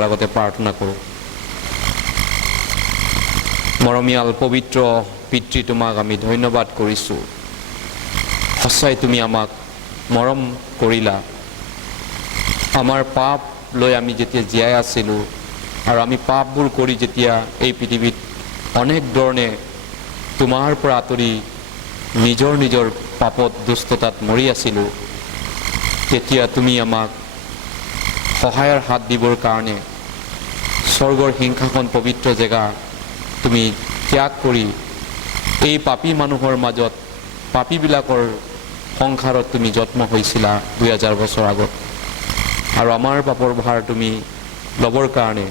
যোৱাৰ আগতে প্ৰাৰ্থনা কৰোঁ। মৰমীয়াল পবিত্ৰ পিতৃ, তোমাক আমি ধন্যবাদ কৰিছোঁ। সঁচাই তুমি আমাক মৰম কৰিলা। আমাৰ পাপ লৈ আমি যেতিয়া জীয়াই আছিলোঁ আৰু আমি পাপবোৰ কৰি যেতিয়া এই পৃথিৱীত অনেক ধৰণে তোমাৰ পৰা আঁতৰি নিজৰ নিজৰ পাপত দুষ্টতাত মৰি আছিলোঁ, তেতিয়া তুমি আমাক সহায়ৰ হাত দিবৰ কাৰণে স্বৰ্গৰ সিংহাসন পবিত্ৰ জেগা তুমি ত্যাগ কৰি এই পাপী মানুহৰ মাজত পাপীবিলাকৰ সংসাৰত তুমি জন্ম হৈছিলা 2000 বছৰ আগত। আৰু আমাৰ পাপৰ ভাৰ তুমি ল'বৰ কাৰণে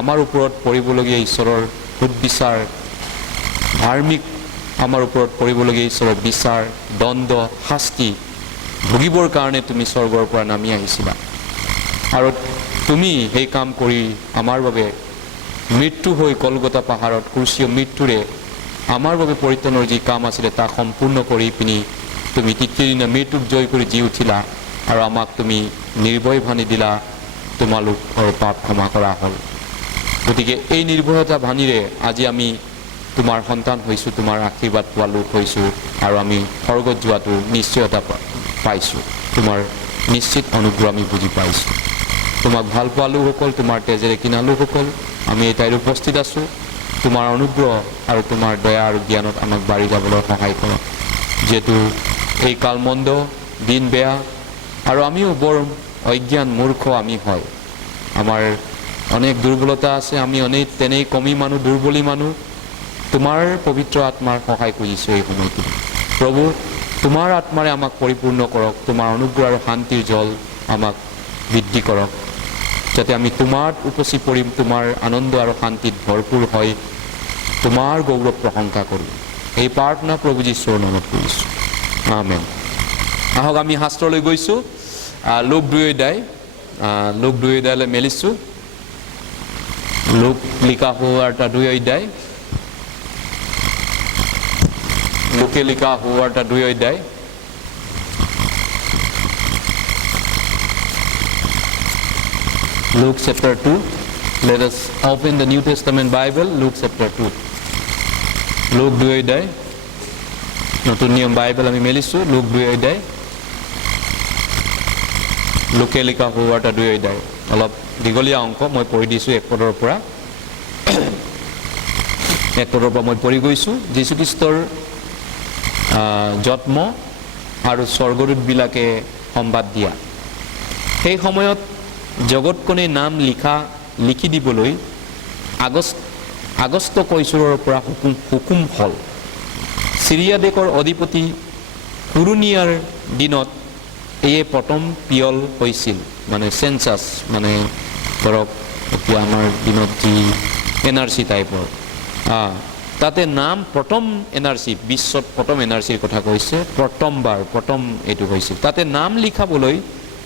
আমাৰ ওপৰত পৰিবলগীয়া ঈশ্বৰৰ সুদবিচাৰ, ধাৰ্মিক আমাৰ ওপৰত পৰিবলগীয়া ঈশ্বৰৰ বিচাৰ, দণ্ড, শাস্তি ভুগিবৰ কাৰণে তুমি স্বৰ্গৰ পৰা নামি আহিছিলা। আৰু তুমি সেই কাম কৰি আমাৰ বাবে মৃত্যু হৈ কলগতা পাহাৰত ক্ৰুচীয় মৃত্যুৰে আমাৰ বাবে পৰিত্ৰাণৰ যি কাম আছিলে তাক সম্পূৰ্ণ কৰি পিনি তুমি তৃতীয় দিনা মৃত্যুক জয় কৰি জি উঠিলা আৰু আমাক তুমি নিৰ্ভয় ভানি দিলা, তোমালোকৰ পাপ ক্ষমা কৰা হ'ল। গতিকে এই নিৰ্ভয়তা ভানিৰে আজি আমি তোমাৰ সন্তান হৈছোঁ, তোমাৰ আশীৰ্বাদ পোৱা লোক হৈছোঁ আৰু আমি স্বৰ্গত যোৱাটো নিশ্চয়তা পাইছোঁ। তোমাৰ নিশ্চিত অনুগ্ৰহ আমি বুজি পাইছোঁ। তোমাক ভাল পোৱা লোকসকল, তোমাৰ তেজেৰে কিনা লোকসকল আমি এই ঠাইত উপস্থিত আছোঁ। তোমাৰ অনুগ্ৰহ আৰু তোমাৰ দয়া আৰু জ্ঞানত আমাক বাঢ়ি যাবলৈ সহায় কৰক। যিহেতু এই কালমন্দ দিন বেয়া আৰু আমিও বৰ অজ্ঞান মূৰ্খ আমি হয়, আমাৰ অনেক দুৰ্বলতা আছে, আমি অনেক তেনেই কমি মানুহ, দুৰ্বলী মানুহ। তোমাৰ পবিত্ৰ আত্মাৰ সহায় খুজিছোঁ এই সময়টো। প্ৰভু, তোমাৰ আত্মাৰে আমাক পৰিপূৰ্ণ কৰক, তোমাৰ অনুগ্ৰহ আৰু শান্তিৰ জল আমাক বৃদ্ধি কৰক, যাতে আমি তোমাৰ উপচি পৰিম, তোমাৰ আনন্দ আৰু শান্তিত ভৰপূৰ হৈ তোমাৰ গৌৰৱ প্ৰশংসা কৰোঁ। এই প্ৰাৰ্থনা প্ৰভু যীশুৰ নামত কৰিছোঁ, আমেন। আহক আমি শাস্ত্ৰলৈ গৈছোঁ। লোক 2 অধ্যায়, লোক 2 অধ্যায়লৈ মেলিছোঁ। লোক লিখা সুবাৰ্তা 2 অধ্যায়, লোকে লিখা সুবাৰ্তা 2 অধ্যায়। Luke chapter 2. Let us open the New Testament Bible, Luke chapter 2. Luke 2 অধ্যায়, নতুন নিয়ম বাইবেল আমি মেলিছোঁ। Luke 2 অধ্যায়, লোকে লিখা সুবাৰ্তা 2 অধ্যায়। অলপ দীঘলীয়া অংশ, মই পঢ়ি দিছোঁ 1 পদৰ পৰা। 1 পদৰ পৰা মই পঢ়ি গৈছোঁ। যীশুখ্ৰীষ্টৰ জন্ম আৰু স্বৰ্গদূতবিলাকে সংবাদ দিয়া। সেই সময়ত জগতখনে নাম লিখি দিবলৈ আগষ্ট কৈশোৰৰ পৰা হুকুম হ'ল। চিৰিয়া দেশৰ অধিপতি কুৰুনিয়াৰ দিনত এয়ে প্ৰথম পিয়ল হৈছিল, মানে চেঞ্চাছ, মানে ধৰক এতিয়া আমাৰ দিনত যি NRC টাইপৰ, তাতে নাম প্ৰথম NRC, বিশ্বত প্ৰথম NRCৰ কথা কৈছে, প্ৰথম এইটো হৈছিল। তাতে নাম লিখাবলৈ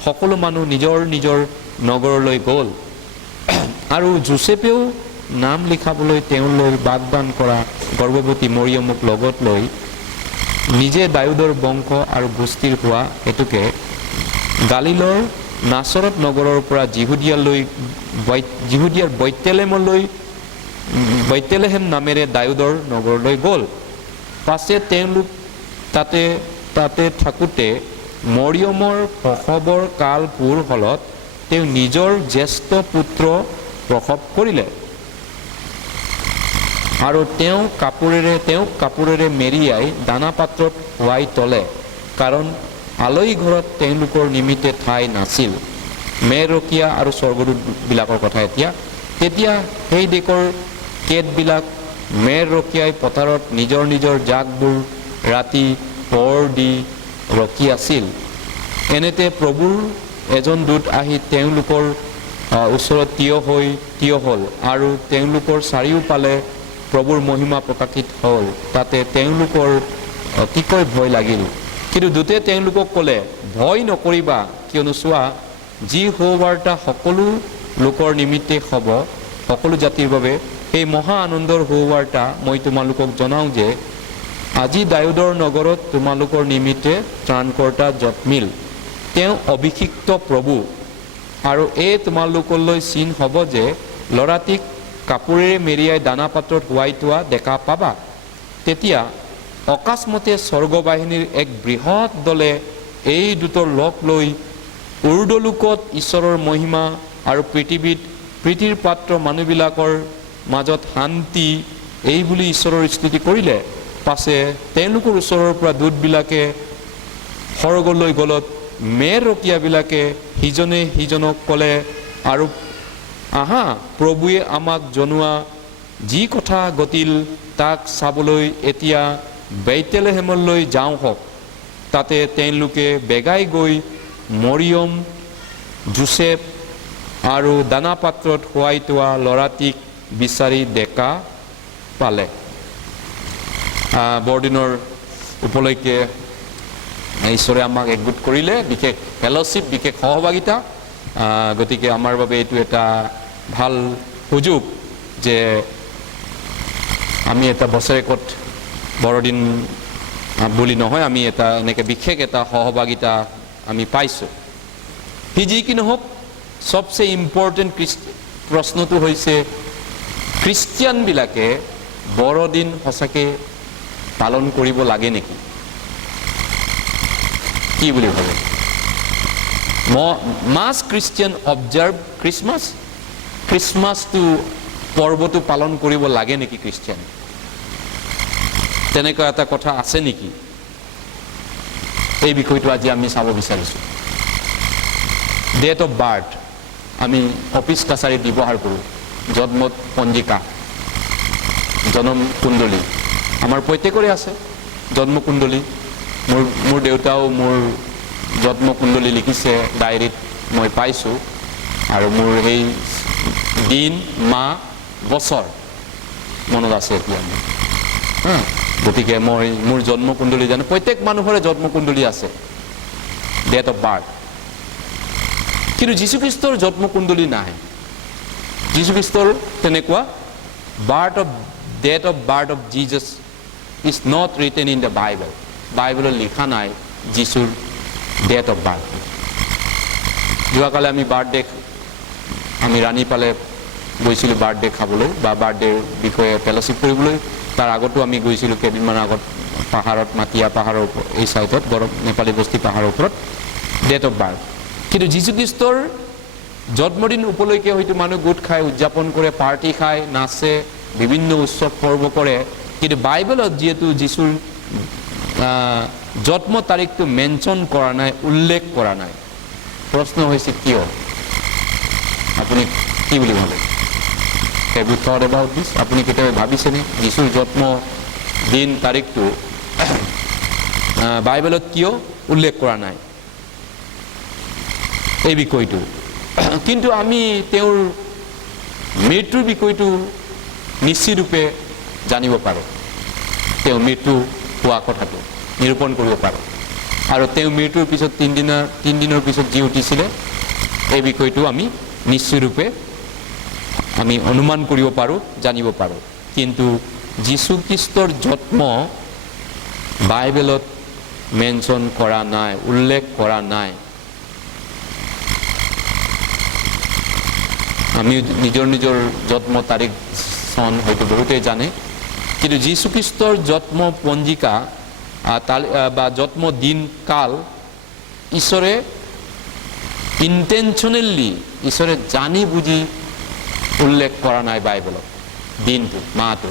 সকলো মানুহ নিজৰ নিজৰ নগৰলৈ গ'ল আৰু জোচেফেও নাম লিখাবলৈ তেওঁলৈ বাগদান কৰা গৰ্ভৱতী মৰিয়মক লগত লৈ নিজে দাউদৰ বংশ আৰু গোষ্ঠীৰ হোৱা হেতুকে গালিলৰ নাচৰত নগৰৰ পৰা জিহুদিয়াৰ বৈতেলেহেম নামেৰে দাউদৰ নগৰলৈ গ'ল। পাছে তেওঁলোক তাতে থাকোঁতে মৰিয়মৰ প্ৰসৱৰ কাল পূৰ হ'লত তেওঁ নিজৰ জ্যেষ্ঠ পুত্ৰ প্ৰসৱ কৰিলে আৰু তেওঁক কাপোৰেৰে মেৰিয়াই দানা পাত্ৰত শুৱাই তলে, কাৰণ আলহী ঘৰত তেওঁলোকৰ নিমিত্তে ঠাই নাছিল। মেৰকীয়া আৰু স্বৰ্গদূতবিলাকৰ কথা তেতিয়া সেই দেশৰ কেতবিলাক মেৰকীয়াই পথাৰত নিজৰ নিজৰ জাকবোৰ ৰাতি পোহৰ দি ৰখি আছিল। এনেতে প্ৰভুৰ এজন দূত আহি তেওঁলোকৰ ওচৰত থিয় হ'ল আৰু তেওঁলোকৰ চাৰিওফালে প্ৰভুৰ মহিমা প্ৰকাশিত হ'ল। তাতে তেওঁলোকৰ অতিকৈ ভয় লাগিল। কিন্তু দূতে তেওঁলোকক ক'লে, ভয় নকৰিবা, কিয়নো চোৱা, যি সুবাৰ্তা সকলো লোকৰ নিমিত্তে হ'ব, সকলো জাতিৰ বাবে, সেই মহা আনন্দৰ সুবাৰ্তা মই তোমালোকক জনাওঁ যে আজি দাউদৰ নগৰত তোমালোকৰ নিমিত্তে ত্ৰাণকৰ্তা জন্মিল। তেওঁ অভিষিক্ত প্ৰভু, আৰু এই তোমালোকলৈ চিন হ'ব যে ল'ৰাটিক কাপোৰেৰে মেৰিয়াই দানা পাত্ৰত শুৱাই থোৱা দেখা পাবা। তেতিয়া অকস্মাতে স্বৰ্গবাহিনীৰ এক বৃহৎ দলে এই দুটৰ লগ লৈ ঊৰ্ধলোকত ঈশ্বৰৰ মহিমা আৰু পৃথিৱীত প্ৰীতিৰ পাত্ৰ মানুহবিলাকৰ মাজত শান্তি এই বুলি ঈশ্বৰৰ স্তুতি কৰিলে। পাছে তেওঁলোকৰ ওচৰৰ পৰা দূতবিলাকে স্বৰ্গলৈ গলত মেৰকীয়াবিলাকে সিজনে সিজনক ক'লে, আৰু আহা, প্ৰভুৱে আমাক জনোৱা যি কথা ঘটিল তাক চাবলৈ এতিয়া বেইতেলেহেমলৈ যাওঁ হওক। তাতে তেওঁলোকে বেগাই গৈ মৰিয়ম, যোচেফ আৰু দানা পাত্ৰত শুৱাই থোৱা ল'ৰাটিক বিচাৰি দেখা পালে। বৰদিনৰ উপলক্ষে ঈশ্বৰে আমাক একগোট কৰিলে, বিশেষ ফেল'শ্বিপ, বিশেষ সহভাগিতা। গতিকে আমাৰ বাবে এইটো এটা ভাল সুযোগ যে আমি এটা বছৰেকত বৰদিন বুলি নহয়, আমি এটা এনেকৈ বিশেষ এটা সহভাগিতা আমি পাইছোঁ। সি যি কি নহওক, চবচে ইম্পৰ্টেণ্ট প্ৰশ্নটো হৈছে খ্ৰীষ্টিয়ানবিলাকে বৰদিন সঁচাকৈ পালন কৰিব লাগে নেকি? কি বুলি ভাবে? Must Christian observe Christmas? খ্ৰীষ্টমাছটো পৰ্বটো পালন কৰিব লাগে নেকি খ্ৰীষ্টিয়ান? তেনেকুৱা এটা কথা আছে নেকি? এই বিষয়টো আজি আমি চাব বিচাৰিছোঁ। ডেট অফ বাৰ্থ আমি অফিচ কাছাৰীত ব্যৱহাৰ কৰোঁ। জন্ম পঞ্জিকা, জন্ম কুণ্ডলী আমাৰ প্ৰত্যেকৰে আছে। জন্ম কুণ্ডলী মোৰ দেউতাও মোৰ জন্ম কুণ্ডলী লিখিছে ডায়েৰীত, মই পাইছোঁ। আৰু মোৰ সেই দিন, মাহ, বছৰ মনত আছে এতিয়া। গতিকে মই মোৰ জন্ম কুণ্ডলী জানো। প্ৰত্যেক মানুহৰে জন্ম কুণ্ডলী আছে, ডেট অফ বাৰ্থ। কিন্তু যীশুখ্ৰীষ্টৰ জন্ম কুণ্ডলী নাই। যীশুখ্ৰীষ্টৰ তেনেকুৱা date of birth of Jesus is not written in the Bible. বাইবেলত লিখা নাই যীশুৰ ডেট অফ বাৰ্থ। যোৱাকালি আমি বাৰ্থডে, আমি ৰাণীপালে গৈছিলোঁ বাৰ্থডে খাবলৈ বা বাৰ্থডেৰ বিষয়ে ফেল'শ্বিপ কৰিবলৈ। তাৰ আগতো আমি গৈছিলোঁ কেইদিনমান আগত পাহাৰত, মাটিয়া পাহাৰৰ এই চাইডত, গৰম নেপালী বস্তি পাহাৰৰ ওপৰত, ডেট অফ বাৰ্থ। কিন্তু যীশুখ্ৰীষ্টৰ জন্মদিন উপলক্ষে হয়তো মানুহ গোট খাই উদযাপন কৰে, পাৰ্টি খায়, নাচে, বিভিন্ন উৎসৱ পৰ্ব কৰে। কিন্তু বাইবেলত যিহেতু যীশুৰ জন্ম তাৰিখটো মেনশ্যন কৰা নাই, উল্লেখ কৰা নাই। প্ৰশ্ন হৈছে কিয়? আপুনি কি বুলি ভাবে? Have you thought about this? আপুনি কেতিয়াবা ভাবিছেনে যীশুৰ জন্ম দিন তাৰিখটো বাইবেলত কিয় উল্লেখ কৰা নাই এই বিষয়টো? কিন্তু আমি তেওঁৰ মৃত্যুৰ বিষয়টো নিশ্চিতৰূপে জানিব পাৰোঁ। তেওঁ মৃত্যু হোৱা কথাটো নিৰূপণ কৰিব পাৰোঁ। আৰু তেওঁ মৃত্যুৰ পিছত তিনিদিনৰ পিছত যি উঠিছিলে এই বিষয়টো আমি নিশ্চিতৰূপে আমি অনুমান কৰিব পাৰোঁ, জানিব পাৰোঁ। কিন্তু যীশুখ্ৰীষ্টৰ জন্ম বাইবেলত মেনশ্যন কৰা নাই, উল্লেখ কৰা নাই। আমি নিজৰ নিজৰ জন্ম তাৰিখ চন হয়তো বহুতেই জানে, কিন্তু যীশুখ্ৰীষ্টৰ জন্ম পঞ্জিকা বা জন্ম দিন কাল ঈশ্বৰে ইণ্টেনশ্যনেলি, ঈশ্বৰে জানি বুজি উল্লেখ কৰা নাই বাইবেলত। দিনটো, মাহটো,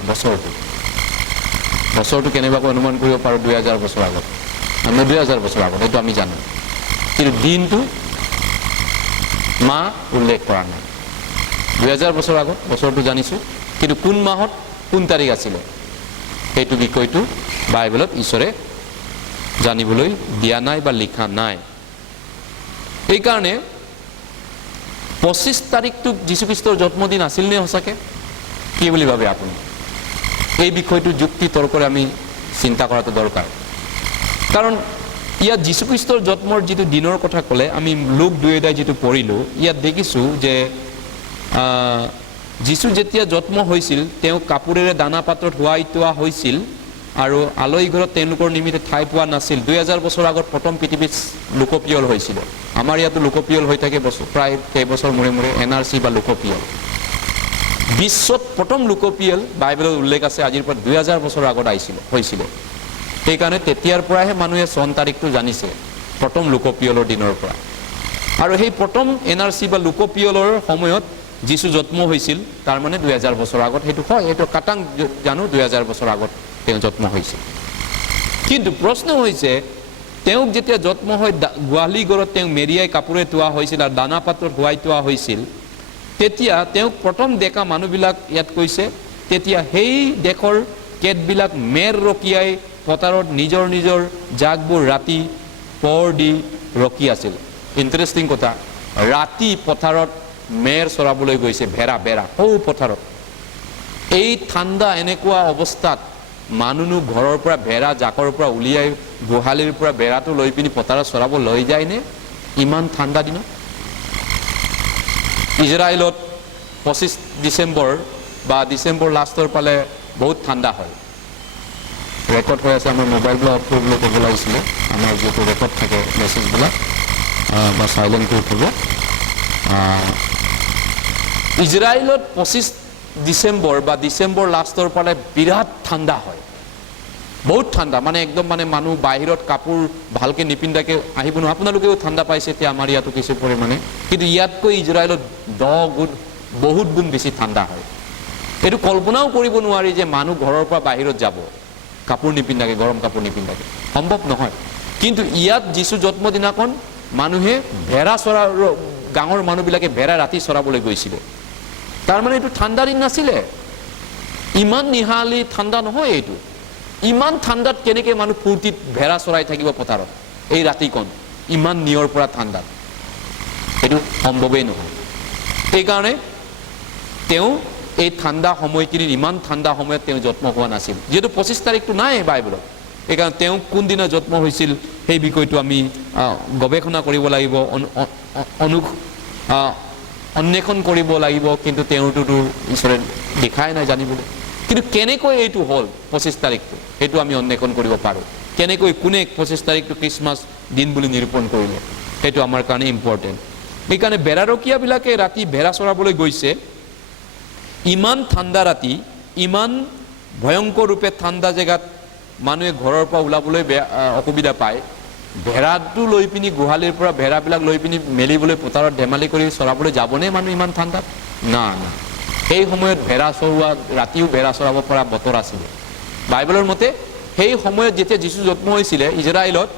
বছৰটো কেনেবাকৈ অনুমান কৰিব পাৰোঁ 2000 বছৰ আগত, 2000 বছৰ আগত, সেইটো আমি জানো। কিন্তু দিনটো, মাহ উল্লেখ কৰা নাই। 2000 বছৰ আগত বছৰটো জানিছোঁ, কিন্তু কোন মাহত কোন তাৰিখ আছিলে সেইটো বিষয়টো বাইবেলত ঈশ্বৰে জানিবলৈ দিয়া নাই বা লিখা নাই। সেইকাৰণে 25 তাৰিখটো যীশুখ্ৰীষ্টৰ জন্মদিন আছিল নে সঁচাকৈ? কি বুলি ভাবে আপুনি? এই বিষয়টো যুক্তি তৰ্কৰে আমি চিন্তা কৰাটো দৰকাৰ। কাৰণ ইয়াত যীশুখ্ৰীষ্টৰ জন্মৰ যিটো দিনৰ কথা ক'লে, আমি লোক 2 অধ্যায় যিটো পঢ়িলোঁ, ইয়াত দেখিছোঁ যে যীশু যেতিয়া জন্ম হৈছিল তেওঁক কাপোৰেৰে দানা পাত্ৰত শুৱাই থোৱা হৈছিল আৰু আলহী ঘৰত তেওঁলোকৰ নিমিত্তে ঠাই পোৱা নাছিল। 2000 বছৰ আগত প্ৰথম পৃথিৱীত লোকপিয়ল হৈছিল। আমাৰ ইয়াতো লোকপিয়ল হৈ থাকে প্ৰায় কেইবছৰ মূৰে মূৰে NRC বা লোকপিয়ল বিশ্বত প্ৰথম লোকপিয়ল বাইবেলত উল্লেখ আছে আজিৰ পৰা 2000 বছৰ আগত হৈছিল সেইকাৰণে তেতিয়াৰ পৰাহে মানুহে চন তাৰিখটো জানিছে প্ৰথম লোকপিয়লৰ দিনৰ পৰা আৰু সেই প্ৰথম NRC বা লোকপিয়লৰ সময়ত যিশু জন্ম হৈছিল তাৰ মানে 2000 বছৰ আগত সেইটো হয় এইটো কাটাং জানো 2000 বছৰ আগত তেওঁ জন্ম হৈছিল কিন্তু প্ৰশ্ন হৈছে তেওঁক যেতিয়া জন্ম হৈ গোৱালি গড়ত তেওঁ মেৰিয়াই কাপোৰে তোৱা হৈছিল আৰু দানা পাত্ৰত হোৱাই তোৱা হৈছিল তেতিয়া তেওঁক প্ৰথম দেখা মানুহবিলাক ইয়াত কৈছে তেতিয়া সেই দেশৰ কেটবিলাক মেৰ ৰকিয়াই পথাৰত নিজৰ নিজৰ জাগবোৰ ৰাতি পৰ দি ৰকি আছিল ইন্টাৰেষ্টিং কথা ৰাতি পথাৰত মেৰ চৰাবলৈ গৈছে ভেড়া সৌ পথাৰত এই ঠাণ্ডা এনেকুৱা অৱস্থাত মানুহ ঘৰৰ পৰা ভেড়া জাকৰ পৰা উলিয়াই গোহালিৰ পৰা বেৰাটো লৈ পিনি পথাৰত চৰাব লৈ যায় নে ইমান ঠাণ্ডা দিনত ইজৰাইলত 25 ডিসেম্বৰ বা ডিসেম্বৰ লাষ্টৰ পালে বহুত ঠাণ্ডা হয় ৰেকৰ্ড হৈ আছে আমাৰ মোবাইলবিলাক অফ কৰিবলৈ ক'ব লাগিছিলে আমাৰ যিটো ৰেকৰ্ড থাকে মেছেজবিলাক বা সাইলেন্ট কৰি থব ইজৰাইলত 25 ডিসেম্বৰ বা ডিসেম্বৰ লাষ্টৰ পালে বিৰাট ঠাণ্ডা হয় বহুত ঠাণ্ডা মানে একদম মানে মানুহ বাহিৰত কাপোৰ ভালকে নিপিন্ধাকে আহিব ন আপোনালোকেও ঠাণ্ডা পাইছে এতিয়া আমাৰ ইয়াতো কিছু পৰিমাণে কিন্তু ইয়াতকৈ ইজৰাইলত 10 গুণ বহুত গুণ বেছি ঠাণ্ডা হয় এটো কল্পনাও কৰিব নোৱাৰি যে মানুহ ঘৰৰ পৰা বাহিৰত যাব কাপোৰ নিপিন্ধাকে গৰম কাপোৰ নিপিন্ধাকে সম্ভৱ নহয় কিন্তু ইয়াত যিশু জন্মদিনাখন মানুহে ভেড়া চৰা গাঙৰ মানুহবিলাকে ভেড়া ৰাতি চৰাবলৈ গৈছিল তাৰ মানে এটো ঠাণ্ডা দিন নাছিলে ইমান নিহালি ঠাণ্ডা নহয় এটো ইমান ঠাণ্ডাত কেনেকে মানুহ ফুৰ্তিত ভেড়া চৰাই থাকিব পথাৰত এই ৰাতিকন ইমান নিয়ৰ পৰা ঠাণ্ডা এটো সম্ভৱেই নহয় এই কাৰণে তেওঁ এই ঠাণ্ডা সময়খিনি ইমান ঠাণ্ডা সময়ত তেওঁ জন্ম হোৱা নাছিল যেটো 25 তাৰিখটো নাই বাইবেলত এই কাৰণে তেওঁ কোন দিনা জন্ম হৈছিল সেই বিষয়টো আমি গৱেষণা কৰিব লাগিব অন্বেষণ কৰিব লাগিব কিন্তু তেওঁটো ঈশ্বৰে দেখাই নাই জানিবলৈ কিন্তু কেনেকৈ এইটো হল 25 তাৰিখটো এইটো আমি অন্বেষণ কৰিব পাৰো কেনেকৈ কোনে 25 তাৰিখটো খ্ৰীষ্টমাছ দিন বুলি নিৰূপণ কৰিলে এইটো আমাৰ কাৰণে ইম্পৰ্টেন্ট এই কাৰণে বেৰাৰকিয়া বিলাকে ৰাতি ভেড়া চৰাবলৈ গৈছে ইমান ঠাণ্ডা ৰাতি ইমান ভয়ংকৰ ৰূপে ঠাণ্ডা জেগাত মানুহে ঘৰৰ পৰা ওলাবলৈ অসুবিধা পায় ভেড়াটো লৈ পিনি গোহালিৰ পৰা ভেড়াবিলাক লৈ পিনি মেলিবলৈ পথাৰত ধেমালি কৰি চৰাবলৈ যাবনে মানুহ ইমান ঠাণ্ডাত না এই সময়ত ভেড়া চৰোৱা ৰাতিও ভেড়া চৰাব পৰা বতৰ আছিল বাইবেলৰ মতে সেই সময়ত যেতিয়া যিশু জন্ম হৈছিল ইজৰাইলত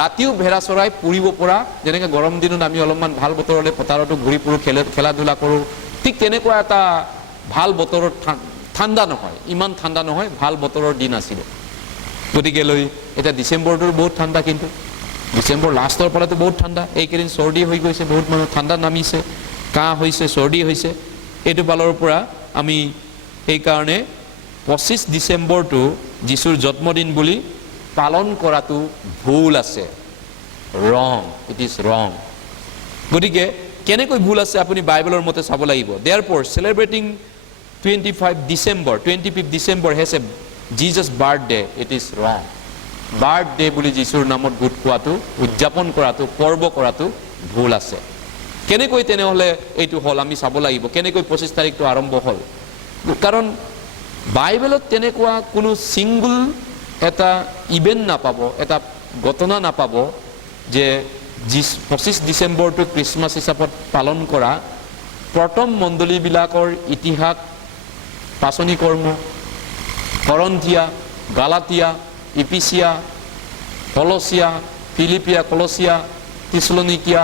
ৰাতিও ভেড়া চৰাই পুৰিব পৰা যেনেকৈ গৰম দিনত আমি অলপমান ভাল বতৰলৈ পথাৰতো ঘূৰি ফুৰো খেলা ধূলা কৰোঁ ঠিক তেনেকুৱা এটা ভাল বতৰৰ ঠাণ্ডা নহয় ইমান ঠাণ্ডা নহয় ভাল বতৰৰ দিন আছিল গতিকে লৈ এটা ডিসেম্বৰটো বহুত ঠাণ্ডা কিন্তু ডিসেম্বৰ লাষ্টৰ পৰাটো বহুত ঠাণ্ডা এইকেইদিন চৰ্দি হৈ গৈছে বহুত মানুহ ঠাণ্ডা নামিছে কাহ হৈছে চৰ্দি হৈছে এইটো বালৰ পৰা আমি এই কাৰণে 25 ডিসেম্বৰটো যিশুৰ জন্মদিন বুলি পালন কৰাটো ভুল আছে ৰং ইট ইজ ৰং গতিকে কেনেকৈ ভুল আছে আপুনি বাইবেলৰ মতে চাব লাগিব therefore celebrating 25 December has a Jesus birthday it is wrong birthday বুলি যিশুৰ নামত গোট খোৱাটো উদযাপন কৰাটো পৰ্ব কৰাটো ভুল আছে কেনেকৈ তেনেহলে এইটো হল আমি চাব লাগিব কেনেকৈ 25 তাৰিখটো আৰম্ভ হল কাৰণ বাইবেলত তেনেকুৱা কোনো সিঙ্গল এটা ইভেন্ট নাপাব এটা ঘটনা নাপাব যে 25 ডিসেম্বৰটো খ্ৰীষ্টমাছ হিচাপত পালন কৰা প্ৰথম মণ্ডলীবিলাকৰ ইতিহাস পাচনি কৰ্ম কৰন্থিয়া গালাতিয়া ইপিচিয়া কলচিয়া ফিলিপিয়া কলচিয়া থিছলনিকিয়া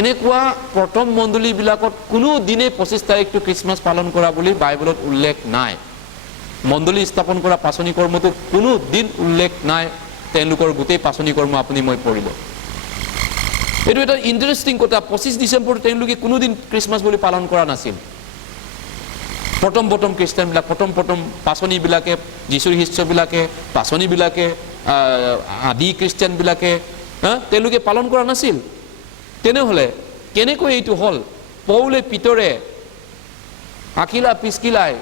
এনেকুৱা প্ৰথম মণ্ডলীবিলাকত কোনো দিনে 25 তাৰিখটো খ্ৰীষ্টমাছ পালন কৰা বুলি বাইবেলত উল্লেখ নাই মণ্ডলী স্থাপন কৰা পাচনি কৰ্মটো কোনো দিন উল্লেখ নাই তেওঁলোকৰ গোটেই পাচনি কৰ্ম আপুনি মই পঢ়িব এইটো এটা ইন্টাৰেষ্টিং কথা 25 ডিসেম্বৰ তেওঁলোকে কোনো দিন খ্ৰীষ্টমাছ বুলি পালন কৰা নাছিল প্ৰথম খ্ৰীষ্টানবিলাক প্ৰথম পাচনিবিলাকে যিশুৰ শিষ্যবিলাকে পাচনিবিলাকে আদি খ্ৰীষ্টানবিলাকে তেওঁলোকে পালন কৰা নাছিল তেনেহলে কেনেকৈ এইটো হল পৌলে পিতৰে আকিলা পিস্কিলাই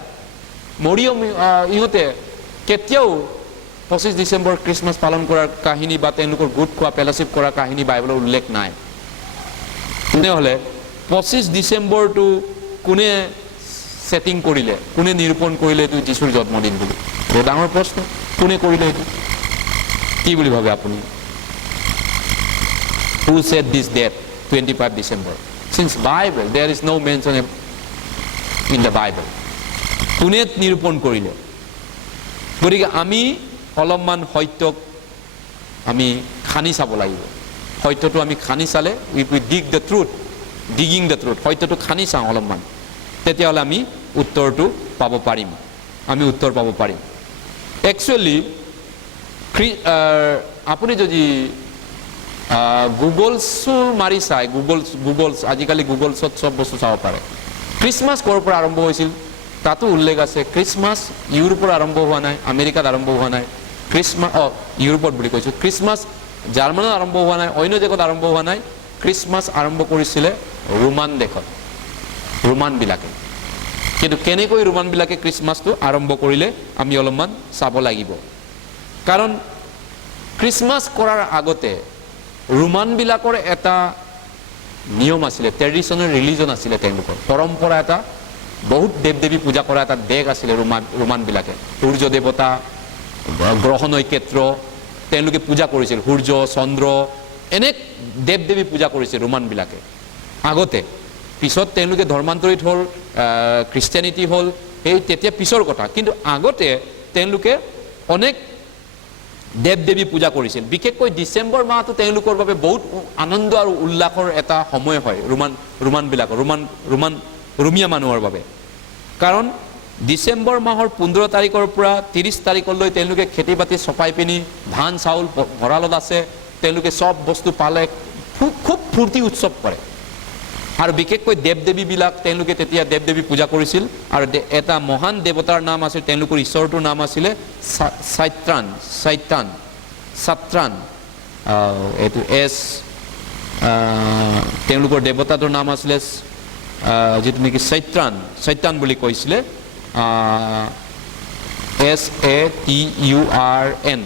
মৰিয়ম ইহঁতে কেতিয়াও 25 ডিসেম্বৰ খ্ৰীষ্টমাছ পালন কৰাৰ কাহিনী বা তেওঁলোকৰ গোট খোৱা ফেলোশ্বিপ কৰাৰ কাহিনী বাইবেলত উল্লেখ নাই তেনেহ'লে 25 ডিচেম্বৰটো কোনে সেটিং কৰিলে, কোনে নিৰূপণ কৰিলে এইটো যীশুৰ জন্মদিন বুলি? বহুত ডাঙৰ প্ৰশ্ন। কোনে কৰিলে এইটো? কি বুলি ভাবে আপুনি? Who said this date 25 December? Since Bible there is no mention in the Bible. কোনে নিৰূপণ কৰিলে? গতিকে আমি অলপমান সত্যক আমি খানি চাব লাগিব। সত্যটো আমি খানি চালে if we dig the truth, digging the truth, সত্যটো খানি চাওঁ অলপমান, তেতিয়াহ'লে আমি উত্তৰটো পাব পাৰিম, আমি উত্তৰ পাব পাৰিম। একচুৱেলি আপুনি যদি গুগলছো মাৰি চাই, গুগলছ আজিকালি গুগলছত চব বস্তু চাব পাৰে। খ্ৰীষ্টমাছ ক'ৰ পৰা আৰম্ভ হৈছিল তাতো উল্লেখ আছে। খ্ৰীষ্টমাছ ইউৰোপৰ আৰম্ভ হোৱা নাই, আমেৰিকাত আৰম্ভ হোৱা নাই। খ্ৰীষ্টমাছ ইউৰোপত বুলি কৈছোঁ। খ্ৰীষ্টমাছ জাৰ্মানত আৰম্ভ হোৱা নাই, অন্য দেশত আৰম্ভ হোৱা নাই। খ্ৰীষ্টমাছ আৰম্ভ কৰিছিলে ৰোমান দেশত, ৰোমানবিলাকে। কিন্তু কেনেকৈ ৰোমানবিলাকে খ্ৰীষ্টমাছটো আৰম্ভ কৰিলে আমি অলপমান চাব লাগিব। কাৰণ খ্ৰীষ্টমাছ কৰাৰ আগতে ৰোমানবিলাকৰ এটা নিয়ম আছিলে, ট্ৰেডিশ্যনেল ৰিলিজন আছিলে, তেওঁলোকৰ পৰম্পৰা এটা, বহুত দেৱ দেৱী পূজা কৰা এটা দেশ আছিলে ৰোমানবিলাকে। সূৰ্য দেৱতা, গ্ৰহ নক্ষত্ৰ তেওঁলোকে পূজা কৰিছিল, সূৰ্য চন্দ্ৰ এনে দেৱ দেৱী পূজা কৰিছিল ৰোমানবিলাকে আগতে। পিছত তেওঁলোকে ধৰ্মান্তৰিত হ'ল, খ্ৰীষ্টিয়ানিটি হ'ল, সেই তেতিয়া পিছৰ কথা। কিন্তু আগতে তেওঁলোকে অনেক দেৱ দেৱী পূজা কৰিছিল। বিশেষকৈ ডিচেম্বৰ মাহটো তেওঁলোকৰ বাবে বহুত আনন্দ আৰু উল্লাসৰ এটা সময় হয় ৰোমানবিলাকৰ, ৰোমিয়া মানুহৰ বাবে। কাৰণ ডিচেম্বৰ মাহৰ 15 তাৰিখৰ পৰা 30 তাৰিখলৈ তেওঁলোকে খেতি বাতি চপাই পিনি ধান চাউল ভঁৰালত আছে, তেওঁলোকে চব বস্তু পালে খুব ফূৰ্তি উৎসৱ কৰে। আৰু বিশেষকৈ দেৱ দেৱীবিলাক তেওঁলোকে তেতিয়া দেৱ দেৱী পূজা কৰিছিল। আৰু এটা মহান দেৱতাৰ নাম আছিল, তেওঁলোকৰ ঈশ্বৰটোৰ নাম আছিলে সাত্ৰান, এইটো তেওঁলোকৰ দেৱতাটোৰ নাম আছিলে যিটো নেকি চৈত্ৰান বুলি কৈছিলে, SATURN,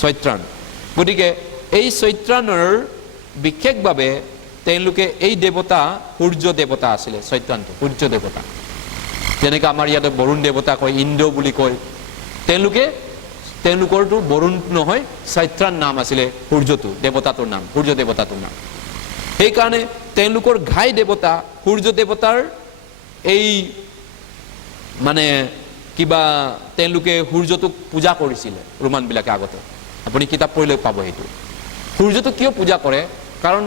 চৈত্ৰান। গতিকে এই চৈত্ৰানৰ বিশেষভাৱে তেওঁলোকে এই দেৱতা সূৰ্য দেৱতা আছিলে। চৈত্ৰানটো সূৰ্য দেৱতা, যেনেকৈ আমাৰ ইয়াতে বৰুণ দেৱতা কয়, ইন্দ্ৰ বুলি কয়, তেওঁলোকৰটো বৰুণ নহয়, চৈত্ৰান নাম আছিলে সূৰ্যটো, দেৱতাটোৰ নাম, সূৰ্য দেৱতাটোৰ নাম। সেইকাৰণে তেওঁলোকৰ ঘাই দেৱতা সূৰ্য দেৱতাৰ এই মানে কিবা তেওঁলোকে সূৰ্যটোক পূজা কৰিছিলে ৰোমানবিলাকে আগতে। আপুনি কিতাপ পঢ়িলে পাব সেইটো। সূৰ্যটোক কিয় পূজা কৰে? কাৰণ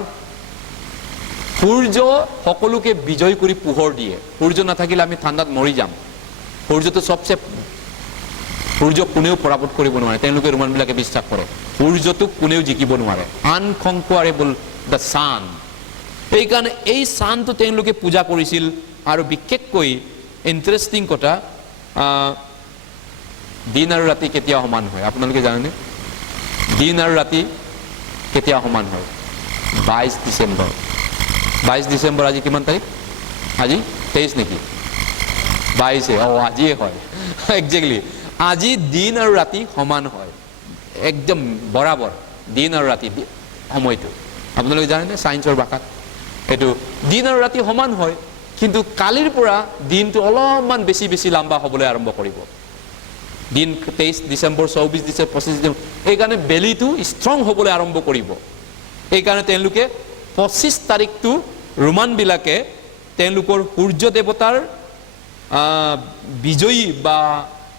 সূৰ্য সকলোকে বিজয় কৰি পোহৰ দিয়ে। সূৰ্য নাথাকিলে আমি ঠাণ্ডাত মৰি যাম। সূৰ্যটো সূৰ্যক কোনেও পৰাভূত কৰিব নোৱাৰে, তেওঁলোকে ৰোমানবিলাকে বিশ্বাস কৰে। সূৰ্যটোক কোনেও জিকিব নোৱাৰে, আনকনকুৱাৰেবল দ্য ছান। সেইকাৰণে এই ছানটো তেওঁলোকে পূজা কৰিছিল। আৰু বিশেষকৈ ইণ্টাৰেষ্টিং কথা, দিন আৰু ৰাতি কেতিয়া সমান হয় আপোনালোকে জানেনে? দিন আৰু ৰাতি কেতিয়া সমান হয়? 22 ডিচেম্বৰ। 22 ডিচেম্বৰ আজি কিমান তাৰিখ? আজি 23 নেকি? 22। আজিয়ে হয় একজেক্টলি। আজি দিন আৰু ৰাতি সমান হয়, একদম বৰাবৰ দিন আৰু ৰাতি সময়টো। আপোনালোকে জানেনে ছায়েন্সৰ ভাষাত এইটো দিন আৰু ৰাতি সমান হয়। কিন্তু কালিৰ পৰা দিনটো অলপমান বেছি লাম্বা হ'বলৈ আৰম্ভ কৰিব। দিন 23 ডিচেম্বৰ, 24 ডিচেম্বৰ, 25 ডিচেম্বৰ, এইকাৰণে বেলিটো ষ্ট্ৰং হ'বলৈ আৰম্ভ কৰিব। এইকাৰণে তেওঁলোকে 25 তাৰিখটো ৰোমানবিলাকে তেওঁলোকৰ সূৰ্য দেৱতাৰ বিজয়ী বা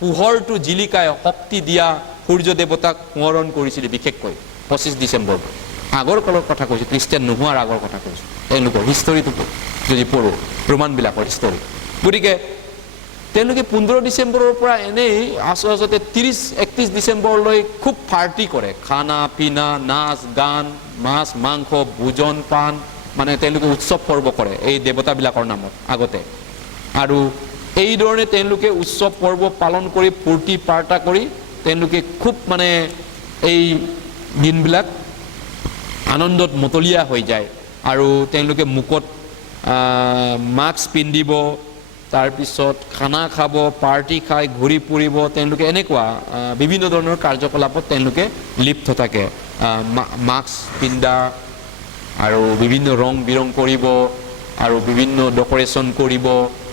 পোহৰটো জিলিকাই শক্তি দিয়া সূৰ্য দেৱতাক স্মৰণ কৰিছিলে বিশেষকৈ 25 ডিচেম্বৰ। আগৰ কালৰ কথা কৈছোঁ, খ্ৰীষ্টিয়ান নোহোৱাৰ আগৰ কথা কৈছোঁ। তেওঁলোকৰ হিষ্টৰীটো যদি পঢ়োঁ, ৰোমানবিলাকৰ হিষ্টৰী। গতিকে তেওঁলোকে 15 ডিচেম্বৰৰ পৰা এনেই আচলতে 30-31 ডিচেম্বৰলৈ খুব পাৰ্টি কৰে, খানা পিনা, নাচ গান, মাছ মাংস, ভোজন পান, মানে তেওঁলোকে উৎসৱ পৰ্ব কৰে এই দেৱতাবিলাকৰ নামত আগতে। আৰু এইধৰণে তেওঁলোকে উৎসৱ পৰ্ব পালন কৰি ফূৰ্তি পাৰ্টা কৰি তেওঁলোকে খুব মানে এই দিনবিলাক আনন্দত মতলীয়া হৈ যায়। আৰু তেওঁলোকে মুখত মাস্ক পিন্ধিব, তাৰপিছত খানা খাব, পাৰ্টি খাই ঘূৰি ফুৰিব, তেওঁলোকে এনেকুৱা বিভিন্ন ধৰণৰ কাৰ্যকলাপত তেওঁলোকে লিপ্ত থাকে। মাস্ক পিন্ধা, আৰু বিভিন্ন ৰং বিৰং কৰিব আৰু বিভিন্ন ডেকোৰেশ্যন কৰিব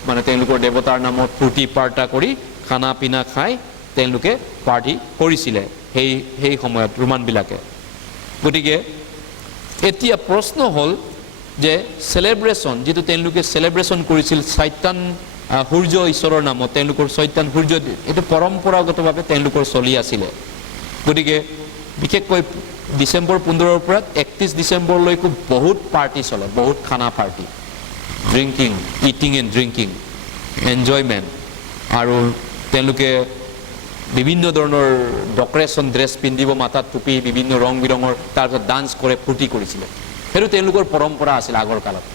মানে তেওঁলোকৰ দেৱতাৰ নামত ফূৰ্তি পাৰ্টা কৰি খানা পিনা খাই তেওঁলোকে পাৰ্টি কৰিছিলে সেই সময়ত ৰোমানবিলাকে গতিকে এতিয়া প্ৰশ্ন হ'ল যে সেলিব্ৰেশন যেটো তেওঁলোকে সেলিব্ৰেশন কৰিছিল চৈতান সূৰ্য ঈশ্বৰৰ নামত তেওঁলোকৰ চৈতান সূৰ্য এটো পৰম্পৰাগতভাৱে তেওঁলোকৰ চলি আছিল গতিকে বিশেষকৈ ডিসেম্বৰ 15 ৰ পৰা 31 ডিসেম্বৰ লৈকে বহুত পাৰ্টি চলে বহুত খানা party drinking eating and drinking enjoyment আৰু তেওঁলোকে বিভিন্ন ধৰণৰ ডেকোৰেশ্যন ড্ৰেছ পিন্ধিব মাথাত টুপি বিভিন্ন ৰং বিৰঙৰ তাৰপিছত ডান্স কৰে ফূৰ্তি কৰিছিল হেৰু তেওঁলোকৰ পৰম্পৰা আছিল আগৰ কালত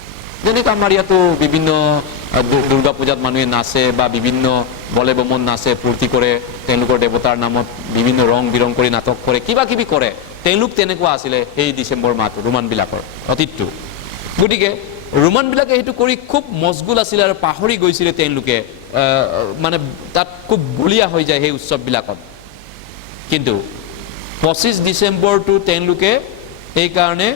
যেনেকৈ আমাৰ ইয়াতো বিভিন্ন দুৰ্গা পূজাত মানুহে নাচে বা বিভিন্ন বলে বমন নাচে ফূৰ্তি কৰে তেওঁলোকৰ দেৱতাৰ নামত বিভিন্ন ৰং বিৰং কৰি নাটক কৰে কিবা কিবি কৰে তেওঁলোক তেনেকুৱা আছিল এই ডিসেম্বৰ মাহটো ৰোমানবিলাকৰ অতীতটো গতিকে ৰোমানবিলাকে হেতু কৰি খুব মজগুল আছিল আৰু পাহৰি গৈছিল তেওঁলোকে মানে তাত খুব বলিয়া হৈ যায় সেই উৎসৱবিলাকত কিন্তু 25 ডিসেম্বৰটো তেওঁলোকে এই কাৰণে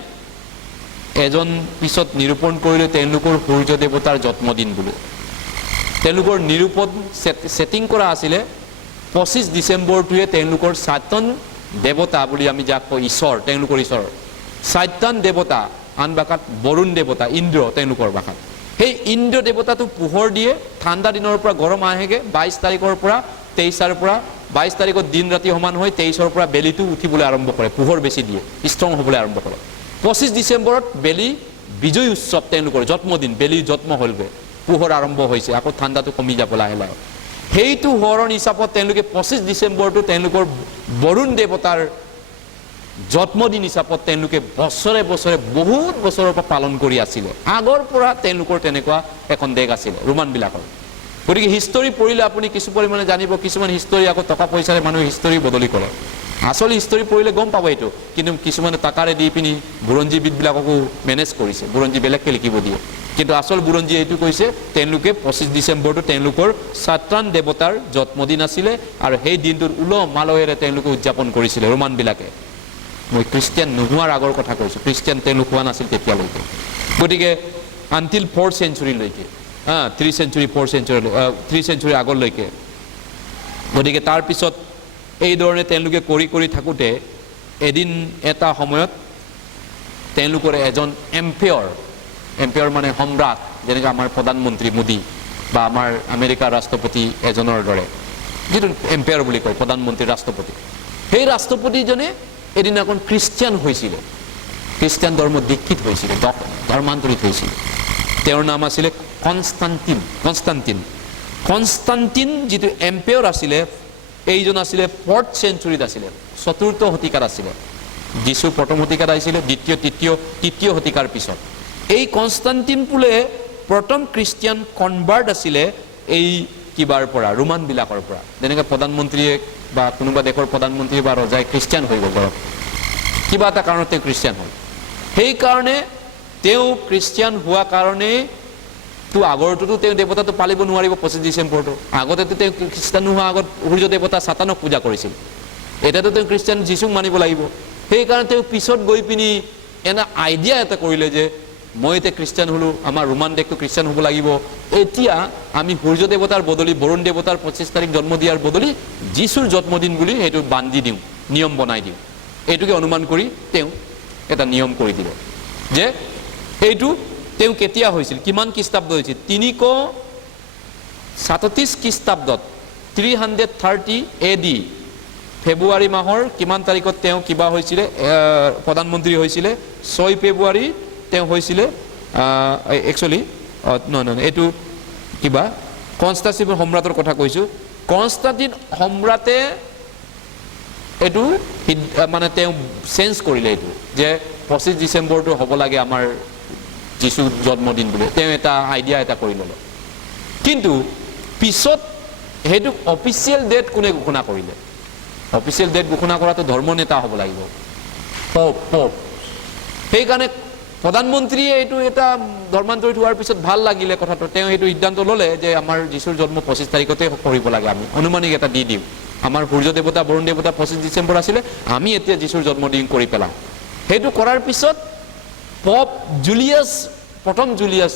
এজন পিছত নিৰূপণ কৰিলে তেওঁলোকৰ সূৰ্য দেৱতাৰ জন্মদিন বুলি তেওঁলোকৰ নিৰূপণ সেটিং কৰা আছিল 25 ডিসেম্বৰটোৱে তেওঁলোকৰ সাতন দেৱতা বুলি আমি যাক কই ঈশ্বৰ তেওঁলোকৰ ঈশ্বৰ সাতন দেৱতা আন বাকাত বৰুণ দেৱতা ইন্দ্ৰ তেওঁলোকৰ বাকাত সেই ইন্দ্ৰ দেৱতাটো পোহৰ দিয়ে ঠাণ্ডা দিনৰ পৰা গৰম আহেগে 22 তাৰিখৰ পৰা 23 ৰ পৰা 22 তাৰিখত দিন ৰাতি সমান হৈ 23 ৰ পৰা বেলিটো উঠিবলৈ আৰম্ভ কৰে পোহৰ বেছি দিয়ে ষ্ট্ৰং হ'বলৈ আৰম্ভ কৰে 25 ডিসেম্বৰত বেলি বিজয় উৎসৱ তেওঁলোকৰ জন্মদিন বেলি জন্ম হলগে পোহৰ আৰম্ভ হৈছে আকৌ ঠাণ্ডাটো কমি যাব লাহে লাহে হেইটো হৰণ হিচাপত তেওঁলোকে 25 ডিসেম্বৰটো তেওঁলোকৰ বৰুণ দেৱতাৰ জন্মদিন হিচাপত তেওঁলোকে বছৰে বছৰে বহুত বছৰৰ পৰা পালন কৰি আছিল আগৰ পৰা তেওঁলোকৰ তেনেকুৱা এখন দেশ আছিল ৰোমানবিলাকৰ গতিকে হিষ্টৰী পঢ়িলে আপুনি কিছু পৰিমাণে জানিব কিছুমান হিষ্টৰী আকৌ টকা পইচাৰে মানুহ হিষ্টৰী বদলি কৰে আসল হিষ্টৰী পঢ়িলে গম পাব এইটো কিন্তু কিছুমানে টাকাৰে দি পিনি বুৰঞ্জীবিদবিলাককো মেনেজ কৰিছে বুৰঞ্জী বেলেগকে লিখিব দিয়ে কিন্তু আসল বুৰঞ্জী এইটো কৈছে তেওঁলোকে 25 ডিসেম্বৰটো তেওঁলোকৰ সাতন দেৱতাৰ জন্মদিন আছিল আৰু সেই দিনটোৰ উলহ মালহেৰে তেওঁলোকে উদযাপন কৰিছিল ৰোমানবিলাকে মই খ্ৰীষ্টিয়ান নোহোৱাৰ আগৰ কথা কৈছো খ্ৰীষ্টিয়ান তেওঁলোক হোৱা নাছিল তেতিয়ালৈকে গতিকে আনটিল 4th century লৈকে 3 century 4th century 3 century আগলৈকে গতিকে তাৰ পিছত এই ধৰণে তেওঁলোকে কৰি থাকুতে এদিন এটা সময়ত তেওঁলোকৰ এজন এম্পায়াৰ মানে সম্ৰাট যেনেকৈ আমাৰ প্ৰধানমন্ত্ৰী মোদী বা আমাৰ আমেৰিকাৰ ৰাষ্ট্ৰপতি এজনৰ দৰে যেটো এম্পায়াৰ বুলি কয় প্ৰধানমন্ত্ৰী ৰাষ্ট্ৰপতি সেই ৰাষ্ট্ৰপতিজনে এদিন এখন খ্ৰীষ্টিয়ান হৈছিল খ্ৰীষ্টিয়ান ধৰ্ম দীক্ষিত হৈছিল ধৰ্মান্তৰিত হৈছিল তেওঁৰ নাম আছিল কনষ্টান্টিন যেটো এম্পায়াৰ আছিল এইজন আছিল 4th century আছিল চতুৰ্থ শতিকাৰ আছিল যিশু প্ৰথম শতিকাত আহিছিল দ্বিতীয় তৃতীয় শতিকাৰ পিছত এই কনষ্টান্টিন পুলে প্ৰথম খ্ৰীষ্টিয়ান কনভাৰ্ট আছিল এই কিবাৰ পৰা ৰোমানবিলাকৰ পৰা যেনেকৈ প্ৰধানমন্ত্ৰীয়ে বা কোনোবা দেশৰ প্ৰধানমন্ত্ৰী বা ৰজাই খ্ৰীষ্টিয়ান হৈ গ'ল কিবা এটা কাৰণত তেওঁ খ্ৰীষ্টিয়ান হ'ল সেই কাৰণে তেওঁ খ্ৰীষ্টিয়ান হোৱা কাৰণে তো আগৰটোতো তেওঁ দেৱতাটো পালিব নোৱাৰিব 25 ডিসেম্বৰটো আগতেতো তেওঁ খ্ৰীষ্টিয়ান হোৱা আগত সূৰ্য দেৱতা সাতানক পূজা কৰিছিল এটাতো তেওঁ খ্ৰীষ্টিয়ান যিশুক মানিব লাগিব সেই কাৰণে তেওঁ পিছত গৈ পিনি এনা আইডিয়া এটা কৰিলে যে মই এতিয়া খ্ৰীষ্টিয়ান হলো আমাৰ ৰোমান দেশটো খ্ৰীষ্টিয়ান হ'ব লাগিব এতিয়া আমি সূৰ্য দেৱতাৰ বদলি বৰুণ দেৱতাৰ 25 তাৰিখ জন্ম দিয়াৰ বদলি যিশুৰ জন্মদিন বুলি হেতু বান্ধি দিওঁ নিয়ম বনাই দিওঁ এইটোকে অনুমান কৰি তেওঁ এটা নিয়ম কৰি দিলে যে এইটো তেওঁ কেতিয়া হৈছিল কিমান খ্ৰীষ্টাব্দ হৈছিল 337 খ্ৰীষ্টাব্দত 330 AD ফেব্ৰুৱাৰী মাহৰ কিমান তাৰিখত তেওঁ কিবা হৈছিল প্ৰধানমন্ত্ৰী হৈছিল 6 ফেব্ৰুৱাৰী তেওঁ হৈছিল একচুয়ালি এইটো কিবা কনষ্টান্টিন সম্ৰাটৰ কথা কৈছো কনষ্টান্টিন সম্ৰাটে এইটো মানে তেওঁ চেঞ্জ কৰিলে এইটো যে 25 ডিসেম্বৰটো হ'ব লাগে আমাৰ যিশু জন্মদিন বুলি তেওঁ এটা আইডিয়া এটা কৰি ল'লে কিন্তু পিছত হেতু অফিচিয়েল ডেট কোনে ঘোষণা কৰিলে অফিচিয়েল ডেট ঘোষণা কৰাটো ধৰ্ম নেতা হ'ব লাগিব পোপ সেই কাৰণে প্ৰধানমন্ত্ৰীয়ে এইটো এটা ধৰ্মান্তৰিত হোৱাৰ পিছত ভাল লাগিলে কথাটো তেওঁ এইটো সিদ্ধান্ত ল'লে যে আমাৰ যিশুৰ জন্ম 25 তাৰিখতে কৰিব লাগে আমি অনুমানিক এটা দি দিম আমাৰ সূৰ্য দেৱতা বৰুণ দেৱতা 25 ডিসেম্বৰ আছিল আমি এতিয়া যিশুৰ জন্মদিন কৰি পেলাম সেইটো কৰাৰ পিছত পপ জুলিয়াছ প্ৰথম জুলিয়াছ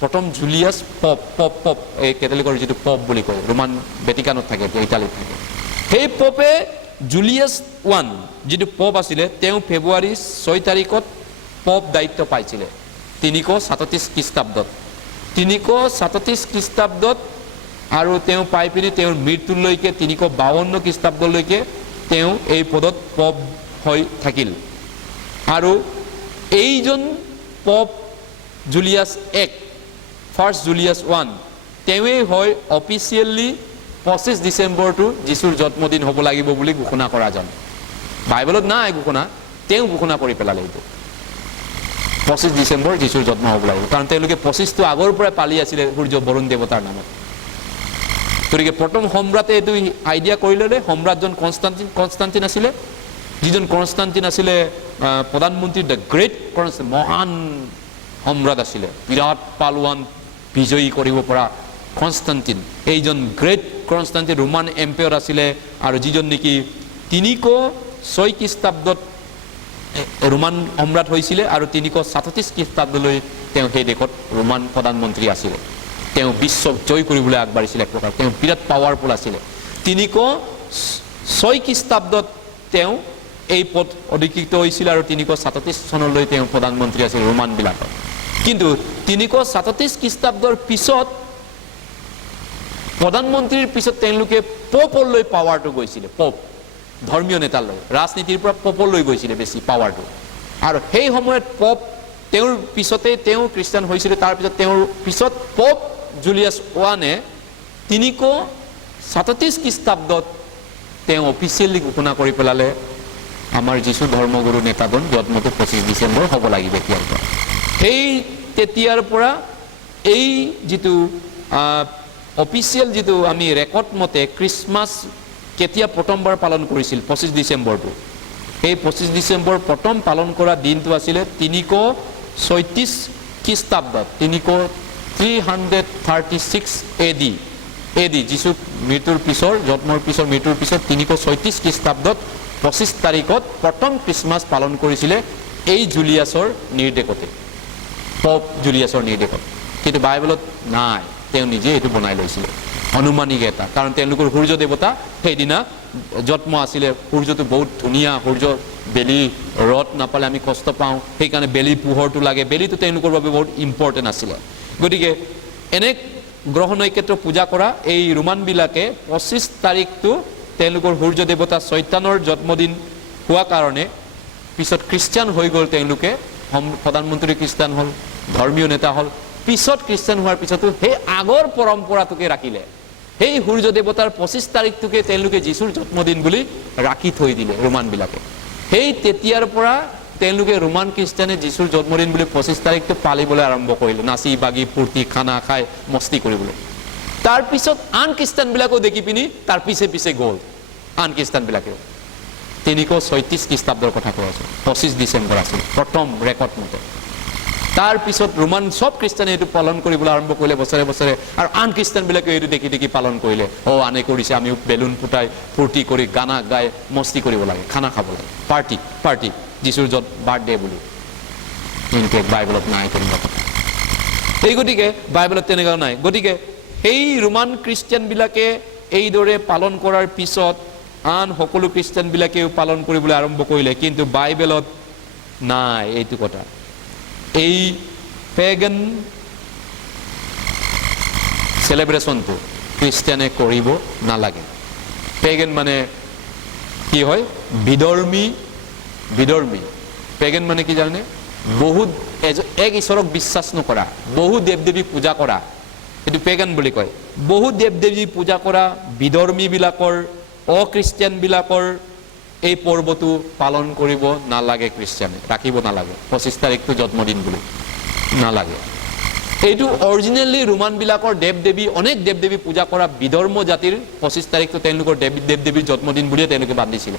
প্ৰথম জুলিয়াছ পপ এই কেথলিকৰ যিটো পপ বুলি কয় ৰোমান ভেটিকানত থাকে ইটালীত থাকে সেই পপে জুলিয়াছ 1 যিটো পপ আছিলে তেওঁ ফেব্ৰুৱাৰী 6 তাৰিখত পপ দায়িত্ব পাইছিলে 337 খ্ৰীষ্টাব্দত 337 খ্ৰীষ্টাব্দত আৰু তেওঁ পাই পিনি তেওঁৰ মৃত্যুলৈকে 352 খ্ৰীষ্টাব্দলৈকে তেওঁ এই পদত পপ হৈ থাকিল আৰু এইজন পপ জুলিয়াছ ফাৰ্ষ্ট জুলিয়াছ 1 তেওঁই হয় অফিচিয়েলি 25 ডিসেম্বৰটো যিশুৰ জন্মদিন হ'ব লাগিব বুলি ঘোষণা কৰা জন বাইবেলত নাই ঘোষণা তেওঁ ঘোষণা কৰি পেলালে এইটো 25 ডিসেম্বৰ যিশুৰ জন্ম হ'ব লাগিব কাৰণ তেওঁলোকে 25টো আগৰ পৰা পালি আছিল সূৰ্য বৰুণ দেৱতাৰ নামত গতিকে প্ৰথম সম্ৰাটে এইটো আইডিয়া কৰিলে সম্ৰাটজন কনষ্টান্টিন আছিলে যিজন কনষ্টান্টিন আছিলে প্ৰধানমন্ত্ৰী দ্য গ্ৰেট মহান সম্ৰাট আছিলে বিৰাট পালৱান বিজয়ী কৰিব পৰা কনষ্টান্টিন এইজন গ্ৰেট কনষ্টান্টিন ৰোমান এম্পায়াৰ আছিলে আৰু যিজন নেকি 306 খ্ৰীষ্টাব্দত ৰোমান সম্ৰাট হৈছিলে আৰু 337 খ্ৰীষ্টাব্দলৈ তেওঁ সেই দেশত ৰোমান প্ৰধানমন্ত্ৰী আছিলে তেওঁ বিশ্ব জয় কৰিবলৈ আগবাঢ়িছিল এক প্ৰকাৰ তেওঁ বিৰাট পাৱাৰফুল আছিলে 306 খ্ৰীষ্টাব্দত তেওঁ এই পদ অধিকৃত হৈছিল আৰু 337 চনলৈ তেওঁ প্ৰধানমন্ত্ৰী আছিল ৰোমান বিলাকৰ কিন্তু 337 খ্ৰীষ্টাব্দৰ পিছত প্ৰধানমন্ত্ৰীৰ পিছত তেওঁলোকে পপলৈ পাৱাৰটো গৈছিল পপ ধৰ্মীয় নেতালৈ ৰাজনীতিৰ পৰা পপলৈ গৈছিল বেছি পাৱাৰটো আৰু সেই সময়ত পপ তেওঁৰ পিছতে তেওঁ খ্ৰীষ্টান হৈছিল তাৰ পিছত তেওঁৰ পিছত পপ জুলিয়াছ 1 337 খ্ৰীষ্টাব্দত তেওঁ অফিচিয়েলি ঘোষণা কৰি পেলালে আমাৰ যিশু ধৰ্মগুৰু নেতাজন জন্মটো 25 ডিসেম্বৰ হ'ব লাগিব এতিয়াৰ পৰা সেই তেতিয়াৰ পৰা এই যিটো অফিচিয়েল যিটো আমি ৰেকৰ্ড মতে খ্ৰীষ্টমাছ কেতিয়া প্ৰথমবাৰ পালন কৰিছিল 25 ডিসেম্বৰটো এই 25 ডিসেম্বৰ প্ৰথম পালন কৰা দিনটো আছিল 336 খ্ৰীষ্টাব্দত 336 এডি যিশু মৃত্যুৰ পিছৰ জন্মৰ পিছৰ মৃত্যুৰ পিছত 336 খ্ৰীষ্টাব্দত 25 তাৰিখত প্ৰথম খ্ৰীষ্টমাছ পালন কৰিছিলে এই জুলিয়াছৰ নিৰ্দেশতে পপ জুলিয়াছৰ নিৰ্দেশত কিন্তু বাইবেলত নাই তেওঁ নিজে এটো বনাই লৈছিল অনুমানিক এটা কাৰণ তেওঁলোকৰ সূৰ্য দেৱতা সেইদিনা জন্ম আছিলে সূৰ্যটো বহুত ধুনীয়া সূৰ্য বেলি ৰদ নাপালে আমি কষ্ট পাওঁ সেই কাৰণে বেলি পোহৰটো লাগে বেলিটো তেওঁলোকৰ বাবে বহুত ইম্পৰ্টেন্ট আছিল গতিকে এনে গ্ৰহ নক্ষত্ৰ পূজা কৰা এই ৰোমান বিলাকে 25 তাৰিখটো তেওঁলোকৰ সূৰ্য দেৱতা চৈতানৰ জন্মদিন হোৱা কাৰণে পিছত খ্ৰীষ্টান হৈ গ'ল তেওঁলোকে প্ৰধানমন্ত্ৰী খ্ৰীষ্টান হ'ল ধৰ্মীয় নেতা হ'ল পিছত খ্ৰীষ্টান হোৱাৰ পিছতো সেই আগৰ পৰম্পৰাটোকে ৰাখিলে সেই সূৰ্য দেৱতাৰ 25 তাৰিখটোকে তেওঁলোকে যিশুৰ জন্মদিন বুলি ৰাখি থৈ দিলে ৰোমান বিলাকে সেই তেতিয়াৰ পৰা তেওঁলোকে ৰোমান খ্ৰীষ্টানে যিশুৰ জন্মদিন বুলি 25 তাৰিখটো পালিবলৈ আৰম্ভ কৰিলে নাচি বাগি ফূৰ্তি খানা খাই মস্তি কৰিবলৈ তাৰ পিছত আন খ্ৰীষ্টান বিলাকো দেখি পিনি তাৰ পিছে গ'ল আন খ্ৰীষ্টান বিলাকে 336 খ্ৰীষ্টাব্দৰ কথা কৈ আছে 25 ডিসেম্বৰ আছিল প্ৰথম ৰেকৰ্ড মতে তাৰ পিছত ৰোমান সব খ্ৰীষ্টানে এটো পালন কৰিবলৈ আৰম্ভ কৰিলে বছৰে বছৰে আৰু আন খ্ৰীষ্টান বিলাকে এটো দেখি পালন কৰিলে আনে কৰিছে আমিও বেলুন ফুটাই ফূৰ্তি কৰি গানা গাই মস্তি কৰিব লাগে খানা খাব লাগে পাৰ্টি যিশুৰ বাৰ্থডে বুলি কিন্তু বাইবেলত নাই তেনেকুৱা কথা এই গতিকে বাইবেলত তেনেকুৱা নাই গতিকে এই ৰোমান খ্ৰীষ্টান বিলাকে এইদৰে পালন কৰাৰ পিছত আন সকলো খ্ৰীষ্টান বিলাকেও পালন কৰিবলৈ আৰম্ভ কৰিলে কিন্তু বাইবেলত নাই এইটো কথা এই পেগান সেলিব্ৰেশনটো খ্ৰীষ্টানে কৰিব নালাগে পেগান মানে কি হয় বিধৰ্মী পেগান মানে কি জানে বহুত এক ঈশ্বৰক বিশ্বাস নকৰা বহু দেৱ দেৱী পূজা কৰা এটো পেগান বুলি কয় বহু দেৱ দেৱী পূজা কৰা বিধৰ্মী বিলাকৰ অখ্ৰীষ্টান বিলাকৰ এই পৰ্বটো পালন কৰিব নালাগে খ্ৰীষ্টানে ৰাখিব নালাগে 25 তাৰিখটো জন্মদিন বুলি নালাগে এইটো অৰিজিনালি ৰোমান বিলাকৰ দেৱ দেৱী অনেক দেৱ দেৱী পূজা কৰা বিধৰ্ম জাতিৰ 25 তাৰিখটো তেওঁলোকৰ দেৱ দেৱীৰ জন্মদিন বুলি তেওঁলোকে বান্ধিছিল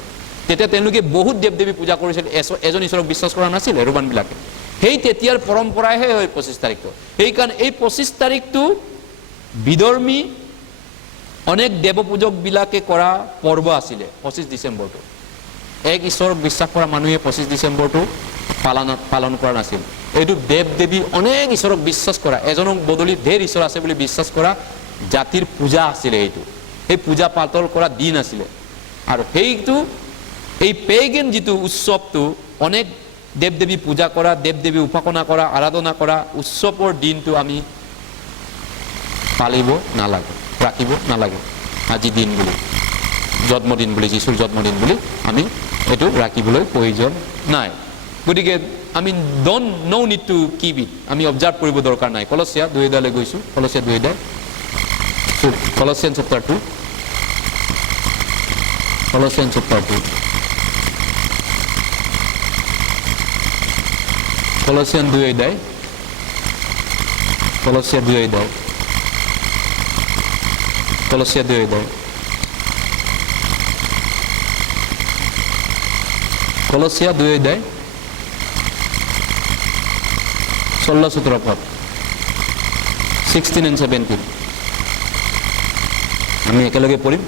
তেতিয়া তেওঁলোকে বহুত দেৱ দেৱী পূজা কৰিছিল এজন ঈশ্বৰক বিশ্বাস কৰা নাছিল ৰোমান বিলাকে সেই তেতিয়াৰ পৰম্পৰাহে হয় 25 তাৰিখটো এই কাৰণ এই 25 তাৰিখটো বিধৰ্মী অনেক দেৱপূজক বিলাকে কৰা পৰ্ব আছিল 25 ডিসেম্বৰটো এক ঈশ্বৰক বিশ্বাস কৰা মানুহে 25 ডিসেম্বৰটো পালন কৰা নাছিল এইটো দেৱ দেৱী অনেক ঈশ্বৰক বিশ্বাস কৰা এজনক বদলি ধেৰ ঈশ্বৰ আছে বুলি বিশ্বাস কৰা জাতিৰ পূজা আছিল এইটো এই পূজা পাতল কৰা দিন আছিল আৰু সেইটো এই পেগান যেটো উৎসৱটো অনেক দেৱ দেৱী পূজা কৰা দেৱ দেৱী উপাসনা কৰা আৰাধনা কৰা উৎসৱৰ দিনটো আমি পালিব নালাগে ৰাখিব নালাগে আজি দিন বুলি জন্মদিন বুলি যিশুৰ জন্মদিন বুলি আমি এটো ৰাখিবলৈ প্ৰয়োজন নাই গতিকে আমি no need to keep it আমি অবজাৰ্ভ কৰিব দৰকাৰ নাই কলছিয়া 2 লৈ গৈছো কলছিয়া 2 Colossians chapter 2 Colossians chapter 2 Colossians 2 Colossians 2 Colossians 2 Colossians 2 16-17 পদ 16 and 17 আমি একেলগে পড়িম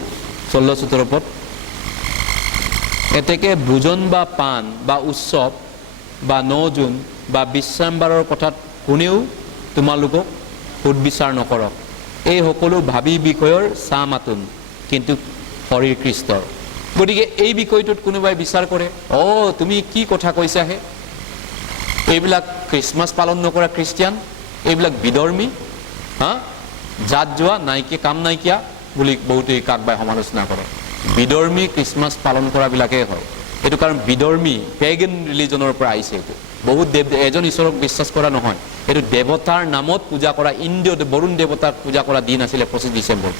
16-17 পদ এতেকে ভোজন বা পান বা উৎসৱ বা নজুন বা বিশ্ৰামবাৰৰ কথাত কোনেও তোমালোকক সুদবিচাৰ নকৰক এই সকলো ভাবি বিষয়ৰ সামাতুন কিন্তু শৰীৰ খ্ৰীষ্টৰ গতিকে এই বিষয়টোত কোনোবাই বিচাৰ কৰে তুমি কি কথা কৈছা হে এইবিলাক খ্ৰীষ্টমাছ পালন নকৰা খ্ৰীষ্টিয়ান এইবিলাক বিধৰ্মী জাত যোৱা নাইকে কাম নাইকিয়া বুলি বহুতে কাকবাই সমালোচনা কৰে বিধৰ্মী খ্ৰীষ্টমাছ পালন কৰা বিলাকে হয় এটো কাৰণ বিধৰ্মী পেগান ৰিলিজনৰ পৰা আহিছে এটো বহুত দেৱ এজন ঈশ্বৰক বিশ্বাস কৰা নহয় এটো দেৱতাৰ নামত পূজা কৰা ইন্দ্ৰ বৰুণ দেৱতাক পূজা কৰা দিন আছিল 25 ডিসেম্বৰ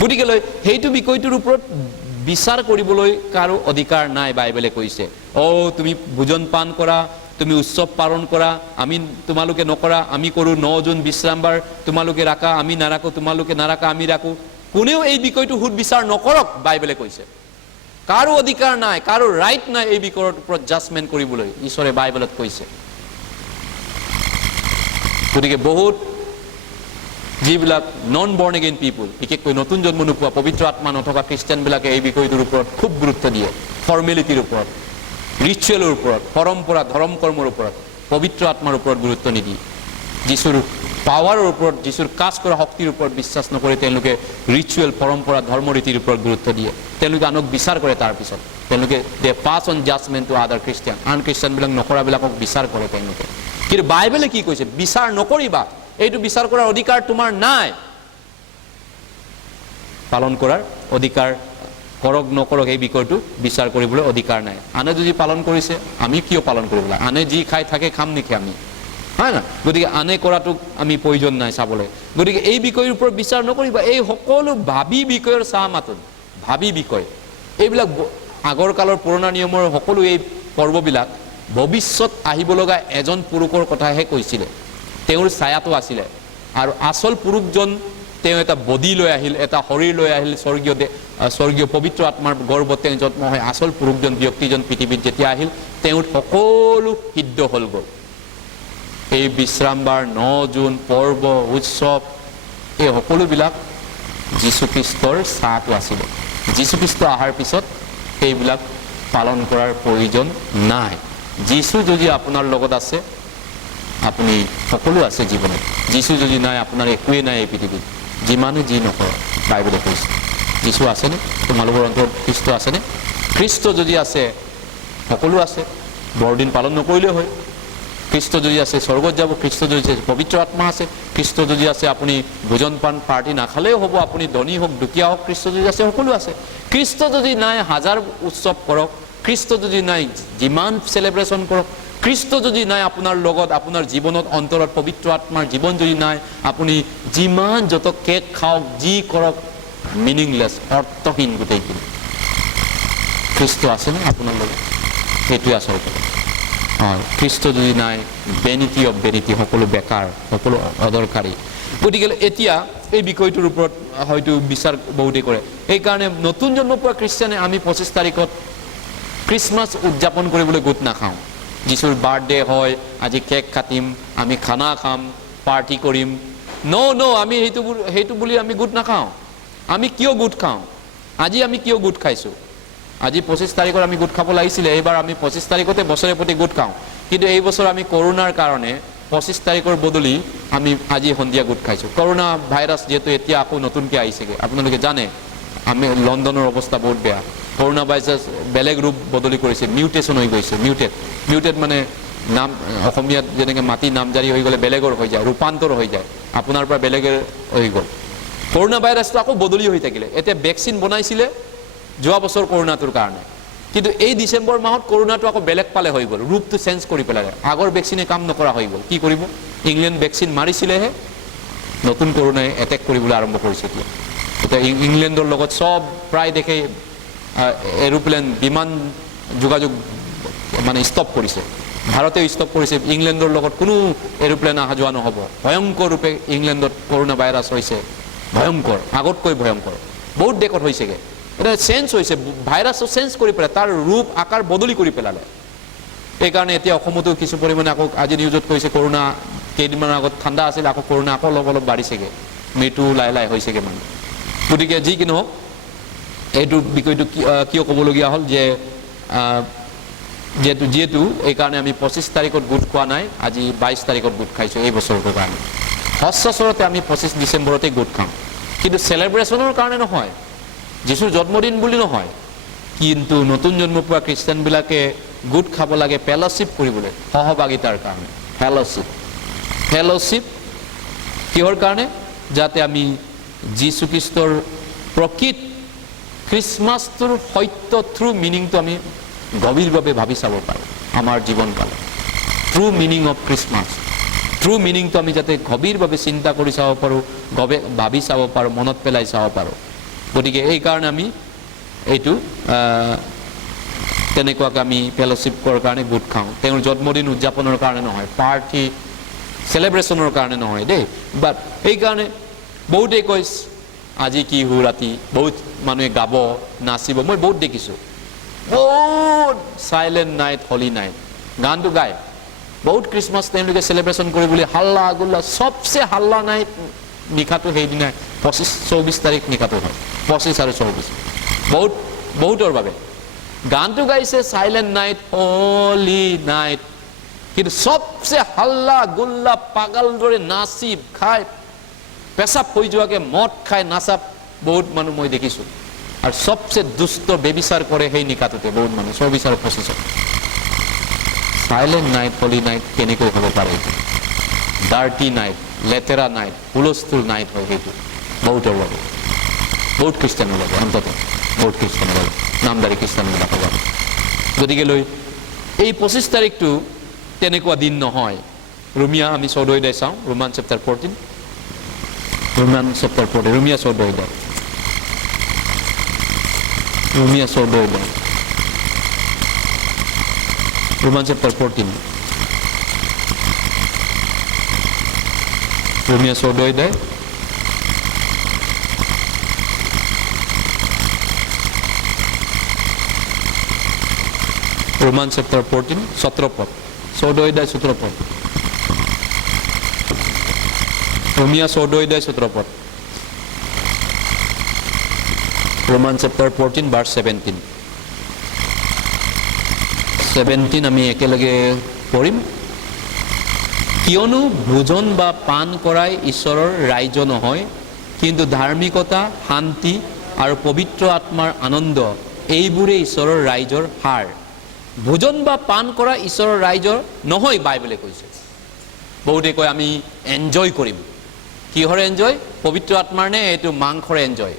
গতিকে সেইটো বিষয়টোৰ ওপৰত বিচাৰ কৰিবলৈ কাৰো অধিকাৰ নাই বাইবেলে কৈছে তুমি ভোজন পান কৰা তুমি উৎসৱ পালন কৰা আমি তোমালোকে নকৰা আমি কৰো 9 জুন বিশ্ৰামবাৰ তোমালোকে ৰাখা আমি নাৰাখো তোমালোকে নাৰাখা আমি ৰাখো কোনেও এই বিষয়টো হুদ বিচাৰ নকৰক বাইবেলে কৈছে কাৰো অধিকাৰ নাই কাৰো ৰাইট নাই এই বিষয়ৰ ওপৰত জাজমেন্ট কৰিবলৈ ঈশ্বৰে বাইবেলত কৈছে গতিকে বহুত যিবিলাক নন বৰ্ন এগেইন পিপল বিশেষকৈ নতুন জন্ম নোপোৱা পবিত্ৰ আত্মা নথকা খ্ৰীষ্টিয়ান বিলাকে এই বিষয়টোৰ ওপৰত খুব গুৰুত্ব দিয়ে ফৰ্মেলিটিৰ ওপৰত ৰিচুৱেলৰ ওপৰত পৰম্পৰা ধৰ্ম কৰ্মৰ ওপৰত পবিত্ৰ আত্মাৰ ওপৰত গুৰুত্ব নিদি যিশুৰ পাৱাৰৰ ওপৰত যিশুৰ কাজ কৰা শক্তিৰ ওপৰত বিশ্বাস নকৰে তেওঁলোকে ৰিচুৱেল পৰম্পৰা ধৰ্ম ৰীতিৰ ওপৰত গুৰুত্ব দিয়ে তেওঁলোকে আনক বিচাৰ কৰে তাৰ পিছত তেওঁলোকে দে পাছ অন জাজমেন্ট টু আদাৰ খ্ৰীষ্টিয়ান আন খ্ৰীষ্টিয়ান বিলাক নকৰা বিলাকক বিচাৰ কৰে তেওঁলোকে কিন্তু বাইবেলে কি কৈছে বিচাৰ নকৰিবা এইটো বিচাৰ কৰাৰ অধিকাৰ তোমাৰ নাই পালন কৰাৰ অধিকাৰ কৰক নকৰক এই বিষয়টো বিচাৰ কৰিবলৈ অধিকাৰ নাই আনে যদি পালন কৰিছে আমি কিয় পালন কৰিব লাগে আনে যি খাই থাকে খাম নেকি আমি হয় না গতিকে আনে কৰাটো আমি প্ৰয়োজন নাই চাবলৈ গতিকে এই বিষয়ৰ ওপৰত বিচাৰ নকৰিবা এই সকলো ভাবি বিষয়ৰ সামাতুন ভাবি বিষয় এইবিলাক আগৰ কালৰ পুৰণা নিয়মৰ সকলো এই পৰ্ববিলাক ভৱিষ্যত আহিব লগা এজন পুৰুষৰ কথাহে কৈছিলে তেওঁৰ ছায়াটো আছিলে আৰু আসল পুৰুষজন তেওঁ এটা বডি লৈ আহিল এটা শৰীৰ লৈ আহিল স্বৰ্গীয় পবিত্ৰ আত্মাৰ গৰ্ভত তেওঁ জন্ম হয় আসল পুৰুষজন ব্যক্তিজন পৃথিৱীত যেতিয়া আহিল তেওঁৰ সকলো সিদ্ধ হ'ল গ'ল এই বিশ্ৰামবাৰ 9 জুন পৰ্ব উৎসৱ এই সকলোবিলাক যীশু খ্ৰীষ্টৰ ছায়াটো আছিল যীশু খ্ৰীষ্ট অহাৰ পিছত এইবিলাক পালন কৰাৰ প্ৰয়োজন নাই যীশু যদি আপোনাৰ লগত আছে আপুনি সকলো আছে জীৱনত যীশু যদি নাই আপোনাৰ একোৱে নাই এই পৃথিৱীত যিমানে যি নকৰক বাইবেলে কৈছে যীশু আছেনে তোমালোকৰ অন্তৰত খ্ৰীষ্ট আছেনে খ্ৰীষ্ট যদি আছে সকলো আছে বৰদিন পালন নকৰিলেও হয় খ্ৰীষ্ট যদি আছে স্বৰ্গত যাব খ্ৰীষ্ট যদি আছে পবিত্ৰ আত্মা আছে খ্ৰীষ্ট যদি আছে আপুনি ভোজন পান পাৰ্টি নাখালেও হ'ব আপুনি ধনী হওক দুখীয়া হওক খ্ৰীষ্ট যদি আছে সকলো আছে খ্ৰীষ্ট যদি নাই হাজাৰ উৎসৱ কৰক খ্ৰীষ্ট যদি নাই যিমান সেলিব্ৰেশন কৰক খ্ৰীষ্ট যদি নাই আপোনাৰ লগত আপোনাৰ জীৱনত অন্তৰত পবিত্ৰ আত্মাৰ জীৱন যদি নাই আপুনি যিমান যত কেক খাওক যি কৰক মিনিংলেছ অৰ্থহীন গোটেইখিনি খ্ৰীষ্ট আছে না আপোনাৰ লগত সেইটোৱে আচল কথা খ্ৰীষ্ট যদি নাই বেনিটি অফ বেনিটি সকলো বেকাৰ সকলো অদৰকাৰী গতিকে এতিয়া এই বিষয়টোৰ ওপৰত হয়তো বিচাৰ বহুতে কৰে এইকাৰণে নতুন জন্ম পোৱা খ্ৰীষ্টিয়ানে আমি 25 তাৰিখত খ্ৰীষ্টমাছ উদযাপন কৰিবলৈ গোট নাখাওঁ যিশুৰ বাৰ্থডে হয় আজি কেক কাটিম আমি খানা খাম পাৰ্টি কৰিম নো আমি সেইটো বুলি আমি গোট নাখাওঁ আমি কিয় গোট খাওঁ আজি আমি কিয় গোট খাইছো আজি 25 তাৰিখৰ আমি গোট খাব লাগিছিলে, এইবাৰ আমি 25 তাৰিখতে বছৰে প্ৰতি গোট খাওঁ, কিন্তু এই বছৰ আমি কৰোনাৰ কাৰণে 25 তাৰিখৰ বদলি আমি আজি সন্ধিয়া গোট খাইছোঁ। কৰোনা ভাইৰাছ যিহেতু এতিয়া আকৌ নতুনকৈ আহিছেগৈ, আপোনালোকে জানে আমি লণ্ডনৰ অৱস্থা বহুত বেয়া। কৰোনা ভাইৰাছ বেলেগ ৰূপ বদলি কৰিছে, মিউটেশ্যন হৈ গৈছে। মিউটেড মানে নাম অসমীয়াত যেনেকৈ মাটি নামজাৰি হৈ গ'লে বেলেগৰ হৈ যায়, ৰূপান্তৰ হৈ যায়, আপোনাৰ পৰা বেলেগৰ হৈ গ'ল। কৰোনা ভাইৰাছটো আকৌ বদলি হৈ থাকিলে। এতিয়া ভেকচিন বনাইছিলে যোৱা বছৰ কৰোনাটোৰ কাৰণে, কিন্তু এই ডিচেম্বৰ মাহত কৰোনাটো আকৌ বেলেগ পালে হৈ গ'ল, ৰূপটো চেঞ্জ কৰি পেলালে। আগৰ ভেকচিনে কাম নকৰা হৈ গ'ল, কি কৰিব? ইংলেণ্ড ভেকচিন মাৰিছিলেহে, নতুন কৰোনাই এটেক কৰিবলৈ আৰম্ভ কৰিছে। এতিয়া ইংলেণ্ডৰ লগত চব প্ৰায় দেশে এৰোপ্লেন বিমান যোগাযোগ মানে ষ্টপ কৰিছে, ভাৰতেও ষ্টপ কৰিছে। ইংলেণ্ডৰ লগত কোনো এৰোপ্লেন অহা যোৱা নহ'ব। ভয়ংকৰ ৰূপে ইংলেণ্ডত কৰোনা ভাইৰাছ হৈছে, ভয়ংকৰ, আগতকৈ ভয়ংকৰ। বহুত দেশত হৈছেগৈ। এটা চেঞ্জ হৈছে, ভাইৰাছটো চেঞ্জ কৰি পেলাই তাৰ ৰূপ আকাৰ বদলি কৰি পেলালে। এইকাৰণে এতিয়া অসমতো কিছু পৰিমাণে আকৌ আজি নিউজত কৈছে কৰোনা কেইদিনমানৰ আগত ঠাণ্ডা আছিল, আকৌ কৰোনা আকৌ অলপ অলপ বাঢ়িছেগৈ, মৃত্যু লাহে লাহে হৈছেগৈ মানে। গতিকে যি কি নহওক, এইটো বিষয়টো কিয় ক'বলগীয়া হ'ল যে যিহেতু এইকাৰণে আমি 25 তাৰিখত গোট খোৱা নাই, আজি 22 তাৰিখত গোট খাইছোঁ এই বছৰটোৰ কাৰণে। সচৰাচৰতে আমি 25 ডিচেম্বৰতে গোট খাওঁ, কিন্তু চেলিব্ৰেশ্যনৰ কাৰণে নহয়, যীশুৰ জন্মদিন বুলি নহয়, কিন্তু নতুন জন্ম পোৱা খ্ৰীষ্টানবিলাকে গোট খাব লাগে ফেলোশ্বিপ কৰিবলৈ, সহভাগিতাৰ কাৰণে। ফেলোশ্বিপ কিহৰ কাৰণে? যাতে আমি যীশুখ্ৰীষ্টৰ প্ৰকৃত খ্ৰীষ্টমাছটোৰ সত্য থ্ৰু মিনিংটো আমি গভীৰভাৱে ভাবি চাব পাৰোঁ আমাৰ জীৱনকালত। True meaning of Christmas, true মিনিংটো আমি যাতে গভীৰভাৱে চিন্তা কৰি চাব পাৰোঁ, ভাবি চাব পাৰোঁ, মনত পেলাই চাব পাৰোঁ। গতিকে এইকাৰণে আমি এইটো তেনেকুৱাকৈ আমি ফেলোশ্বিপৰ কাৰণে গোট খাওঁ। তেওঁৰ জন্মদিন উদযাপনৰ কাৰণে নহয়, পাৰ্টি চেলিব্ৰেশ্যনৰ কাৰণে নহয় দেই। বাট সেইকাৰণে বহুতেই কৈছে আজি কি হু ৰাতি, বহুত মানুহে গাব, নাচিব, মই বহুত দেখিছোঁ। বহুত চাইলেণ্ট নাইট, হলি নাইট গানটো গায়, বহুত খ্ৰীষ্টমাছ তেওঁলোকে চেলিব্ৰেশ্যন কৰিবলৈ হাল্লা গোল্লা। চবচে হাল্লা নাইট নিশাটো সেইদিনাই 25-24 তাৰিখ নিশাটো হয়, 25 আৰু 24 বহুতৰ বাবে গানটো গাইছে চাইলেণ্ট নাইট, হলি নাইট, কিন্তু চবচে হাল্লা গোল্লা পাগল দৰে নাচি খাই পেচাব হৈ যোৱাকে মদ খাই নাচা বহুত মানুহ মই দেখিছোঁ। আৰু চবচে দুষ্ট বেবিচাৰ কৰে সেই নিশাটোতে বহুত মানুহ, 24 আৰু 25। চাইলেণ্ট নাইট, হলি নাইট কেনেকৈ হ'ব পাৰে? ডাৰ্টি নাইট, লেতেৰা নাইট, হুলস্থুল নাইট হয় সেইটো বহুতৰ বাবে, বহুত খ্ৰীষ্টানৰ বাবে, অন্তত বহুত খ্ৰীষ্টানৰ বাবে, নামদাৰী খ্ৰীষ্টানবিলাকৰ বাবে। গতিকে লৈ এই 25 তাৰিখটো তেনেকুৱা দিন নহয়। ৰোমিয়া আমি 14 অধ্যায় চাওঁ, ৰোমান চেপ্টাৰ 14, ৰোমান চেপ্টাৰ 14, ৰোমিয়া 14 অধ্যায়, ৰোমিয়া 14 অধ্যায়, ৰোমান চেপ্টাৰ 14, ৰোমিয়া 14 অধ্যায় ৰোমান চেপ্টাৰ 14 17 পদ, 14 অধ্যায় 17 পদ, ৰোমিয়া 14 অধ্যায় 17 পদ, ৰোমান চেপ্টাৰ 14 ভাৰ্ছ 17 আমি একেলগে পঢ়িম। কিয়নো ভোজন বা পান কৰাই ঈশ্বৰৰ ৰাজ্য নহয়, কিন্তু ধাৰ্মিকতা, শান্তি আৰু পবিত্ৰ আত্মাৰ আনন্দ এইবোৰে ঈশ্বৰৰ ৰাজ্যৰ সাৰ। ভোজন বা পান কৰা ঈশ্বৰৰ ৰাজ্যৰ নহয়, বাইবেলে কৈছে। বহুতে কয় আমি এনজয় কৰিম। কিহৰ এনজয়? পবিত্ৰ আত্মাৰ নে এইটো মাংসৰ এনজয়?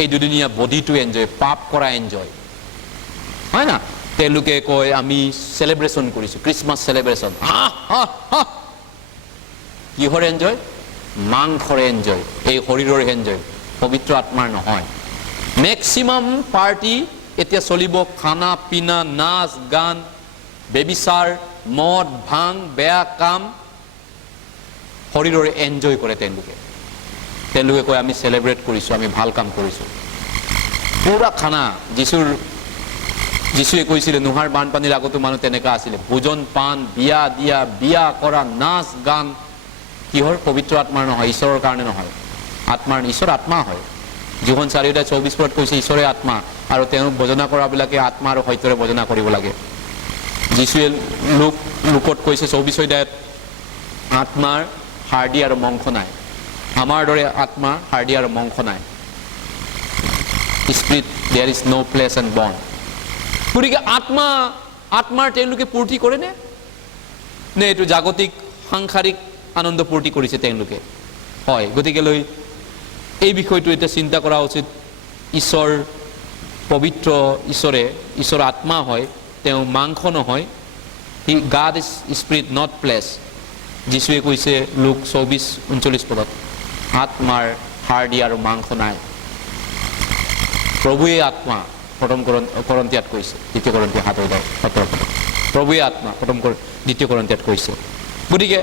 এই দুদিনীয়া বডিটো এনজয়, পাপ কৰা এনজয়, হয় না? তেওঁলোকে কয় আমি চেলিব্ৰেশ্যন কৰিছোঁ, খ্ৰীষ্টমাছ চেলিব্ৰেশ্যন। কিহৰ এনজয়? মাংসৰ এনজয়, এই শৰীৰৰ এনজয়, পবিত্ৰ আত্মাৰ নহয়। মেক্সিমাম পাৰ্টি এতিয়া চলিব খানা পিনা, নাচ গান, বেবিচাৰ, মদ ভাং, বেয়া কাম, শৰীৰৰ এনজয় কৰে তেওঁলোকে কয় আমি চেলিব্ৰেট কৰিছোঁ, আমি ভাল কাম কৰিছোঁ। পুৰা খানা, যীশুৱে কৈছিলে নোহাৰ বানপানীৰ আগতো মানুহ তেনেকুৱা আছিলে, ভোজন পান, বিয়া দিয়া, বিয়া কৰা, নাচ গান। কিহৰ? পবিত্ৰ আত্মাৰ নহয়, ঈশ্বৰৰ কাৰণে নহয়। ঈশ্বৰ আত্মা হয়। যোহন 4:24 কৈছে ঈশ্বৰে আত্মা। আৰু তেওঁক ভজনা কৰাবিলাকে আত্মা আৰু সত্যৰে ভজনা কৰিব লাগে। যীশুৱে লোকত কৈছে 24 অধ্যায়ত আত্মাৰ হাৰ্ডি আৰু মাংস নাই। আমাৰ দৰে আত্মাৰ হাৰ্ডি আৰু মাংস নাই। Spirit there is no' flesh and bone. গতিকে আত্মাৰ তেওঁলোকে পূৰ্তি কৰেনে নে এইটো জাগতিক সাংসাৰিক আনন্দ পূৰ্তি কৰিছে তেওঁলোকে? হয়, গতিকে লৈ এই বিষয়টো এতিয়া চিন্তা কৰা উচিত। ঈশ্বৰ পবিত্ৰ, ঈশ্বৰ আত্মা হয়, তেওঁ মাংস নহয়। God is spirit not flesh. যীশুৱে কৈছে লোক 24:39 পদত আত্মাৰ হাৰ্ডি আৰু মাংস নাই। প্ৰভুৱে আত্মা প্ৰথম কৰন্থিয়াত কৈছে, 2 কৰন্থিয়া 7:17 পদত প্ৰভুৱে আত্মা প্ৰথম 2 কৰন্থিয়াত কৈছে। গতিকে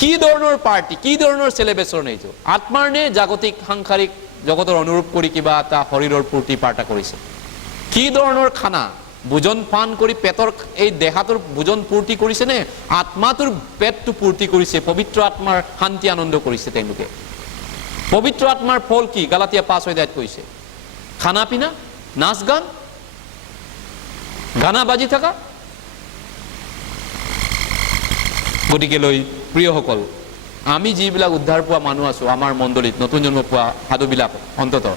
কি ধৰণৰ পাৰ্টি, কি ধৰণৰ চেলিব্ৰেশ্যন এইটো? আত্মাৰ নে জাগতিক সাংসাৰিক জগতৰ অনুৰূপ কৰি কিবা এটা শৰীৰৰ পূৰ্তি পাৰ্টা কৰিছে? কি ধৰণৰ খানা ভোজন পান কৰি পেটৰ এই দেহাটোৰ ভোজন পূৰ্তি কৰিছে নে আত্মাটোৰ পেটটো পূৰ্তি কৰিছে? পবিত্ৰ আত্মাৰ শান্তি আনন্দ কৰিছে তেওঁলোকে। পবিত্ৰ আত্মাৰ ফল কি? গালাতিয়া 5 অধ্যায়ত কৈছে খানা পিনা, নাচ গান, গানা বাজি থকা। গতিকে লৈ প্ৰিয়সকল, আমি যিবিলাক উদ্ধাৰ পোৱা মানুহ আছো আমাৰ মণ্ডলীত, নতুন জন্ম পোৱা সাধুবিলাক, অন্ততঃ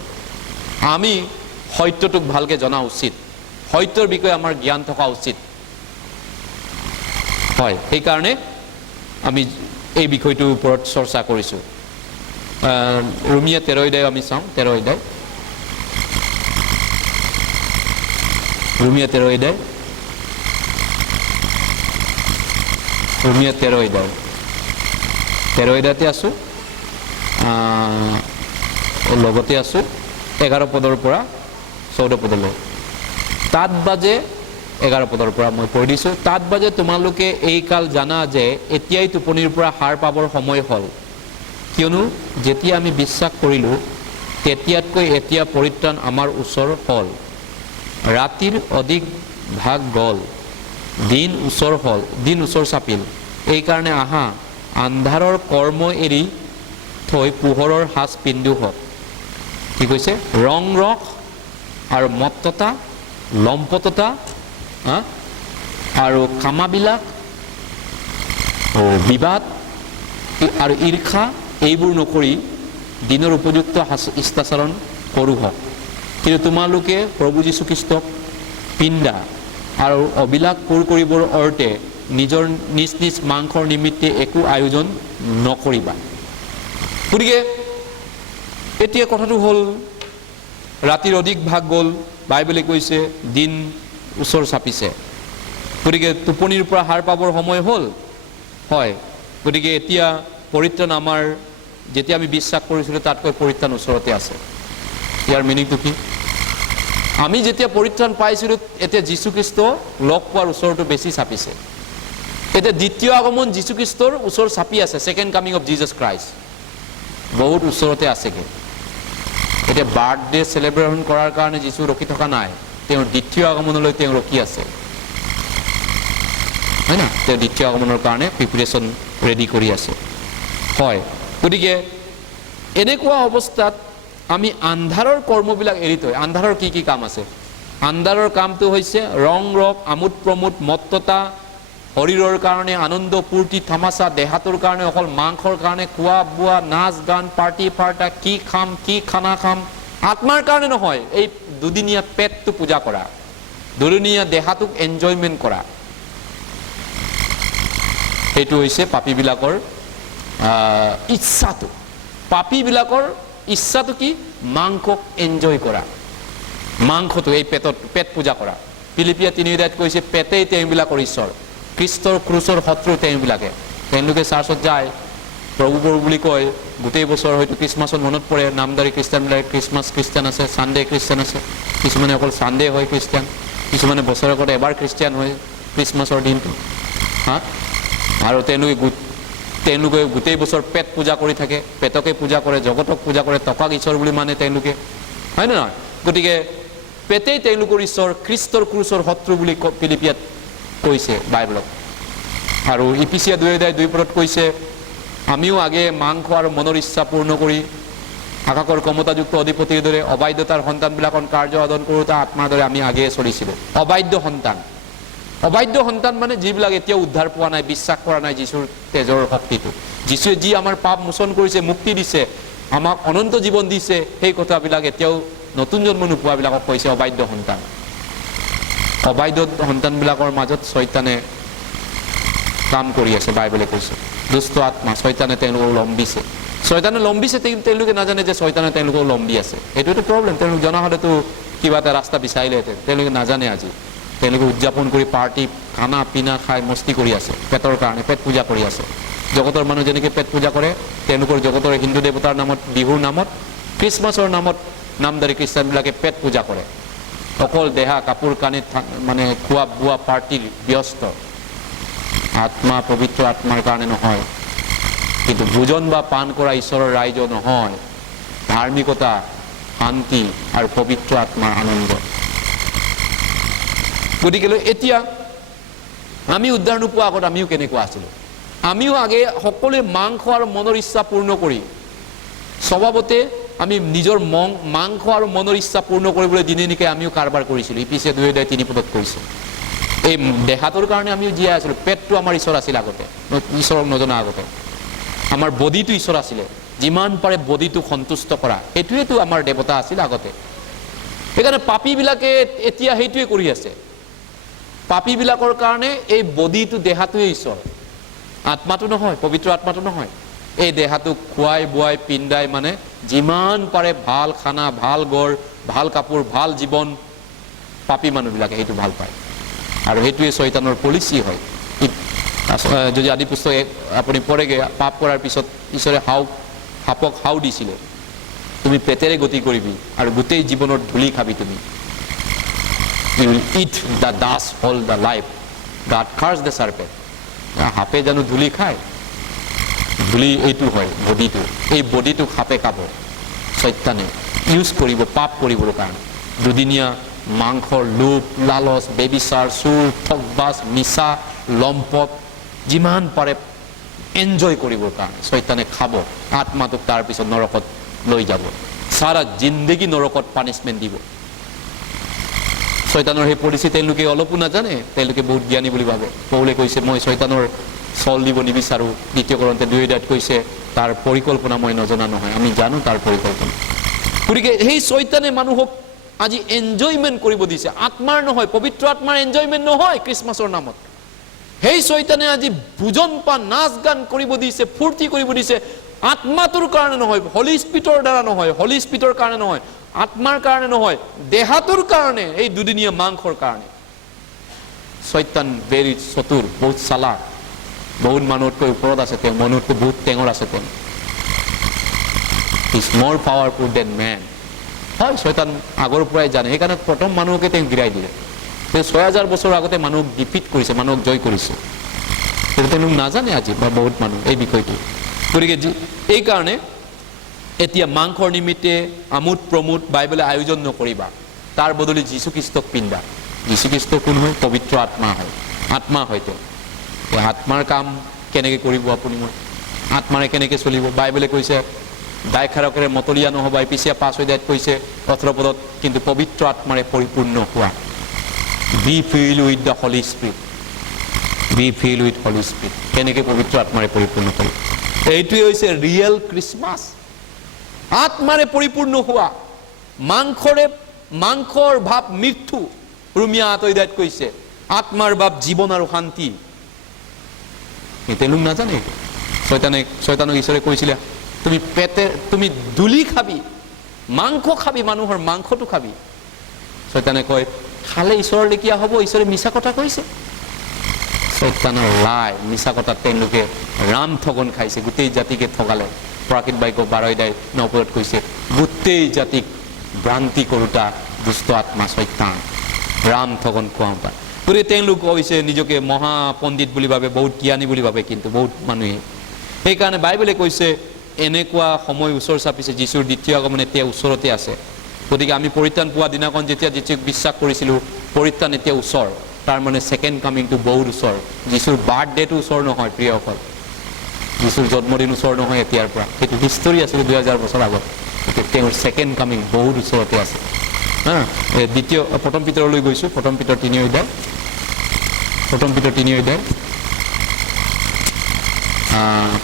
আমি সত্যটোক ভালকে জনা উচিত। সত্যৰ বিষয়ে আমাৰ জ্ঞান থকা উচিত। হয়, সেইকাৰণে আমি এই বিষয়টোৰ ওপৰত চৰ্চা কৰিছোঁ। ৰোমিয়া 13 অধ্যায় আমি চাওঁ। 13 অধ্যায়, ৰোমিয়া 13 অধ্যায়, ৰোমিয়া 13 অধ্যায়, 13 অধ্যায়তে আছোঁ। লগতে আছোঁ 11 পদৰ পৰা 14 পদলৈ। তাত বাজে 11 পদৰ পৰা মই পঢ়ি দিছোঁ। তাত বাজে তোমালোকে এই কাল জানা যে এতিয়াই টোপনিৰ পৰা সাৰ পাবৰ সময় হ'ল। কিয়নো যেতিয়া আমি বিশ্বাস কৰিলোঁ তেতিয়াতকৈ এতিয়া পৰিত্ৰাণ আমাৰ ওচৰ হ'ল। ৰাতিৰ অধিক ভাগ গ'ল, দিন ওচৰ চাপিল। এইকাৰণে আহা আন্ধাৰৰ কৰ্ম এৰি থৈ পোহৰৰ সাজ পিন্ধো হওক। কি কৈছে? ৰং ৰস আৰু মত্ততা, লম্পটতা আৰু কামাবিলাক, বিবাদ আৰু ঈৰ্ষা এইবোৰ নকৰি দিনৰ উপযুক্ত শিষ্টাচাৰণ কৰোঁ হওক। কিন্তু তোমালোকে প্ৰভু যীশুখ্ৰীষ্টক পিন্ধা আৰু অবিলাস পূৰ কৰিবৰ অৰ্থে নিজৰ নিজ নিজ মাংসৰ নিমিত্তে একো আয়োজন নকৰিবা। গতিকে এতিয়া কথাটো হ'ল ৰাতিৰ অধিক ভাগ গ'ল, বাইবেলে কৈছে দিন ওচৰ চাপিছে। গতিকে টোপনিৰ পৰা সাৰ পাবৰ সময় হ'ল। হয়, গতিকে এতিয়া পৰিত্ৰাণ আমাৰ, যেতিয়া আমি বিশ্বাস কৰিছিলোঁ তাতকৈ পৰিত্ৰাণ ওচৰতে আছে। ইয়াৰ মিনিংটো কি? আমি যেতিয়া পৰিত্ৰাণ পাইছিলোঁ এতিয়া যীশুখ্ৰীষ্ট লগ পোৱাৰ ওচৰটো বেছি চাপিছে। এতিয়া দ্বিতীয় আগমন যীশুখ্ৰীষ্টৰ ওচৰ চাপি আছে। Second coming of Jesus Christ বহুত ওচৰতে আছেগৈ। এতিয়া বাৰ্থডে চেলিব্ৰেশ্যন কৰাৰ কাৰণে যীশু ৰখি থকা নাই, তেওঁৰ দ্বিতীয় আগমনলৈ তেওঁ ৰখি আছে, হয় না? তেওঁ দ্বিতীয় আগমনৰ কাৰণে প্ৰিপেৰেশ্যন ৰেডি কৰি আছে। হয়, গতিকে এনেকুৱা অৱস্থাত আমি আন্ধাৰৰ কৰ্মবিলাক এৰি থৈ, আন্ধাৰৰ কি কি কাম আছে? আন্ধাৰৰ কামটো হৈছে ৰং ৰস, আমোদ প্ৰমোদ, মত্ততা, শৰীৰৰ কাৰণে আনন্দ ফূৰ্তি তামাচা, দেহাটোৰ কাৰণে অকল মাংসৰ কাৰণে খোৱা বোৱা, নাচ গান, পাৰ্টি ফাৰ্টা, কি খাম, কি খানা খাম, আত্মাৰ কাৰণে নহয়। এই দুদিনীয়া পেটটো পূজা কৰা, দুদিনীয়া দেহাটোক এনজয়মেণ্ট কৰা, সেইটো হৈছে পাপীবিলাকৰ ইচ্ছাটো। পাপীবিলাকৰ ইচ্ছাটো কি? মাংসক এনজয় কৰা, মাংসটো, এই পেট পূজা কৰা। ফিলিপিয়া 3 অধ্যায়ত কৈছে পেটেই তেওঁবিলাকৰ ঈশ্বৰ, খ্ৰীষ্টৰ ক্ৰুচৰ শত্ৰু তেওঁবিলাকে। তেওঁলোকে চাৰ্চত যায়, প্ৰভু প্ৰভু বুলি কয়, গোটেই বছৰ হয়তো খ্ৰীষ্টমাছত মনত পৰে। নামদাৰী খ্ৰীষ্টানবিলাকে খ্ৰীষ্টমাছ খ্ৰীষ্টান আছে, ছানডে খ্ৰীষ্টান আছে, কিছুমানে অকল ছানডে হয় খ্ৰীষ্টান, কিছুমানে বছৰৰ আগতে এবাৰ খ্ৰীষ্টিয়ান হয় খ্ৰীষ্টমাছৰ দিনটো। আৰু তেওঁলোকে গোটেই বছৰ পেট পূজা কৰি থাকে, পেটকে পূজা কৰে, জগতক পূজা কৰে, টকাক ঈশ্বৰ বুলি মানে তেওঁলোকে, হয় নে নহয়? গতিকে পেটেই তেওঁলোকৰ ঈশ্বৰ, খ্ৰীষ্টৰ ক্ৰুচৰ শত্ৰু বুলি ফিলিপিয়াত কৈছে বাইবেলত। আৰু ইফিচিয়া 2 অধ্যায় 2 পদত কৈছে আমিও আগে মাংস আৰু মনৰ ইচ্ছা পূৰ্ণ কৰি আকাশৰ ক্ষমতাযুক্ত অধিপতিৰ দৰে অবাধ্যতাৰ সন্তানবিলাকৰ কাৰ্য সাধন কৰোঁতা আত্মাৰ দৰে আমি আগেয়ে চলিছিলোঁ। অবাধ্য সন্তান মানে যিবিলাক এতিয়াও উদ্ধাৰ পোৱা নাই, বিশ্বাস কৰা নাই যীশুৰ তেজৰ শক্তিটো। যীশুৱে যি আমাৰ পাপ মোচন কৰিছে, মুক্তি দিছে, আমাক অনন্ত জীৱন দিছে, সেই কথাবিলাক এতিয়াও নতুন জন্ম নোপোৱাবিলাকক কৈছে অবাধ্য সন্তান। অবাধ্য সন্তানবিলাকৰ মাজত শয়তানে কাম কৰি আছে, বাইবেলে কৈছে। দুষ্ট আত্মা, শয়তানে তেওঁলোকক লম্বিছে। শয়তানে লম্বিছে, তেওঁলোকে নাজানে যে শয়তানে তেওঁলোকক লম্বি আছে। এইটোতো প্ৰব্লেম। তেওঁলোক জনা হ'লেতো কিবা এটা ৰাস্তা বিচাৰিলেহেঁতেন। তেওঁলোকে নাজানে আজি। তেওঁলোকে উদযাপন কৰি পাৰ্টি, খানা পিনা খাই মস্তি কৰি আছে, পেটৰ কাৰণে পেট পূজা কৰি আছে। জগতৰ মানুহ যেনেকৈ পেট পূজা কৰে, তেওঁলোকৰ জগতৰ হিন্দু দেৱতাৰ নামত, বিহুৰ নামত, খ্ৰীষ্টমাছৰ নামত নামদাৰী খ্ৰীষ্টানবিলাকে পেট পূজা কৰে। অকল দেহা কাপোৰ কানি মানে খোৱা বোৱা পাৰ্টিৰ ব্যস্ত। আত্মা পবিত্ৰ আত্মাৰ কাৰণে নহয়, কিন্তু ভোজন বা পান কৰা ঈশ্বৰৰ ৰাইজ নহয়, ধাৰ্মিকতা, শান্তি আৰু পবিত্ৰ আত্মাৰ আনন্দ। গতিকে এতিয়া আমি উদ্ধাৰ নোপোৱা আগত আমিও কেনেকুৱা আছিলোঁ। আমিও আগে সকলোৱে মাংস আৰু মনৰ ইচ্ছা পূৰ্ণ কৰি, স্বভাৱতে আমি নিজৰ মাংস আৰু মনৰ ইচ্ছা পূৰ্ণ কৰিবলৈ দিনে নিশাই আমিও কাৰবাৰ কৰিছিলোঁ। ইপিছে 2:3 কৰিছোঁ। এই দেহাটোৰ কাৰণে আমিও জীয়াই আছিলোঁ। পেটটো আমাৰ ঈশ্বৰ আছিল আগতে, ঈশ্বৰক নজনা আগতে। আমাৰ বডিটো ঈশ্বৰ আছিলে, যিমান পাৰে বডিটো সন্তুষ্ট কৰা, সেইটোৱেতো আমাৰ দেৱতা আছিল আগতে। সেইকাৰণে পাপীবিলাকে এতিয়া সেইটোৱে কৰি আছে। পাপীবিলাকৰ কাৰণে এই বডিটো, দেহাটোৱে ঈশ্বৰ, আত্মাটো নহয়, পবিত্ৰ আত্মাটো নহয়। এই দেহাটোক খুৱাই বোৱাই পিন্ধাই মানে যিমান পাৰে ভাল খানা, ভাল গড়, ভাল কাপোৰ, ভাল জীৱন, পাপী মানুহবিলাকে সেইটো ভাল পায়। আৰু সেইটোৱে শয়তানৰ পলিচি হয়। যদি আদি পুস্তকে আপুনি পঢ়েগে, পাপ কৰাৰ পিছত ঈশ্বৰে সাপক হাও দিছিলে, তুমি পেটেৰে গতি কৰিবি আৰু গোটেই জীৱনৰ ধূলি খাবি তুমি। You will eat the dust all the life. God cursed the serpent. সাপে জানো ধূলি খায়? ধূলি এইটো হয় বডিটো। এই বডিটোক সাপে খাব, শয়তানে ইউজ কৰিব পাপ কৰিবৰ কাৰণে। দুদিনীয়া মাংসৰ লোভ, লালচ, বেবিচাৰ, চুৰ, ঠগবাজ, মিছা, লম্পট, যিমান পাৰে এনজয় কৰিবৰ কাৰণে শয়তানে খাব। আত্মাটোক তাৰপিছত নৰকত লৈ যাব, সাৰা জিন্দগী নৰকত পানিছমেণ্ট দিব। শয়তানৰ সেই পলিচি তেওঁলোকে অলপো নাজানে, তেওঁলোকে বহুত জ্ঞানী বুলি ভাবে। পৌলে কৈছে মই শয়তানৰ চল দিব নিবিচাৰোঁ। 2 Korinthe 2:8 কৈছে তাৰ পৰিকল্পনা মই নজনা নহয়, আমি জানো তাৰ পৰিকল্পনা। গতিকে সেই শয়তানে মানুহক আজি এনজয়মেণ্ট কৰিব দিছে, আত্মাৰ নহয়, পবিত্ৰ আত্মাৰ এনজয়মেণ্ট নহয় খ্ৰীষ্টমাছৰ নামত। সেই শয়তানে আজি ভোজন পান, নাচ গান কৰিব দিছে, ফূৰ্তি কৰিব দিছে, আত্মাটোৰ কাৰণে নহয়, হলি স্পিৰিটৰ দ্বাৰা নহয়, হলি স্পিৰিটৰ কাৰণে নহয়, আত্মাৰ কাৰণে নহয়, দেহাটোৰ কাৰণে, এই দুদিনীয়া মাংসৰ কাৰণে। শয়তান ভেৰি চতুৰ, বহুত চালাক, বহুত মানুহতকৈ ওপৰত আছে তেওঁ, মানুহতকৈ বহুত টেঙৰ আছে তেওঁ। ইজ মোৰ পাৱাৰফুল দেন মেন। হয়, শয়তান আগৰ পৰাই জানে, সেইকাৰণে প্ৰথম মানুহকে তেওঁ গিৰাই দিলে। তেওঁ 6000 বছৰ আগতে মানুহক ডিফিট কৰিছে, মানুহক জয় কৰিছে। কিন্তু তেওঁলোক নাজানে আজি বা বহুত মানুহ এই বিষয়টো। গতিকে এইকাৰণে এতিয়া মাংসৰ নিমিত্তে আমোদ প্ৰমোদ বাইবেলে আয়োজন নকৰিবা, তাৰ বদলি যীশুখ্ৰীষ্টক পিন্ধা। যীশুখ্ৰীষ্ট কোন হয়? পবিত্ৰ আত্মা হয়, আত্মা হয় তেওঁ। এই আত্মাৰ কাম কেনেকৈ কৰিব আপুনি মই? আত্মাৰে কেনেকৈ চলিব? বাইবেলে কৈছে দায়খাৰকেৰে মতলীয়া নহ'বা। পিছে 5 কৈছে 18 পদত, কিন্তু পবিত্ৰ আত্মাৰে পৰিপূৰ্ণ হোৱা। Be fill with the holy spirit, be fill with holy spirit. কেনেকৈ পবিত্ৰ আত্মাৰে পৰিপূৰ্ণ কৰিব? এইটোৱে হৈছে ৰিয়েল খ্ৰীষ্টমাছ। আত্মাৰে পৰিপূৰ্ণ হোৱা। মাংসৰ ভাৱ মৃত্যু, ৰোমিয়া 8:8 কৈছে। আত্মাৰ ভাৱ জীৱন আৰু শান্তি। তেওঁলোক নাজানে। শয়তানক ঈশ্বৰে কৈছিলে তুমি ধূলি খাবি, মাংস খাবি, মানুহৰ মাংসটো খাবি। শয়তানে কয় খালে ঈশ্বৰৰ লেখীয়া হ'ব। ঈশ্বৰে মিছা কথা কৈছে। শয়তানৰ লাই, মিছা কথা। তেওঁলোকে ৰাম ঠগন খাইছে, গোটেই জাতিকে ঠগালে। প্ৰাকৃত বাক্য 12:9 কৈছে গোটেই জাতিক ভ্ৰান্তি কৰোঁতা দুষ্ট আত্মা শয়তান, ৰাম ঠগন খুৱাওঁতা। গতিকে তেওঁলোক হৈছে নিজকে মহাপণ্ডিত বুলি ভাবে, বহুত জ্ঞানী বুলি ভাবে, কিন্তু বহুত মানুহে। সেইকাৰণে বাইবেলে কৈছে এনেকুৱা সময় ওচৰ চাপিছে, যীশুৰ দ্বিতীয় আগমন এতিয়া ওচৰতে আছে। গতিকে আমি পৰিত্ৰাণ পোৱা দিনাখন যেতিয়া যীশুক বিশ্বাস কৰিছিলোঁ, পৰিত্ৰাণ এতিয়া ওচৰ। তাৰমানে ছেকেণ্ড কামিংটো বহুত ওচৰ। যীশুৰ বাৰ্থডেটো ওচৰ নহয় প্ৰিয়সকল, যীশুৰ জন্মদিন ওচৰ নহয় এতিয়াৰ পৰা। সেইটো হিষ্টৰী আছিলে 2000 বছৰ আগত। তেওঁৰ ছেকেণ্ড কামিং বহুত ওচৰতে আছে হা দ্বিতীয় প্ৰথম পিতৰলৈ গৈছোঁ প্ৰথম পিতৰ 3 অধ্যায় প্ৰথম পিতৰ 3 অধ্যায়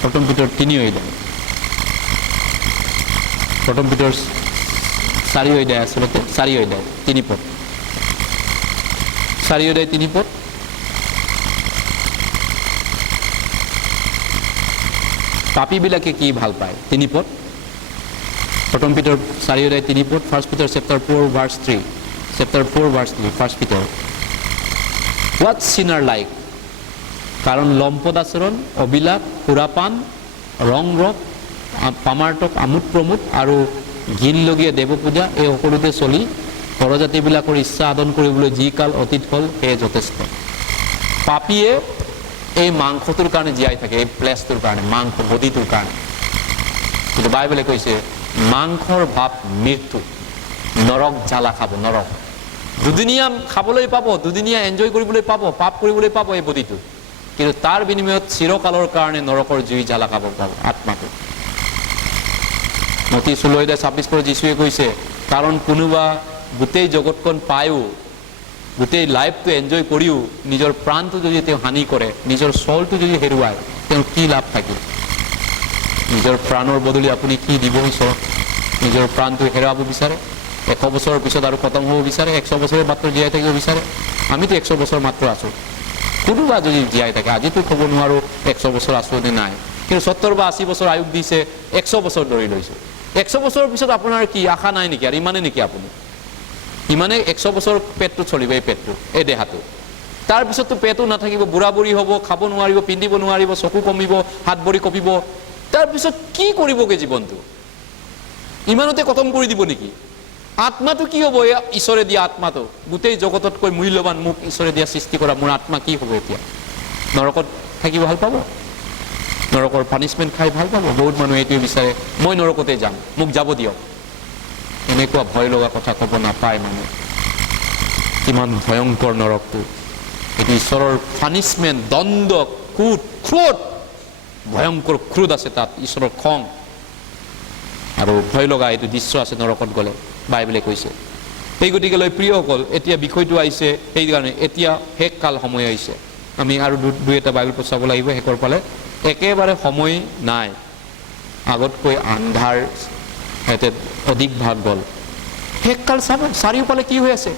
প্ৰথম পিতৰ 3 অধ্যায় প্ৰথম পিতৰ 4 অধ্যায় আচলতে 4 অধ্যায় 3 পদ 4 অধ্যায় 3 পদ পাপীবিলাকে কি ভাল পায় 3 পদ প্ৰথম পিতৰ 4 অধ্যায় 3 পদ first Peter chapter 4 verse 3 chapter 4 verse 3 first Peter what চিনাৰ like কাৰণ লম্পট আচৰণ অবিলাপ সুৰাপান ৰং ৰস পামাৰ্টক আমোদ প্ৰমোদ আৰু ঘিনলগীয়া দেৱপূজা এই সকলোতে চলি পৰজাতিবিলাকৰ ইচ্ছা আদন কৰিবলৈ যি কাল অতীত হ'ল সেয়ে যথেষ্ট পাপীয়ে এই মাংসটোৰ কাৰণে জীয়াই থাকে এই প্লেছটোৰ কাৰণে মাংস বডিটোৰ কাৰণে কিন্তু বাইবেলে কৈছে মাংসৰ ভাৱ মৃত্যু নৰক জ্বালা খাব নৰক দুদিনীয়া খাবলৈ পাব দুদিনীয়া এনজয় কৰিবলৈ পাব পাপ কৰিবলৈ পাব এই বডিটো কিন্তু তাৰ বিনিময়ত চিৰকালৰ কাৰণে নৰকৰ জুই জ্বালা খাব পাব আত্মাটো মতি 16:26 যীশুৱে কৈছে কাৰণ কোনোবা গোটেই জগতখন পায়ো গোটেই লাইফটো এনজয় কৰিও নিজৰ প্ৰাণটো যদি তেওঁ হানি কৰে নিজৰ সোলটো যদি হেৰুৱায় তেওঁ কি লাভ থাকিল নিজৰ প্ৰাণৰ বদলি আপুনি কি দিব ঈশ্বৰক নিজৰ প্ৰাণটো হেৰুৱাব বিচাৰে 100 বছৰৰ পিছত আৰু খতম হ'ব বিচাৰে 100 বছৰে মাত্ৰ জীয়াই থাকিব বিচাৰে আমিতো 100 বছৰ মাত্ৰ আছো কোনোবা যদি জীয়াই থাকে আজিতো ক'ব নোৱাৰো 100 বছৰ আছো নে নাই কিন্তু 70 বা 80 বছৰ আয়ুস দিছে 100 বছৰ ধৰি লৈছো 100 বছৰৰ পিছত আপোনাৰ কি আশা নাই নেকি আৰু ইমানে নেকি আপুনি ইমানে 100 বছৰ পেটটো চলিব এই পেটটো এই দেহাটো তাৰ পিছততো পেটটো নাথাকিব বুঢ়া বুঢ়ী হ'ব খাব নোৱাৰিব পিন্ধিব নোৱাৰিব চকু কমিব হাত ভৰি কঁপিব তাৰ পিছত কি কৰিবগে জীৱনটো ইমানতে খতম কৰি দিব নেকি আত্মাটো কি হ'ব ঈশ্বৰে দিয়া আত্মাটো গোটেই জগততকৈ মূল্যৱান মোক ঈশ্বৰে দিয়া সৃষ্টি কৰা মোৰ আত্মা কি হ'ব এতিয়া নৰকত থাকিব ভাল পাব নৰকৰ পানিশমেন্ট খাই ভাল পাব বহুত মানুহ এইটোৱে বিচাৰে মই নৰকতে যাম মোক যাব দিয়ক এনেকুৱা ভয় লগা কথা ক'ব নাপায় মানুহ কিমান ভয়ংকৰ নৰকটো এটি ঈশ্বৰৰ পানিশমেন্ট দণ্ড কুট ক্ৰোধ ভয়ংকৰ ক্ৰোধ আছে তাত ঈশ্বৰৰ খং আৰু ভয় লগা এইটো দৃশ্য আছে নৰকত গ'লে বাইবেলে কৈছে এই গতিকেলৈ প্ৰিয়সকল এতিয়া বিষয়টো আহিছে সেইকাৰণে এতিয়া শেষ কাল সময় আহিছে আমি আৰু দুই এটা বাইবেল চাব লাগিব শেষৰ ফালে একেবাৰে সময় নাই আগতকৈ আন্ধাৰ এতে অধিক ভাগ গ'ল শেষ কাল চাব চাৰিওফালে কি হৈ আছে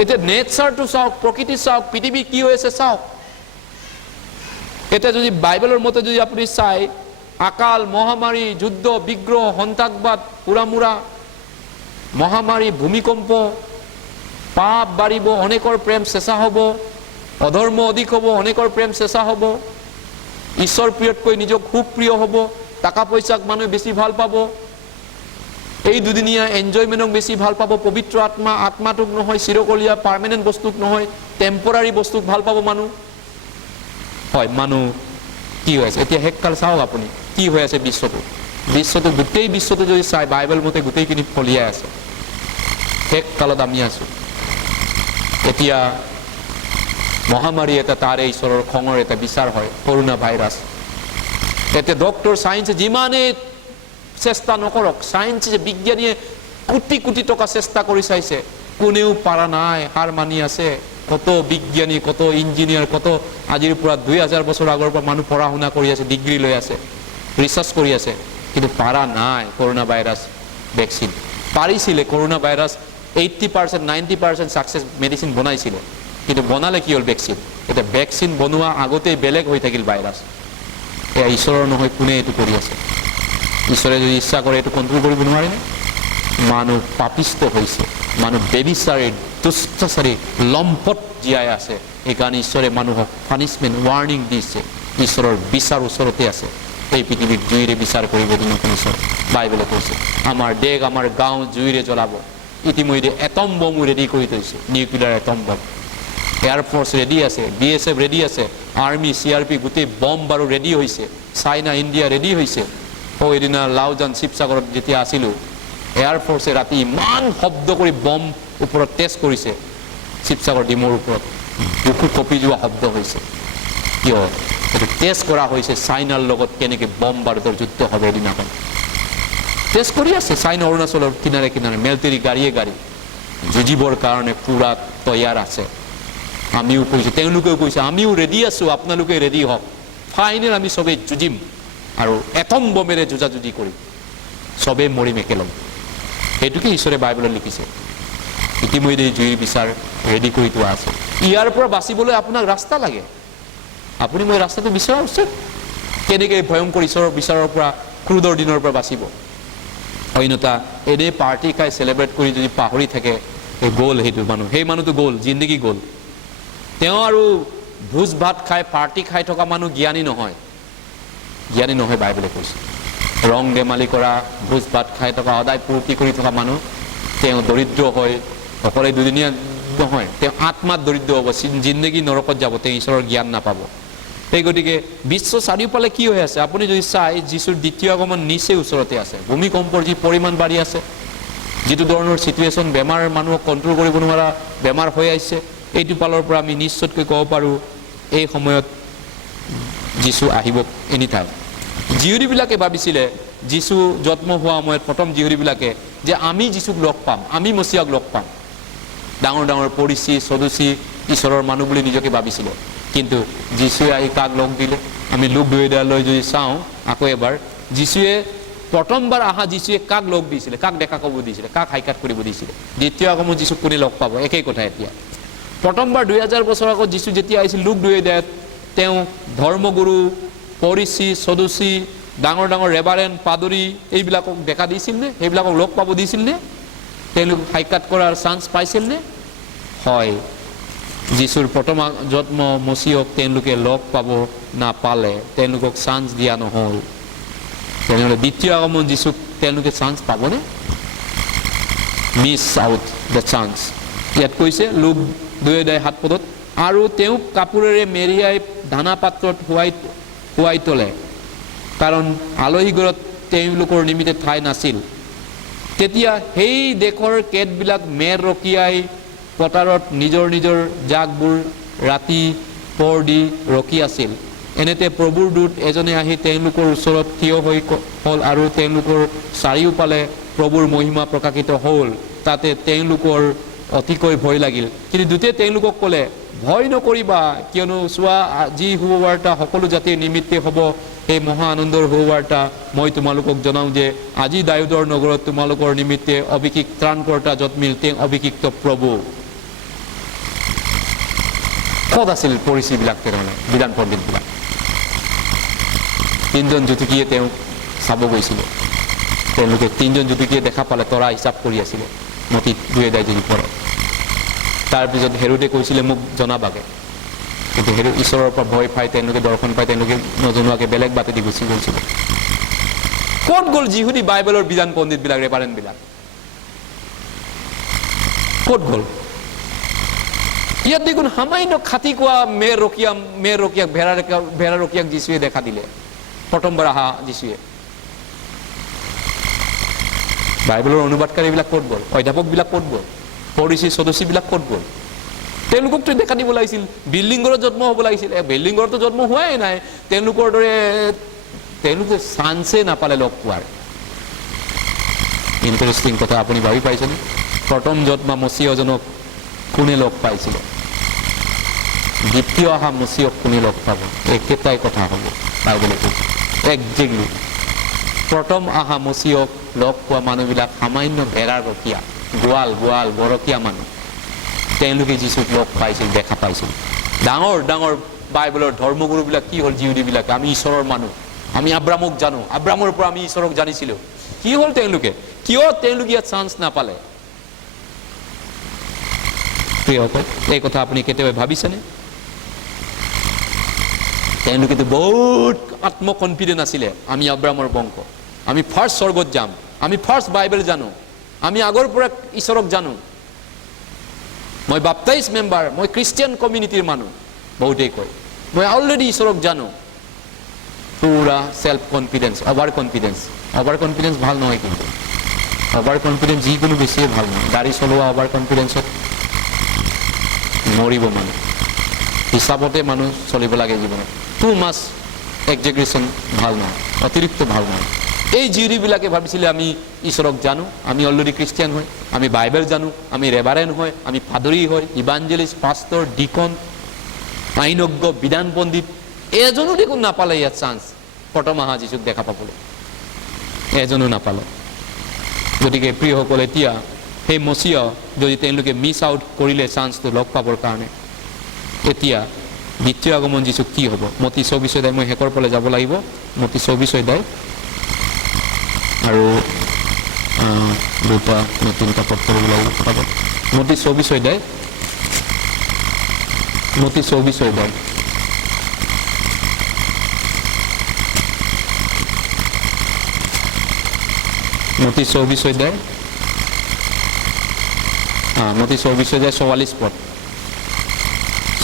এতিয়া নেচাৰটো চাওক প্ৰকৃতি চাওক পৃথিৱী কি হৈ আছে চাওক এটা যদি বাইবেলৰ মতে যদি আপুনি চাই আকাল মহামাৰী যুদ্ধ বিগ্ৰহ সন্ত্ৰাসবাদ পুৰামুৰা মহামাৰী ভূমিকম্প পাপ বাঢ়িব অনেকৰ প্ৰেম চেঁচা হ'ব অধৰ্ম অধিক হ'ব অনেকৰ প্ৰেম চেঁচা হ'ব ঈশ্বৰ প্ৰিয়তকৈ নিজক খুব প্ৰিয় হ'ব টাকা পইচাক মানুহে বেছি ভাল পাব এই দুদিনীয়া এনজয়মেণ্টক বেছি ভাল পাব পবিত্ৰ আত্মা আত্মাটোক নহয় চিৰকলীয়া পাৰ্মানেণ্ট বস্তুক নহয় টেম্পৰাৰী বস্তুক ভাল পাব মানুহ হয় মানুহ কি হৈ আছে এতিয়া শেষকাল চাওক আপুনি কি হৈ আছে বিশ্বটো গোটেই বিশ্বটো যদি চাই বাইবেল মতে গোটেইখিনি ফলিয়াই আছে শেষ কালত আমি আছো এতিয়া মহামাৰী এটা তাৰে ঈশ্বৰৰ খঙৰ এটা বিচাৰ হয় কৰোনা ভাইৰাছ এতিয়া ডক্টৰ সায়েন্সে যিমানে চেষ্টা নকৰক সায়েন্সে বিজ্ঞানীয়ে কোটি কোটি টকা চেষ্টা কৰি চাইছে কোনেও পাৰা নাই হাৰ মানি আছে কত বিজ্ঞানী কত ইঞ্জিনিয়াৰ কত আজিৰ পৰা 2000 বছৰ আগৰ পৰা মানুহ পঢ়া শুনা কৰি আছে ডিগ্ৰী লৈ আছে ৰিচাৰ্চ কৰি আছে কিন্তু পাৰা নাই কৰোনা ভাইৰাছ ভ্যাকচিন পাৰিছিলে কৰোনা ভাইৰাছ 80% 90% সাকসেস মেডিসিন বনাইছিলে কিন্তু বনালে কি হল ভ্যাকচিন এটা ভ্যাকচিন বনোৱা আগতে বেলেগ হৈ থাকিল ভাইৰাছ এই ঈশ্বৰৰ নহয় কোনে এটো কৰি আছে ঈশ্বৰে যদি ইচ্ছা কৰে এটো কন্ট্ৰোল কৰিব নোৱাৰে মানুহ পাপিষ্ট হৈছে মানুহ বেবিচাৰী দুষ্টাচাৰী লম্পট জীয়াই আছে এই কাৰণে ঈশ্বৰে মানুহক পানিশমেন্ট ওয়াৰ্নিং দিছে ঈশ্বৰৰ বিচাৰ ওচৰতে আছে এই পৃথিৱীৰ জুইৰে বিচাৰ কৰিব দিনখন ঈশ্বৰ বাইবেলে কৈছে আমাৰ দেশ আমাৰ গাঁও জুইৰে জ্বলাব ইতিমধ্যে এটম বম ৰেডি কৰি থৈছে নিউক্লিয়াৰ এটম বম এয়াৰ ফোর্স রেডি আছে বিএসএফ রেডি আছে আর্মি সিআরপি গোটেই বম বারু রেডি হয়েছে চাইনা ইন্ডিয়া রেডি হয়েছে ওইদিনা লাউজান শিৱসাগৰত যেতিয়া আছিলো এয়াৰ ফোৰ্সে ৰাতি ইমান শব্দ কৰি বম ওপৰত টেষ্ট কৰিছে শিৱসাগৰ ডিমৰ ওপৰত বুকু কপি যোৱা শব্দ হৈছে কিয় এটো টেষ্ট কৰা হৈছে চাইনাৰ লগত কেনেকৈ বম বাৰুদৰ যুদ্ধ হ'ব দিনাখন টেষ্ট কৰি আছে চাইন অৰুণাচলৰ কিনাৰে কিনাৰে মেলটেৰী গাড়ীয়ে গাড়ী যুঁজিবৰ কাৰণে পুৰা তৈয়াৰ আছে আমিও কৈছোঁ তেওঁলোকেও কৈছে আমিও ৰেডি আছোঁ আপোনালোকে ৰেডি হওক ফাইনেল আমি চবেই যুঁজিম আৰু এটম বমেৰে যুঁজাযুঁজি কৰিম চবেই মৰিম একেলগে সেইটোকে ঈশ্বৰে বাইবেলত লিখিছে ইতিমধ্যে জুইৰ বিচাৰ ৰেডি কৰি থোৱা আছে ইয়াৰ পৰা বাচিবলৈ আপোনাক ৰাস্তা লাগে আপুনি মই ৰাস্তাটো বিচৰা উচিত কেনেকৈ ভয়ংকৰ ঈশ্বৰৰ বিচাৰৰ পৰা ক্ৰোধৰ দিনৰ পৰা বাচিব অন্যথা এনেই পাৰ্টি খাই চেলিব্ৰেট কৰি যদি পাহৰি থাকে এই গ'ল সেইটো মানুহ সেই মানুহটো গ'ল জিন্দগী গ'ল তেওঁ আৰু ভোজ ভাত খাই পাৰ্টি খাই থকা মানুহ জ্ঞানী নহয় বাইবেলে কৈছে ৰং ধেমালি কৰা ভোজ ভাত খাই থকা সদায় পূৰ্তি কৰি থকা মানুহ তেওঁ দৰিদ্ৰ হয় অকলে দুদিনীয়া নহয় তেওঁ আত্মাত দৰিদ্ৰ হ'ব জিন্দগী নৰকত যাব তেওঁ ঈশ্বৰৰ জ্ঞান নাপাব সেই গতিকে বিশ্ব চাৰিওফালে কি হৈ আছে আপুনি যদি চাই যীশুৰ দ্বিতীয় আগমন নিচেই ওচৰতে আছে ভূমিকম্পৰ যি পৰিমাণ বাঢ়ি আছে যিটো ধৰণৰ চিটুৱেশ্যন বেমাৰ মানুহক কণ্ট্ৰল কৰিব নোৱাৰা বেমাৰ হৈ আহিছে এইটো ফালৰ পৰা আমি নিশ্চয়কৈ ক'ব পাৰোঁ এই সময়ত যীশু আহিব এনি টাইম জিহুদীবিলাকে ভাবিছিলে যীশু জন্ম হোৱা সময়ত প্ৰথম জিহুদীবিলাকে যে আমি যীশুক লগ পাম আমি মচিয়াক লগ পাম ডাঙৰ ডাঙৰ পৰিচি সদুচি ঈশ্বৰৰ মানুহ বুলি নিজকে ভাবিছিলে কিন্তু যীশুৱে আহি কাক লগ দিলে আমি লোক 2:10 যদি চাওঁ আকৌ এবাৰ যীশুৱে প্ৰথমবাৰ আহা যীশুৱে কাক লগ দিছিলে কাক দেখা ক'ব দিছিলে কাক হাইকাট কৰিব দিছিলে দ্বিতীয় আগমন যীশুক কোনে লগ পাব একেই কথা এতিয়া প্ৰথমবাৰ 2000 বছৰ আগত যীশু যেতিয়া আহিছিল লোক 2:10 তেওঁ ধৰ্মগুৰু পৰিচি সদুচি ডাঙৰ ডাঙৰ ৰেভাৰেণ্ড পাদৰী এইবিলাকক দেখা দিছিল নে সেইবিলাকক লগ পাব দিছিল নে তেওঁলোক হাইকাট কৰাৰ চান্স পাইছিল নে হয় যীশুৰ প্ৰথম জন্ম মচিয়ক তেওঁলোকে লগ পাব নাপালে তেওঁলোকক চান্স দিয়া নহ'ল তেনেহ'লে দ্বিতীয় আগমন যীশুক তেওঁলোকে চান্স পাবনে মিছ আউট দ্য চান্স ইয়াত কৈছে লোক 2:7 পদত আৰু তেওঁক কাপোৰেৰে মেৰিয়াই ধানা পাত্ৰত শুৱাই তোলে কাৰণ আলহী ঘৰত তেওঁলোকৰ নিমিত্তে ঠাই নাছিল তেতিয়া সেই দেশৰ কেতবিলাক মেৰ ৰকিয়াই পথাৰত নিজৰ নিজৰ জাকবোৰ ৰাতি পৰ দি ৰখি আছিল এনেতে প্ৰভুৰ দূত এজনে আহি তেওঁলোকৰ ওচৰত থিয় হৈ হ'ল আৰু তেওঁলোকৰ চাৰিওফালে প্ৰভুৰ মহিমা প্ৰকাশিত হ'ল তাতে তেওঁলোকৰ অতিকৈ ভয় লাগিল কিন্তু দূতে তেওঁলোকক ক'লে ভয় নকৰিবা কিয়নো চোৱা যি সুবাৰ্তা সকলো জাতিৰ নিমিত্তে হ'ব এই মহা আনন্দৰ সুবাৰ্তা মই তোমালোকক জনাওঁ যে আজি দাউদৰ নগৰত তোমালোকৰ নিমিত্তে অভিষিক্ত ত্ৰাণকৰ্তা জন্মিল তেওঁ অভিষিক্ত প্ৰভু ক'ত আছিল পৰিচয়বিলাক তাৰমানে বিধান পণ্ডিতবিলাক তিনিজন জ্যোতিষীয়ে তেওঁক চাব গৈছিলে তেওঁলোকে তিনিজন জ্যোতিষীয়ে দেখা পালে তৰা হিচাপ কৰি আছিলে মতিত 2:10 পৰে তাৰপিছত হেৰোদে কৈছিলে মোক জনাবাগে কিন্তু ঈশ্বৰৰ পৰা ভয় পাই তেওঁলোকে দৰ্শন পাই তেওঁলোকে নজনোৱাকৈ বেলেগ বাটেদি গুচি গৈছিলে ক'ত গ'ল যিহুদী বাইবেলৰ বিধান পণ্ডিতবিলাক ৰেভাৰেণ্ডবিলাক ক'ত গ'ল ইয়াত দেখোন সামান্য খাটি কোৱা মেৰ ৰকিয়াক ভেড়া ৰকিয়াক যীশুৱে দেখা দিলে প্ৰথমবাৰ আহা যীশুৱে বাইবেলৰ অনুবাদকাৰীবিলাক ক'ত গ'ল অধ্যাপকবিলাক ক'ত গ'ল পৰিচি সদস্যবিলাক ক'ত গ'ল তেওঁলোককতো দেখা দিব লাগিছিল বিল্ডিং ঘৰত জন্ম হ'ব লাগিছিল বিল্ডিং ঘৰতো জন্ম হোৱাই নাই তেওঁলোকৰ দৰে তেওঁলোকে চান্সে নাপালে লগ পোৱাৰ ইণ্টাৰেষ্টিং কথা আপুনি ভাবি পাইছেনে প্ৰথম জন্ম মচিয়জনক কোনে লগ পাইছিলে দ্বিতীয় অহা মচিয়ক কোনে লগ পাব একেটাই কথা হ'ব বাইবেলে একজেক্টলি প্ৰথম অহা মচিয়ক লগ পোৱা মানুহবিলাক সামান্য ভেড়া ৰখীয়া গোৱাল বৰকীয়া মানুহ তেওঁলোকে যীশুক লগ পাইছিল দেখা পাইছিল ডাঙৰ ডাঙৰ বাইবেলৰ ধৰ্মগুৰুবিলাক কি হ'ল জিহুদীবিলাক আমি ঈশ্বৰৰ মানুহ আমি আব্ৰামক জানো আব্ৰামৰ পৰা আমি ঈশ্বৰক জানিছিলোঁ কি হ'ল তেওঁলোকে কিয় তেওঁলোকে ইয়াত চান্স নাপালে এই কথা আপুনি কেতিয়াবা ভাবিছেনে তেওঁলোকেতো বহুত আত্মকনফিডেন্ট আছিলে আমি আব্ৰামৰ বংশ আমি ফাৰ্ষ্ট স্বৰ্গত যাম আমি ফাৰ্ষ্ট বাইবেল জানো আমি আগৰ পৰা ঈশ্বৰক জানো মই বাপ্টাইজ মেম্বাৰ মই খ্ৰীষ্টিয়ান কমিউনিটিৰ মানুহ বহুতেই কয় মই অলৰেডি ঈশ্বৰক জানো পুৰা সেলফ কনফিডেন্স অভাৰ কনফিডেন্স ভাল নহয় কিন্তু অভাৰ কনফিডেন্স যিকোনো বেছিয়ে ভাল নহয় গাড়ী চলোৱা অভাৰ কনফিডেন্সত মৰিব মানুহ হিচাপতে মানুহ চলিব লাগে জীৱনত টু মাছ এক্সেগ্ৰেশ্যন ভাল নহয় অতিৰিক্ত ভাল নহয় এই জিউৰীবিলাকে ভাবিছিলে আমি ঈশ্বৰক জানো, আমি অলৰেডি খ্ৰীষ্টিয়ান হয়, আমি বাইবেল জানো, আমি ৰেভাৰেণ্ড হয়, আমি পাদৰী হয়, ইভাঞ্জেলিষ্ট, পাষ্টৰ, ডিকন, আইনজ্ঞ, বিধান পণ্ডিত, এজনো দেখোন নাপালে ইয়াত চান্স প্ৰথম অহা যীশুক দেখা পাবলৈ, এজনো নাপালে। গতিকে প্ৰিয়সকল, এতিয়া সেই মচিয়া যদি তেওঁলোকে মিছ আউট কৰিলে চান্সটো লগ পাবৰ কাৰণে, এতিয়া দ্বিতীয় আগমন যীশু কি হ'ব? মতি 24 অধ্যায়, মই শেষৰ ফালে যাব লাগিব, মতি 24 অধ্যায় আৰু দুটা তিনিটা পত্ৰ ওলাব পঠাব। মতি 24 অধ্যায়, মতি 24 অধ্যায় মতি 24 অধ্যায় মতি 24 অধ্যায় 44 পদ,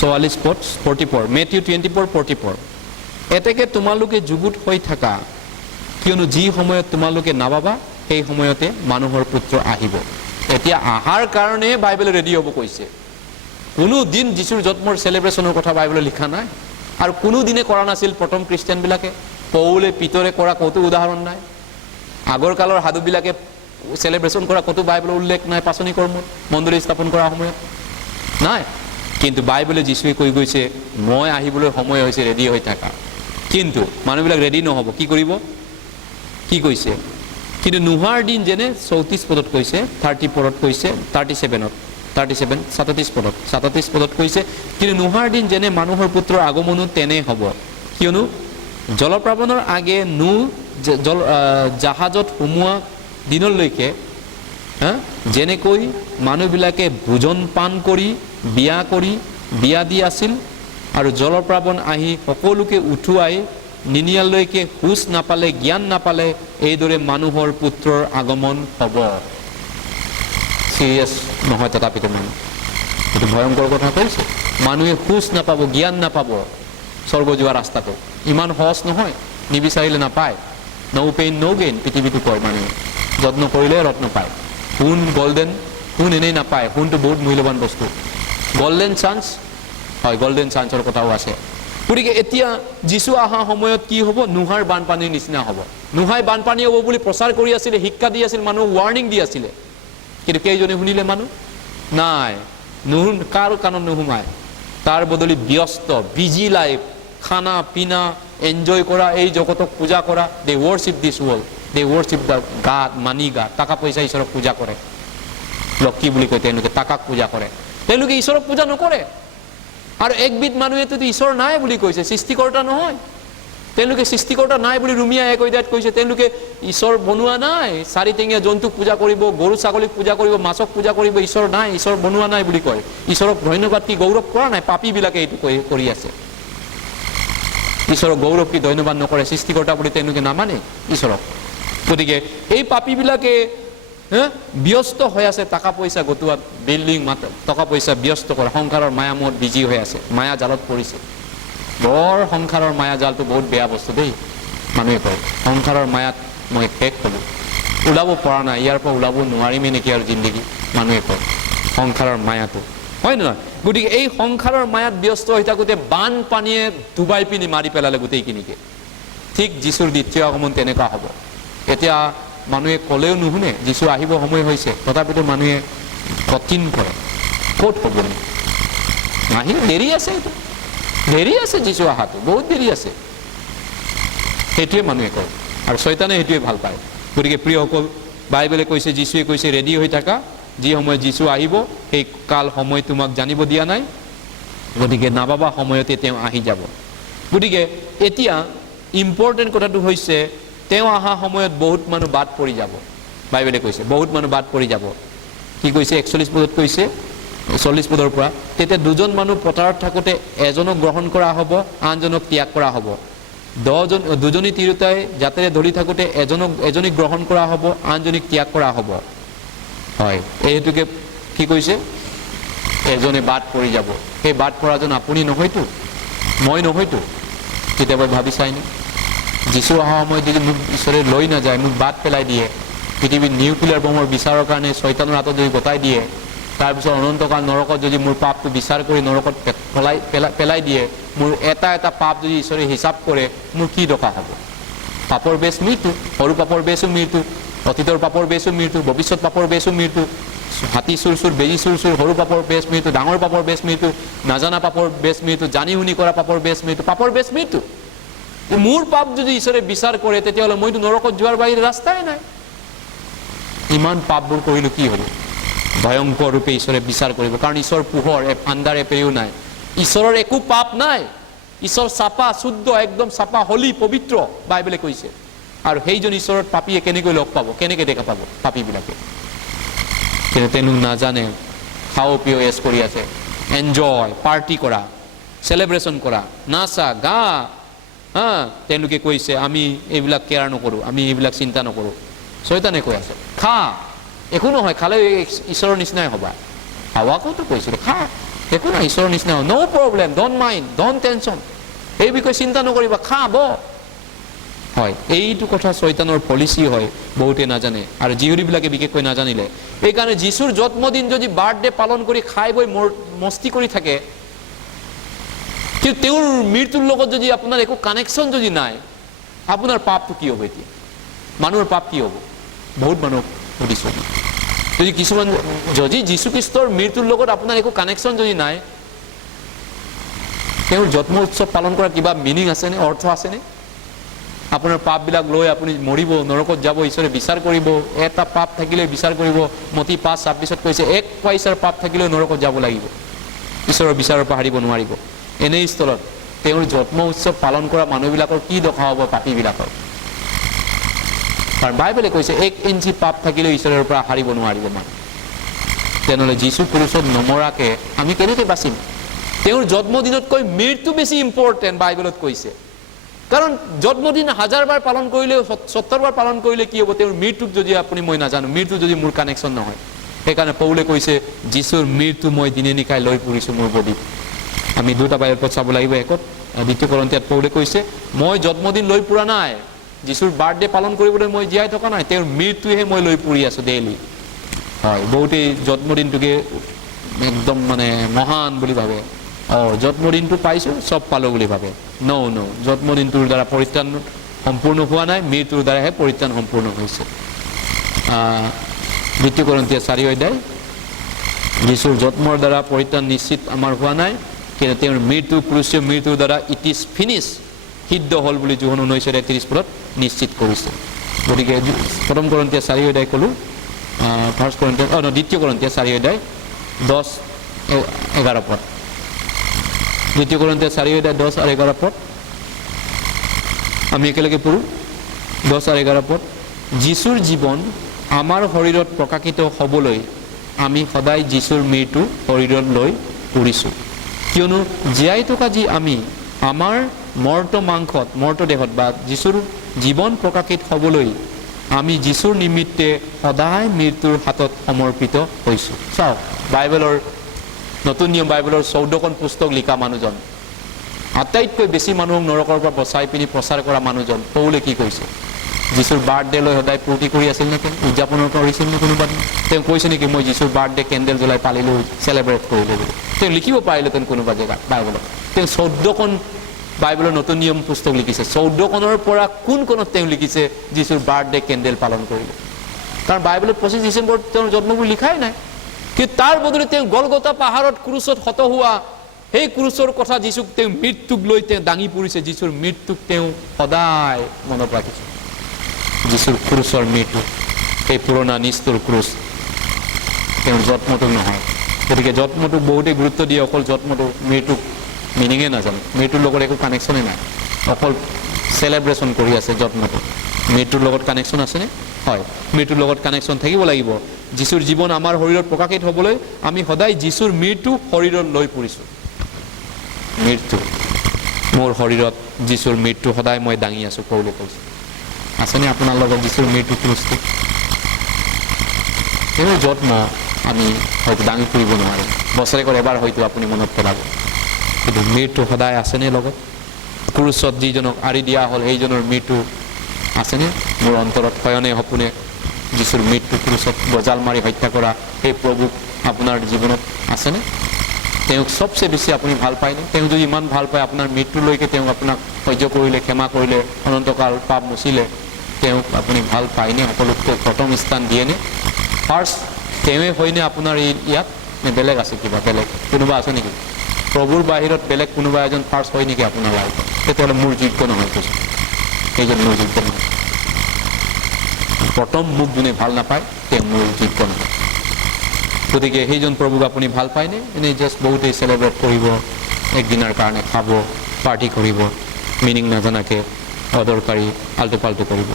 44 পদ 44, মেথিউ 24:44। এতেকে তোমালোকে যুগুত হৈ থাকা, কিয়নো যি সময়ত তোমালোকে নাভাবা সেই সময়তে মানুহৰ পুত্ৰ আহিব। এতিয়া আহাৰ কাৰণে বাইবেল ৰেডি হ'ব কৈছে। কোনো দিন যীশুৰ জন্মৰ চেলিব্ৰেশ্যনৰ কথা বাইবেলত লিখা নাই, আৰু কোনো দিনে কৰা নাছিল প্ৰথম খ্ৰীষ্টিয়ানবিলাকে। পৌলে পিতৰে কৰা ক'তো উদাহৰণ নাই, আগৰ কালৰ সাধুবিলাকে চেলিব্ৰেশ্যন কৰা ক'তো বাইবেলৰ উল্লেখ নাই। পাচনি কৰ্মত মন্দিৰ স্থাপন কৰাৰ সময়ত নাই, কিন্তু বাইবেলে যীশুৱে কৈ গৈছে মই আহিবলৈ সময় হৈছে, ৰেডি হৈ থাকা। কিন্তু মানুহবিলাক ৰেডি নহ'ব, কি কৰিব? কি কৈছে? কিন্তু নোহোৱাৰ দিন যেনে 34 পদত কৈছে, 30 পদত কৈছে, 37 পদত 37 পদত কৈছে, কিন্তু নোহোৱাৰ দিন যেনে মানুহৰ পুত্ৰৰ আগমনো তেনে হ'ব। কিয়নো জলপ্লাৱনৰ আগে জাহাজত সোমোৱা দিনলৈকে যেনেকৈ মানুহবিলাকে ভোজন পান কৰি বিয়া দি আছিল, আৰু জলপ্লাৱন আহি সকলোকে উঠুৱাই নিনিয়ালৈকে হুঁচ নাপালে, জ্ঞান নাপালে, এইদৰে মানুহৰ পুত্ৰৰ আগমন হ'ব। চিৰিয়াছ নহয় তথাপিতো মানুহ, এইটো ভয়ংকৰ কথা কৈছে। মানুহে হুঁচ নাপাব, জ্ঞান নাপাব স্বৰ্গ যোৱা ৰাস্তাটো। ইমান সহজ নহয়, নিবিচাৰিলে নাপায়। নো পেইন নো গেইন পৃথিৱীটো কয় মানুহে, যত্ন কৰিলে ৰত্ন পায়। সোণ গল্ডেন, সোণ এনেই নাপায়, সোণটো বহুত মূল্যৱান বস্তু। গল্ডেন চান্স হয়, গল্ডেন চান্সৰ কথাও আছে। গতিকে এতিয়া যীশু অহা সময়ত কি হ'ব? নোহাৰ বানপানীৰ নিচিনা হ'ব। নোহাই বানপানী হ'ব বুলি প্ৰচাৰ কৰি আছিলে, শিক্ষা দি আছিল, মানুহ ৱাৰ্ণিং দি আছিলে, কিন্তু কেইজনে শুনিলে? মানুহ নাই, কাৰো কাণত নুসুমায়। তাৰ বদলি ব্যস্ত, বিজি লাইফ, খানা পিনা এনজয় কৰা, এই জগতক পূজা কৰা। They worship this world, they worship the God, money গাড। টকা পইচা ঈশ্বৰক পূজা কৰে, লক্ষী বুলি কয় তেওঁলোকে, টাকাক পূজা কৰে। তেওঁলোকে ঈশ্বৰক পূজা নকৰে। আৰু একবিধ মানুহেতো ঈশ্বৰ নাই বুলি কৈছে, সৃষ্টিকৰ্তা নহয়। তেওঁলোকে সৃষ্টিকৰ্তা নাই বুলি ৰুমিয়া 1 অধ্যায়ত কৈছে। তেওঁলোকে ঈশ্বৰ বনোৱা নাই, চাৰিঠেঙীয়া জন্তুক পূজা কৰিব, গৰু ছাগলীক পূজা কৰিব, মাছক পূজা কৰিব, ঈশ্বৰ নাই, ঈশ্বৰ বনোৱা নাই বুলি কয়। ঈশ্বৰক ধন্যবাদ কি গৌৰৱ কৰা নাই? পাপীবিলাকে এইটো কৰি আছে। ঈশ্বৰক গৌৰৱ কি ধন্যবাদ নকৰে? সৃষ্টিকৰ্তা বুলি তেওঁলোকে নামানে ঈশ্বৰক। গতিকে এই পাপীবিলাকে ব্যস্ত হৈ আছে টকা পইচা গটোৱাত, বিল্ডিং টকা পইচা ব্যস্ত কৰে, সংসাৰৰ মায়ামত বিজি হৈ আছে, মায়া জালত পৰিছে। বৰ সংসাৰৰ মায়া জালটো বহুত বেয়া বস্তু দেই। মানুহে কয় সংসাৰৰ মায়াত মই শেষ হ'লো, ওলাব পৰা নাই, ইয়াৰ পৰা ওলাব নোৱাৰিমে নেকি আৰু জিন্দগী। মানুহে কয় সংসাৰৰ মায়াটো, হয় নহয়? গতিকে এই সংসাৰৰ মায়াত ব্যস্ত হৈ থাকোঁতে বানপানীয়ে ডুবাই পিনি মাৰি পেলালে গোটেইখিনিকে। ঠিক যীশুৰ দ্বিতীয় আগমন তেনেকুৱা হ'ব। এতিয়া মানুহে ক'লেও নুশুনে, যীশু আহিব সময় হৈছে, তথাপিতো মানুহে কঠিন কৰে। ক'ত হ'ব? আহি দেৰি আছে, এইটো দেৰি আছে, যীশু অহাটো বহুত দেৰি আছে, সেইটোৱে মানুহে কয়। আৰু শয়তানে সেইটোৱে ভাল পায়। গতিকে প্ৰিয়সকল, বাইবেলে কৈছে, যীশুৱে কৈছে ৰেডি হৈ থাকা, যি সময়ত যীশু আহিব সেই কাল সময় তোমাক জানিব দিয়া নাই। গতিকে নাভাবা সময়তে তেওঁ আহি যাব। গতিকে এতিয়া ইম্পৰ্টেণ্ট কথাটো হৈছে, তেওঁ অহা সময়ত বহুত মানুহ বাদ পৰি যাব। বাইবেলে কৈছে বহুত মানুহ বাদ পৰি যাব। কি কৈছে? 41 পদত কৈছে, 40 পদৰ পৰা, তেতিয়া দুজন মানুহ পথাৰত থাকোঁতে এজনক গ্ৰহণ কৰা হ'ব, আনজনক ত্যাগ কৰা হ'ব। দুজনী তিৰোতাই জাতেৰে ধৰি থাকোঁতে এজনীক গ্ৰহণ কৰা হ'ব, আনজনীক ত্যাগ কৰা হ'ব। হয়, এইটোকে কি কৈছে? এজনে বাদ পৰি যাব। সেই বাদ পৰাজন আপুনি নহয়তো, মই নহয়তো। কেতিয়াবা ভাবি চাইনে? যীশু অহা সময়ত যদি মোক ঈশ্বৰে লৈ নাযায়, মোক বাদ পেলাই দিয়ে, পৃথিৱীত নিউক্লিয়াৰ বমৰ বিচাৰৰ কাৰণে শয়তানৰ হাতত যদি গতাই দিয়ে, তাৰপিছত অনন্তকাল নৰকত যদি মোৰ পাপটো বিচাৰ কৰি নৰকত পেলাই দিয়ে, মোৰ এটা এটা পাপ যদি ঈশ্বৰে হিচাপ কৰে, মোৰ কি দৰকাৰ হ'ব? পাপৰ বেছ মৃত্যু, সৰু পাপৰ বেছো মৃত্যু, অতীতৰ পাপৰ বেছো মৃত্যু, ভৱিষ্যত পাপৰ বেছো মৃত্যু, হাতী চুৰ চুৰ, বেজী চুৰ চুৰ, সৰু পাপৰ বেছ মৃত্যু, ডাঙৰ পাপৰ বেছ মৃত্যু, নাজানা পাপৰ বেছ মৃত্যু, জানি শুনি কৰা পাপৰ বেছ মৃত্যু, পাপৰ বেছ মৃত্যু। মোৰ পাপ যদি ঈশ্বৰে বিচাৰ কৰে তেতিয়াহ'লে মইতো নৰকত যোৱাৰ বাহিৰে ৰাস্তাই নাই। ইমান পাপবোৰ কৰিলোঁ কি হ'ব? ভয়ংকৰ ৰূপে ঈশ্বৰে বিচাৰ কৰিব, কাৰণ ঈশ্বৰ পোহৰ, আন্ধাৰ এপেৰিও নাই। ঈশ্বৰৰ একো পাপ নাই, ঈশ্বৰ চাপা শুদ্ধ, একদম চাপা হলি পবিত্ৰ বাইবেলে কৈছে। আৰু সেইজন ঈশ্বৰৰ পাপীয়ে কেনেকৈ লগ পাব, কেনেকৈ দেখা পাব পাপীবিলাকে? কিন্তু তেওঁলোক নাজানে, খাও পিও এছ কৰি আছে, এনজয় পাৰ্টি কৰা, চেলিব্ৰেশ্যন কৰা, নাচা গা, তেওঁলোকে কৈছে আমি এইবিলাক কেয়াৰ নকৰোঁ, আমি এইবিলাক চিন্তা নকৰোঁ। শয়তানে কৈ আছে খা, একো নহয়, খালে ঈশ্বৰৰ নিচিনাই হ'বা। হাৱাকোতো কৈছিলোঁ খা, একো নাই, ঈশ্বৰৰ নিচিনা হ'ব, no' problem, don't mind, don't tension, এই বিষয়ে চিন্তা নকৰিবা, খাব। হয়, এইটো কথা শয়তানৰ পলিচি হয়, বহুতে নাজানে, আৰু জিহুদীবিলাকে বিশেষকৈ নাজানিলে। এইকাৰণে যীশুৰ জন্মদিন যদি বাৰ্থডে পালন কৰি খাই বৈ মস্তি কৰি থাকে, কিন্তু তেওঁৰ মৃত্যুৰ লগত যদি আপোনাৰ একো কানেকশ্যন যদি নাই, আপোনাৰ পাপটো কি হ'ব? এতিয়া মানুহৰ পাপ কি হ'ব? বহুত মানুহক সুধিছোঁ, যদি কিছুমান যদি যীশুখ্ৰীষ্টৰ মৃত্যুৰ লগত আপোনাৰ একো কানেকশ্যন যদি নাই, তেওঁৰ জন্ম উৎসৱ পালন কৰাৰ কিবা মিনিং আছেনে, অৰ্থ আছেনে? আপোনাৰ পাপবিলাক লৈ আপুনি মৰিব, নৰকত যাব, ঈশ্বৰে বিচাৰ কৰিব। এটা পাপ থাকিলে বিচাৰ কৰিব। মতি 5:26 কৈছে, এক পইচাৰ পাপ থাকিলেও নৰকত যাব লাগিব, ঈশ্বৰৰ বিচাৰৰ পৰা হাৰিব নোৱাৰিব। এনেই স্থলত তেওঁৰ জন্ম উৎসৱ পালন কৰা মানুহবিলাকৰ কি দশা হ'ব পাপীবিলাকৰ? কাৰণ বাইবেলে কৈছে 1 ইঞ্চি পাপ থাকিলেও ঈশ্বৰৰ পৰা হাৰিব নোৱাৰিব মানুহ। তেনেহ'লে যীশু ক্ৰুচত নমৰাকে আমি কেনেকৈ বাচিম? তেওঁৰ জন্মদিনতকৈ মৃত্যু বেছি ইম্পৰ্টেণ্ট বাইবেলত কৈছে। কাৰণ জন্মদিন 1000 বাৰ পালন কৰিলেও 70 বাৰ পালন কৰিলে কি হ'ব? তেওঁৰ মৃত্যুক যদি আপুনি মই নাজানো, মৃত্যু যদি মোৰ কানেকশ্যন নহয়। সেইকাৰণে পৌলে কৈছে যীশুৰ মৃত্যু মই দিনে নিশাই লৈ ফুৰিছোঁ মোৰ বডিত। আমি দুটা বাইবেলত চাব লাগিব। একত 2 কৰিন্থিয়াত পৌলে কৈছে মই জন্মদিন লৈ ফুৰা নাই, যীশুৰ বাৰ্থডে পালন কৰিবলৈ মই জীয়াই থকা নাই, তেওঁৰ মৃত্যুহে মই লৈ ফুৰি আছোঁ ডেইলি। হয়, বহুতেই জন্মদিনটোকে একদম মানে মহান বুলি ভাবে। জন্মদিনটো পাইছোঁ চব পালোঁ বুলি ভাবে। ন জন্মদিনটোৰ দ্বাৰা পৰিত্ৰাণ সম্পূৰ্ণ হোৱা নাই, মৃত্যুৰ দ্বাৰাহে পৰিত্ৰাণ সম্পূৰ্ণ হৈছে। 2 কৰিন্থিয়া 4 অধ্যায়, যীশুৰ জন্মৰ দ্বাৰা পৰিত্ৰাণ নিশ্চিত আমাৰ হোৱা নাই, কিন্তু তেওঁৰ মৃত্যু ক্ৰুচীয় মৃত্যুৰ দ্বাৰা ইট ইজ ফিনিছ, সিদ্ধ হ'ল বুলি যোহন 19:30 নিশ্চিত কৰিছে। গতিকে 1 কৰিন্থিয়া 4 অধ্যায় ক'লোঁ, 2 কৰিন্থিয়া 4 অধ্যায় 10-11 পদ। 2 কৰিন্থিয়া 4 অধ্যায় 10 আৰু 11 পদ আমি একেলগে পঢ়োঁ। 10 আৰু 11 পদ, যীশুৰ জীৱন আমাৰ শৰীৰত প্ৰকাশিত হ'বলৈ আমি সদায় যীশুৰ মৃত্যু শৰীৰত লৈ ফুৰিছোঁ। কিয়নো জীয়াই থকা যি আমি আমাৰ মৰ্ত দেহত বা যীশুৰ জীৱন প্ৰকাশিত হ'বলৈ আমি যীশুৰ নিমিত্তে সদায় মৃত্যুৰ হাতত সমৰ্পিত হৈছোঁ। চাওক, বাইবেলৰ নতুন নিয়ম বাইবেলৰ 14খন পুস্তক লিখা মানুহজন, আটাইতকৈ বেছি মানুহক নৰকৰ পৰা বচাই পিনি প্ৰচাৰ কৰা মানুহজন পৌলে কি কৈছে? যীশুৰ বাৰ্থডে লৈ সদায় ফূৰ্তি কৰি আছিল নে? তেওঁ উদযাপন কৰিছিল নে কোনোবা? তেওঁ কৈছে নেকি মই যীশুৰ বাৰ্থডে কেণ্ডেল জ্বলাই পালিলোঁ, চেলিব্ৰেট কৰিলোঁ বুলি? তেওঁ লিখিব পাৰিলেহেঁতেন কোনোবা জেগাত বাইবেলত। তেওঁ 14খন বাইবেলৰ নতুন নিয়ম পুস্তক লিখিছে। 14খনৰ পৰা কোনখনত তেওঁ লিখিছে যীশুৰ বাৰ্থডে কেণ্ডেল পালন কৰিলে? কাৰণ বাইবেলত 25 ডিচেম্বৰত তেওঁৰ জন্মবোৰ লিখাই নাই। কিন্তু তাৰ বদলি তেওঁ গলগতা পাহাৰত ক্ৰুচত হত হোৱা সেই ক্ৰুচৰ কথা, যীশুক তেওঁ মৃত্যুক লৈ তেওঁ দাঙি পৰিছে, যীশুৰ মৃত্যুক তেওঁ সদায় মনত ৰাখিছে। যীশুৰ ক্ৰুচৰ মৃত্যু, সেই পুৰণা নিষ্ঠুৰ ক্ৰুচ, তেওঁৰ জন্মটোক নহয়। গতিকে জন্মটোক বহুতেই গুৰুত্ব দিয়ে, অকল জন্মটো, মৃত্যুক মিনিঙে নাজানে, মৃত্যুৰ লগত একো কানেকশ্যনে নাই, অকল চেলিব্ৰেশ্যন কৰি আছে জন্মটো। মৃত্যুৰ লগত কানেকশ্যন আছেনে? হয়, মৃত্যুৰ লগত কানেকশ্যন থাকিব লাগিব। যীশুৰ জীৱন আমাৰ শৰীৰত প্ৰকাশিত হ'বলৈ আমি সদায় যীশুৰ মৃত্যু শৰীৰত লৈ ফুৰিছোঁ। মৃত্যু মোৰ শৰীৰত, যীশুৰ মৃত্যু সদায় মই দাঙি আছোঁ পৌলে কৈছে। আছেনে আপোনাৰ লগত যীশুৰ মৃত্যু ক্ৰুচটো? তেওঁৰ জন্ম আমি হয়তো দাঙি ফুৰিব নোৱাৰিম, বছৰেকৰ এবাৰ হয়তো আপুনি মনত পেলাব, কিন্তু মৃত্যু সদায় আছেনে লগত? ক্ৰুচত যিজনক আঁৰি দিয়া হ'ল সেইজনৰ মৃত্যু আছেনে মোৰ অন্তৰত? শয়নে সপোনে যীশুৰ মৃত্যু ক্ৰুচত গজাল মাৰি হত্যা কৰা সেই প্ৰভুক আপোনাৰ জীৱনত আছেনে? তেওঁক সবচে বেছি আপুনি ভাল পায়নে? তেওঁ যদি ইমান ভাল পায় আপোনাৰ মৃত্যুলৈকে তেওঁক আপোনাক সহ্য কৰিলে, ক্ষমা কৰিলে, অনন্তকাল পাপ মুচিলে, তেওঁক আপুনি ভাল পায়নে? সকলোতকৈ প্ৰথম স্থান দিয়েনে? ফাৰ্ষ্ট তেওঁৱে হয়নে আপোনাৰ ইয়াত, নে বেলেগ আছে কিবা বেলেগ কোনোবা আছে নেকি? প্ৰভুৰ বাহিৰত বেলেগ কোনোবা এজন ফাৰ্ষ্ট হয় নেকি আপোনাৰ লাইফত? তেতিয়াহ'লে মোৰ যোগ্য নহয়, কৈছে সেইজন মোৰ যোগ্য নহয়। প্ৰথম মোক যোনে ভাল নাপায় তেওঁ মোৰ যোগ্য নহয়। গতিকে সেইজন প্ৰভুক আপুনি ভাল পায়নে? এনেই জাষ্ট বহুতেই চেলিব্ৰেট কৰিব, একদিনৰ কাৰণে খাব, পাৰ্টি কৰিব, মিনিং নাজানাকৈ অদৰকাৰী আল্টু পাল্টু কৰিব।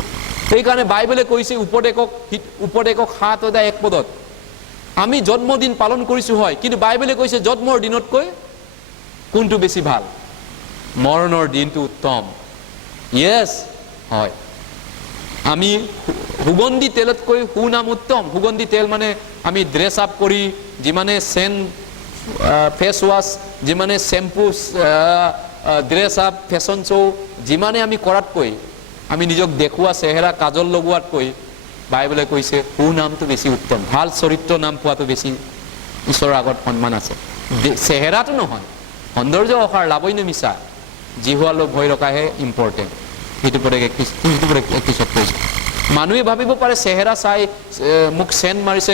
সেইকাৰণে বাইবেলে কৈছে উপদেশক 7:1 আমি জন্মদিন পালন কৰিছোঁ হয়, কিন্তু বাইবেলে কৈছে জন্মৰ দিনতকৈ কোনটো বেছি ভাল? মৰণৰ দিনটো উত্তম। ইয়েছ, হয়। আমি সুগন্ধি তেলতকৈ সুনাম উত্তম। সুগন্ধি তেল মানে আমি ড্ৰেছ আপ কৰি যিমানে চেণ্ট, ফেচ ৱাছ, যিমানে shampoo, dress up, fashion show' যিমানে আমি কৰাতকৈ, আমি নিজক দেখুওৱা চেহেৰা কাজল লগোৱাতকৈ বাইবেলে কৈছে সুনামটো বেছি উত্তম। ভাল চৰিত্ৰ নাম পোৱাটো বেছি ঈশ্বৰৰ আগত সন্মান আছে। চেহেৰাটো নহয়, সৌন্দৰ্য অসাৰ লাভন্য মিছা, জিহুৱালৈ ভয় ৰখাহে ইম্পৰ্টেণ্ট। সেইটো পিছত কৈছে। মানুহে ভাবিব পাৰে চেহেৰা চাই মোক চেণ্ট মাৰিছে,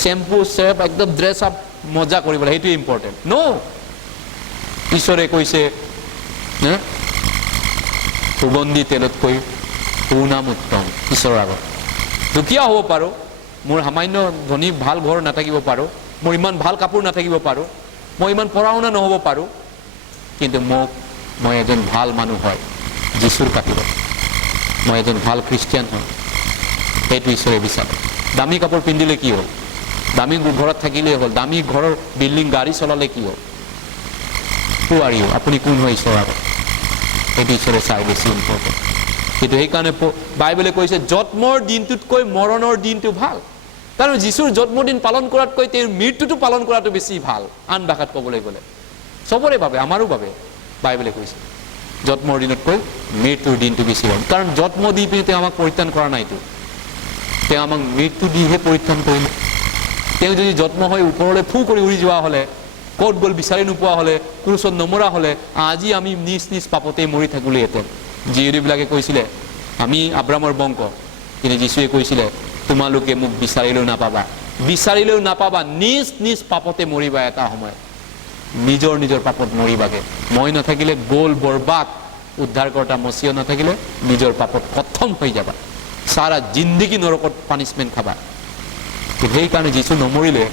শ্বেম্পু চেপ একদম ড্ৰেছ আপ মজা কৰিবলৈ, সেইটোৱে ইম্পৰ্টেণ্ট। ন', ঈশ্বৰে কৈছে সুগন্ধি তেলতকৈ সুনাম উত্তম ঈশ্বৰৰ আগত। দুখীয়া হ'ব পাৰোঁ, মোৰ সামান্য ধনী ভাল ঘৰ নাথাকিব পাৰোঁ, মোৰ ইমান ভাল কাপোৰ নাথাকিব পাৰোঁ, মই ইমান পঢ়া শুনা নহ'ব পাৰোঁ, কিন্তু মই এজন ভাল মানুহ হয় যীশুৰ কাটিব, মই এজন ভাল খ্ৰীষ্টিয়ান হয়, সেইটো ঈশ্বৰে বিচাৰে। দামী কাপোৰ পিন্ধিলে কি হ'ল? দামী ঘৰত থাকিলেই হ'ল, দামী ঘৰৰ বিল্ডিং গাড়ী চলালে কি হ'ল? হু আৰ ইউ? আপুনি কোন হয় ঈশ্বৰৰ আগত? সেইটো ঈশ্বৰে চাই বেছি ইম্পৰ্টেণ্ট। কিন্তু সেইকাৰণে বাইবেলে কৈছে জন্মৰ দিনটোতকৈ মৰণৰ দিনটো ভাল। কাৰণ যীশুৰ জন্মদিন পালন কৰাতকৈ তেওঁৰ মৃত্যুটো পালন কৰাটো বেছি ভাল। আন ভাষাত ক'বলৈ গ'লে চবৰে বাবে, আমাৰো বাবে বাইবেলে কৈছে জন্মৰ দিনতকৈ মৃত্যুৰ দিনটো বেছি ভাল। কাৰণ জন্ম দি পিনি তেওঁ আমাক পৰিত্ৰাণ কৰা নাইতো, তেওঁ আমাক মৃত্যু দিহে পৰিত্ৰাণ কৰিলে। তেওঁ যদি জন্ম হৈ ওপৰলৈ ফু কৰি উৰি যোৱা হ'লে, ক'ত গ'ল বিচাৰি নোপোৱা হ'লে, ক্ৰুচত নমৰা হ'লে, আজি আমি নিজ নিজ পাপতেই মৰি থাকিলোহেঁতেন। যিহুদীবিলাকে কৈছিলে আমি আব্ৰামৰ বংশ, কিন্তু যীশুৱে কৈছিলে তোমালোকে মোক বিচাৰিলেও নাপাবা, নিজ নিজ পাপতে মৰিবা। এটা সময়ত নিজৰ পাপত মৰিবাগে। মই নাথাকিলে গ'ল বৰবাদ, উদ্ধাৰকৰ্তা মচিয়া নাথাকিলে নিজৰ পাপত খতম হৈ যাবা, সাৰা জিন্দগী নৰকত পানিছমেণ্ট খাবা। সেইকাৰণে যীশু নমৰিলে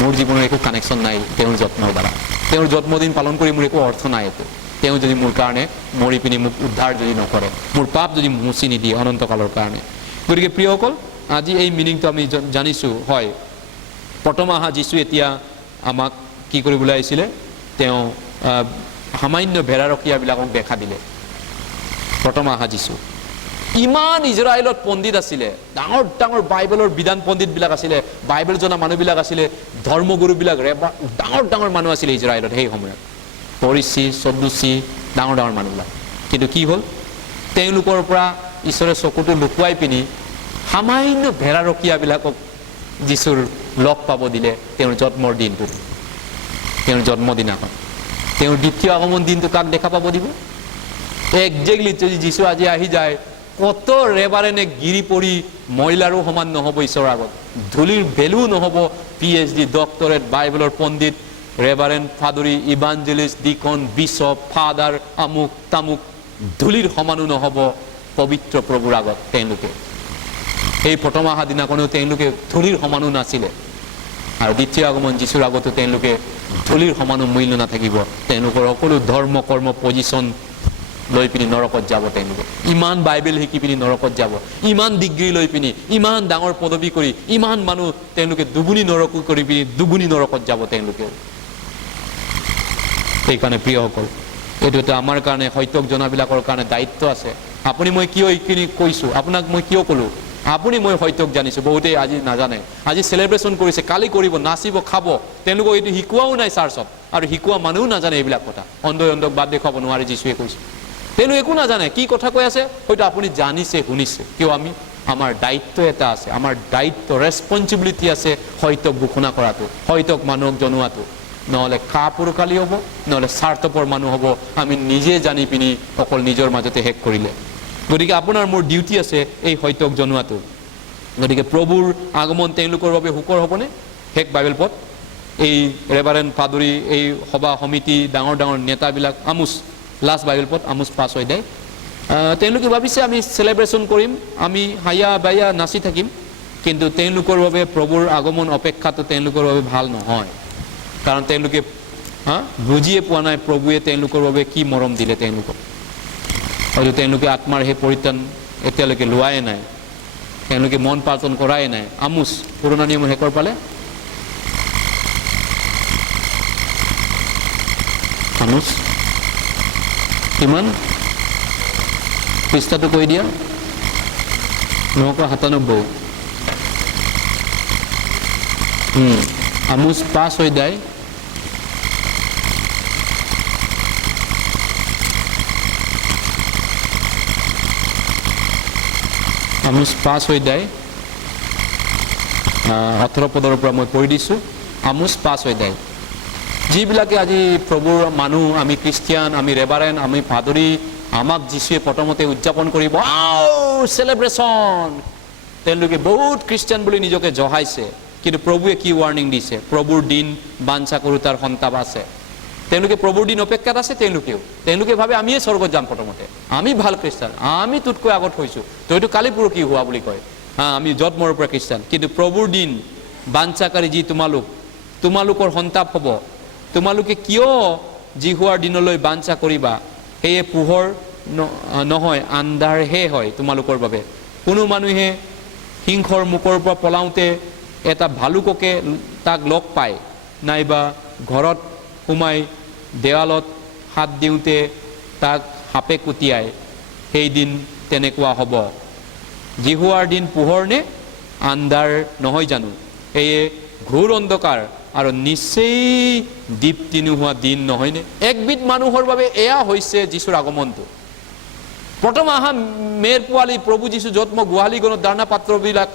মোৰ জীৱনৰ একো কানেকশ্যন নাই তেওঁৰ যত্নৰ দ্বাৰা। তেওঁৰ জন্মদিন পালন কৰি মোৰ একো অৰ্থ নাই। তেওঁ যদি মোৰ কাৰণে মৰি পিনি মোক উদ্ধাৰ যদি নকৰে, মোৰ পাপ যদি মুচি নিদিয়ে অনন্তকালৰ কাৰণে। গতিকে প্ৰিয়সকল, আজি এই মিনিংটো আমি জানিছোঁ। হয়, প্ৰথম অহা যীশু এতিয়া আমাক কি কৰিবলৈ আহিছিলে? তেওঁ সামান্য ভেড়াৰখীয়াবিলাকক দেখা দিলে। প্ৰথম অহা যীশু ইমান ইজৰাইলত পণ্ডিত আছিলে, ডাঙৰ ডাঙৰ বাইবেলৰ বিধান পণ্ডিতবিলাক আছিলে, বাইবেল জনা মানুহবিলাক আছিলে, ধৰ্মগুৰুবিলাক, ডাঙৰ ডাঙৰ মানুহ আছিলে ইজৰাইলত সেই সময়ত, ফৰিচী, সদুচী, ডাঙৰ ডাঙৰ মানুহবিলাক। কিন্তু কি হ'ল? তেওঁলোকৰ পৰা ঈশ্বৰে চকুটো লুকুৱাই পিনি সামান্য ভেড়াৰখীয়াবিলাকক যীশুৰ লগ পাব দিলে তেওঁৰ জন্মৰ দিনটোত, তেওঁৰ জন্মদিনাখন। তেওঁৰ দ্বিতীয় আগমন দিনটো কাক দেখা পাব দিব? একজেক্টলি যদি যীশু আজি আহি যায়, কত ৰেবাৰেনে গিৰি পৰি মহিলাৰো সমান নহ'ব ঈশ্বৰৰ আগত, ধূলিৰ ভেলু নহ'ব। PhD, ডক্টৰেট, বাইবেলৰ পণ্ডিত, ৰেবাৰেন, ফাদৰী, ইভাঞ্জেলিষ্ট, ডিকন, বিশ্বপ, ফাদাৰ, আমুক তামুক, ধূলিৰ সমানো নহ'ব পবিত্ৰ প্ৰভুৰ আগত তেওঁলোকে। এই প্ৰথম অহা দিনাখনেও তেওঁলোকে ধূলিৰ সমানো নাছিলে, আৰু দ্বিতীয় আগমন যীশুৰ আগতো তেওঁলোকে ধূলিৰ সমানো মূল্য নাথাকিব। তেওঁলোকৰ সকলো ধৰ্ম কৰ্ম পজিশ্যন লৈ পিনি নৰকত যাব। তেওঁলোকে ইমান বাইবেল শিকি পিনি নৰকত যাব, ইমান ডিগ্ৰী লৈ পিনি, ইমান ডাঙৰ পদবী কৰি, ইমান মানুহ তেওঁলোকে দুগুণী নৰক কৰি পিনি দুগুণী নৰকত যাব তেওঁলোকে। সেইকাৰণে প্ৰিয়সকল, এইটো এটা আমাৰ কাৰণে সত্যক জনাবিলাকৰ কাৰণে দায়িত্ব আছে। আপুনি মই কিয় এইখিনি কৈছোঁ, আপোনাক মই কিয় ক'লোঁ? আপুনি মই সত্যক জানিছোঁ, বহুতেই আজি নাজানে। আজি চেলিব্ৰেশ্যন কৰিছে, কালি কৰিব, নাচিব, খাব, তেওঁলোকক এইটো শিকোৱাও নাই চাৰ্চত, আৰু শিকোৱা মানুহও নাজানে এইবিলাক কথা। অন্ধক বাদ দেখুৱাব নোৱাৰে, যীশুৱে কৈছে। তেওঁলোক একো নাজানে, কি কথা কৈ আছে হয়তো আপুনি জানিছে, শুনিছে। কিয়? আমাৰ দায়িত্ব এটা আছে, আমাৰ দায়িত্ব, ৰেছপঞ্চিবিলিটি আছে সত্যক ঘোষণা কৰাটো, সত্যক মানুহক জনোৱাটো। নহ'লে কাপুৰুষালী হ'ব, নহ'লে স্বাৰ্থপৰ মানুহ হ'ব, আমি নিজে জানি পিনি অকল নিজৰ মাজতে শেষ কৰিলে। গতিকে আপোনাৰ মোৰ ডিউটি আছে এই সত্যক জনোৱাটো। গতিকে প্ৰভুৰ আগমন তেওঁলোকৰ বাবে সুখৰ হ'বনে? শেষ বাইবেল পথ এই ৰেভাৰেণ্ড পাদৰী, এই সভা সমিতি, ডাঙৰ ডাঙৰ নেতাবিলাক, আমোচ লাষ্ট বাইবেল পথ আমোচ 5 অধ্যায়, তেওঁলোকে ভাবিছে আমি চেলিব্ৰেশ্যন কৰিম, আমি হাইয়া বায়া নাচি থাকিম, কিন্তু তেওঁলোকৰ বাবে প্ৰভুৰ আগমন অপেক্ষাটো তেওঁলোকৰ বাবে ভাল নহয়। কাৰণ তেওঁলোকে বুজিয়ে পোৱা নাই প্ৰভুৱে তেওঁলোকৰ বাবে কি মৰম দিলে তেওঁলোকক। হয়তো তেওঁলোকে আত্মাৰ সেই পৰিত্ৰাণ এতিয়ালৈকে লোৱাই নাই, তেওঁলোকে মন পালন কৰাই নাই। আমোচ পুৰণা নিয়মৰ শেষৰ পালে আমোচ কিমান পৃষ্ঠাটো কৈ দিয়া, 997। আমোচ 5 অধ্যায় আমোচ 5 অধ্যায় 18 পদৰ পৰা মই পঢ়ি দিছোঁ। আমোচ 5 অধ্যায়। যিবিলাকে আজি প্ৰভুৰ মানুহ, আমি খ্ৰীষ্টিয়ান, আমি ৰেভাৰেণ্ড, আমি পাদৰী, আমাক যীশুৱে প্ৰথমতে উদযাপন কৰিব চেলিব্ৰেশ্যন, তেওঁলোকে বহুত খ্ৰীষ্টিয়ান বুলি নিজকে জহাইছে। কিন্তু প্ৰভুৱে কি ৱাৰ্ণিং দিছে? প্ৰভুৰ দিন বাঞ্ছা কৰোঁ তাৰ সন্তাপ আছে। তেওঁলোকে প্ৰভুৰ দিন অপেক্ষাত আছে। তেওঁলোকে ভাবে আমিয়ে স্বৰ্গত যাম, প্ৰথমতে আমি ভাল খ্ৰীষ্টান, আমি তোতকৈ আগত হৈছোঁ, তইতো কালি পৰহি হোৱা বুলি কয়, আমি জন্মৰ পৰা খ্ৰীষ্টান। কিন্তু প্ৰভুৰ দিন বাঞ্ছাকাৰী যি তোমালোকৰ সন্তাপ হ'ব। তোমালোকে কিয় যি হোৱাৰ দিনলৈ বাঞ্ছা কৰিবা? সেয়ে পোহৰ নহয়, আন্ধাৰহে হয় তোমালোকৰ বাবে। কোনো মানুহে সিংহৰ মুখৰ পৰা পলাওঁতে এটা ভালুককে তাক লগ পায়, নাইবা ঘৰত সোমাই দেৱালত হাত দিওঁতে তাক সাপে কুটিয়ায়, সেইদিন তেনেকুৱা হ'ব। জিহুৱাৰ দিন পোহৰ নে আন্ধাৰ নহয় জানো? সেয়ে ঘোৰ অন্ধকাৰ আৰু নিশ্চয় দীপ্তি নোহোৱা দিন নহয়নে? একবিধ মানুহৰ বাবে এয়া হৈছে যীশুৰ আগমনটো। প্ৰথম আহা মেৰ পোৱালী প্ৰভু যীশু জন্ম গোহালিগণত দানা পাত্ৰবিলাক,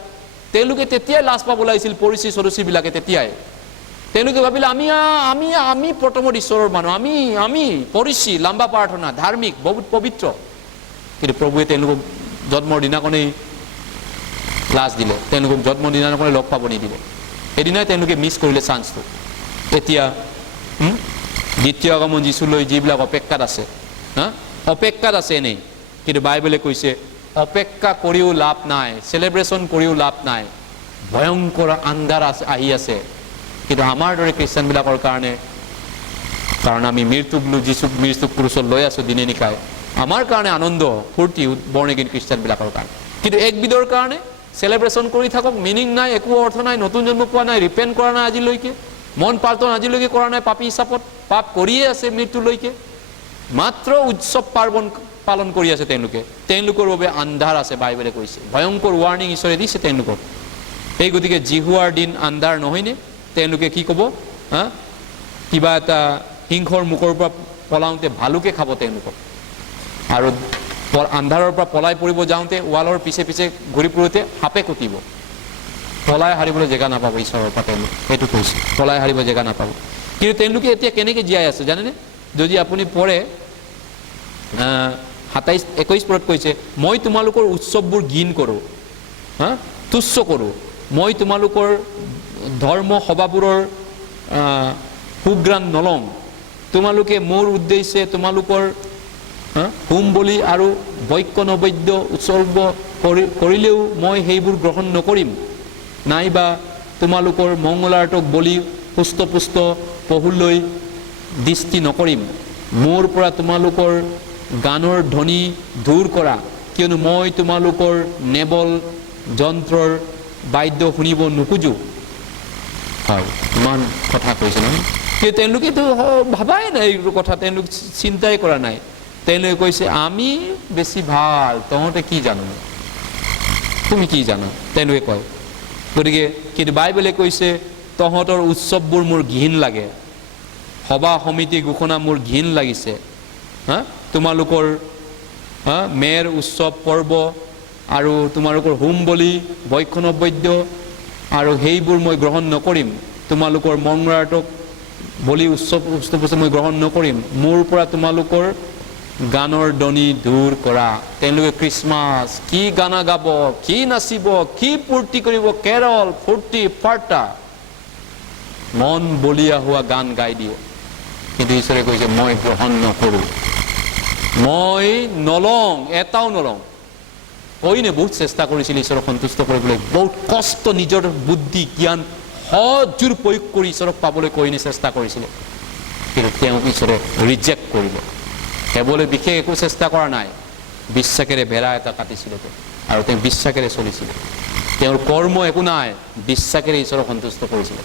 তেওঁলোকে তেতিয়াই লাজ পাব লাগিছিল, পৰিচি সদস্যবিলাকে তেতিয়াই। তেওঁলোকে ভাবিলে আমি প্ৰথমত ঈশ্বৰৰ মানুহ, আমি পৰিচি, লাম্বা প্ৰাৰ্থনা, ধাৰ্মিক, বহুত পবিত্ৰ। কিন্তু প্ৰভুৱে তেওঁলোকক জন্মৰ দিনাখনেই লাজ দিলে, তেওঁলোকক জন্মৰ দিনাখনে লগ পাব নিদিলে। এদিনাই তেওঁলোকে মিছ কৰিলে চান্সটো। এতিয়া দ্বিতীয় আগমন যীশুলৈ যিবিলাক অপেক্ষাত আছে এনেই, কিন্তু বাইবেলে কৈছে অপেক্ষা কৰিও লাভ নাই, চেলিব্ৰেশ্যন কৰিও লাভ নাই, ভয়ংকৰ আন্ধাৰ আহি আছে। কিন্তু আমাৰ দৰে খ্ৰীষ্টানবিলাকৰ কাৰণে, কাৰণ আমি যীশুক মৃত্যু ক্ৰুচত লৈ আছোঁ দিনে নিশাই, আমাৰ কাৰণে আনন্দ ফূৰ্তি বৰ্ণ এগেইন খ্ৰীষ্টানবিলাকৰ কাৰণে। কিন্তু একবিধৰ কাৰণে চেলিব্ৰেশ্যন কৰি থাকক, মিনিং নাই, একো অৰ্থ নাই, নতুন জন্ম পোৱা নাই, ৰিপেণ্ট কৰা নাই আজিলৈকে, মন পালন আজিলৈকে কৰা নাই, পাপী হিচাপত পাপ কৰিয়ে আছে মৃত্যুলৈকে, মাত্ৰ উৎসৱ পাৰ্বণ পালন কৰি আছে তেওঁলোকৰ বাবে আন্ধাৰ আছে, বাইবেলে কৈছে। ভয়ংকৰ ৱাৰ্ণিং ঈশ্বৰে দিছে তেওঁলোকক। এই গতিকে জিহুৱাৰ দিন আন্ধাৰ নহয়নে? তেওঁলোকে কি ক'ব? কিবা এটা সিংহৰ মুখৰ পৰা পলাওঁতে ভালুকে খাব তেওঁলোকক, আৰু আন্ধাৰৰ পৰা পলাই পৰিব যাওঁতে ৱালৰ পিছে পিছে ঘূৰি ফুৰোঁতে সাপে কুটিব। পলাই হাৰিবলৈ জেগা নাপাব ঈশ্বৰৰ পৰা, তেওঁলোকে সেইটো কৈছে, পলাই হাৰিব জেগা নাপাব। কিন্তু তেওঁলোকে এতিয়া কেনেকৈ জীয়াই আছে জানেনে? যদি আপুনি পঢ়ে 27-21 পদত কৈছে, মই তোমালোকৰ উৎসৱবোৰ ঘিণ কৰোঁ, তুচ্ছ কৰোঁ, মই তোমালোকৰ ধৰ্ম সভাবোৰৰ সুগ্ৰাণ নলওঁ, তোমালোকে মোৰ উদ্দেশ্যে তোমালোকৰ হোম বলি আৰু বৈক্য-নৈবেদ্য উৎসৰ্গ কৰিলেও মই সেইবোৰ গ্ৰহণ নকৰিম, নাইবা তোমালোকৰ মংগলাৰ্তক বলি সুস্থপুষ্ট পহুলৈ দৃষ্টি নকৰিম। মোৰ পৰা তোমালোকৰ গানৰ ধ্বনি দূৰ কৰা, কিয়নো মই তোমালোকৰ নেবল যন্ত্ৰৰ বাদ্য শুনিব নোখোজোঁ। হয়, ইমান কথা কৈছে নহয়, কিন্তু তেওঁলোকেতো ভাবাই নাই এইটো কথা, তেওঁলোক চিন্তাই কৰা নাই। তেওঁলোকে কৈছে আমি বেছি ভাল, তহঁতে কি জানো, তুমি কি জানা, তেওঁলোকে কয়। গতিকে কিন্তু বাইবেলে কৈছে তহঁতৰ উৎসৱবোৰ মোৰ ঘিণ লাগে, সভা সমিতি ঘোষণা মোৰ ঘিণ লাগিছে, তোমালোকৰ মেৰ উৎসৱ পৰ্ব আৰু তোমালোকৰ হোম বলি বৈক্য-নৈবেদ্য আৰু সেইবোৰ মই গ্ৰহণ নকৰিম, তোমালোকৰ মংগলাৰ্তক বলি উৎসৱ মই গ্ৰহণ নকৰিম। মোৰ পৰা তোমালোকৰ গানৰ ধ্বনি দূৰ কৰা। তেওঁলোকে খ্ৰীষ্টমাছ কি গানা গাব, কি নাচিব, কি ফূৰ্তি কৰিব, কেৰল ফূৰ্তি ফাৰ্তা মন বলিয়া হোৱা গান গাই দিয়ে। কিন্তু ঈশ্বৰে কৈছে মই গ্ৰহণ নকৰোঁ, মই নলওঁ, এটাও নলওঁ। কইনে বহুত চেষ্টা কৰিছিল ঈশ্বৰক সন্তুষ্ট কৰিবলৈ, বহুত কষ্ট নিজৰ বুদ্ধি জ্ঞান সজোৰ প্ৰয়োগ কৰি ঈশ্বৰক পাবলৈ কইনে চেষ্টা কৰিছিলে। কিন্তু তেওঁক ঈশ্বৰে ৰিজেক্ট কৰিলে। কেৱলে বিশেষ একো চেষ্টা কৰা নাই, বিশ্বাসেৰে বেৰা এটা কাটিছিলে আৰু তেওঁ বিশ্বাসেৰে চলিছিলে। তেওঁৰ কৰ্ম একো নাই, বিশ্বাসেৰে ঈশ্বৰক সন্তুষ্ট কৰিছিলে।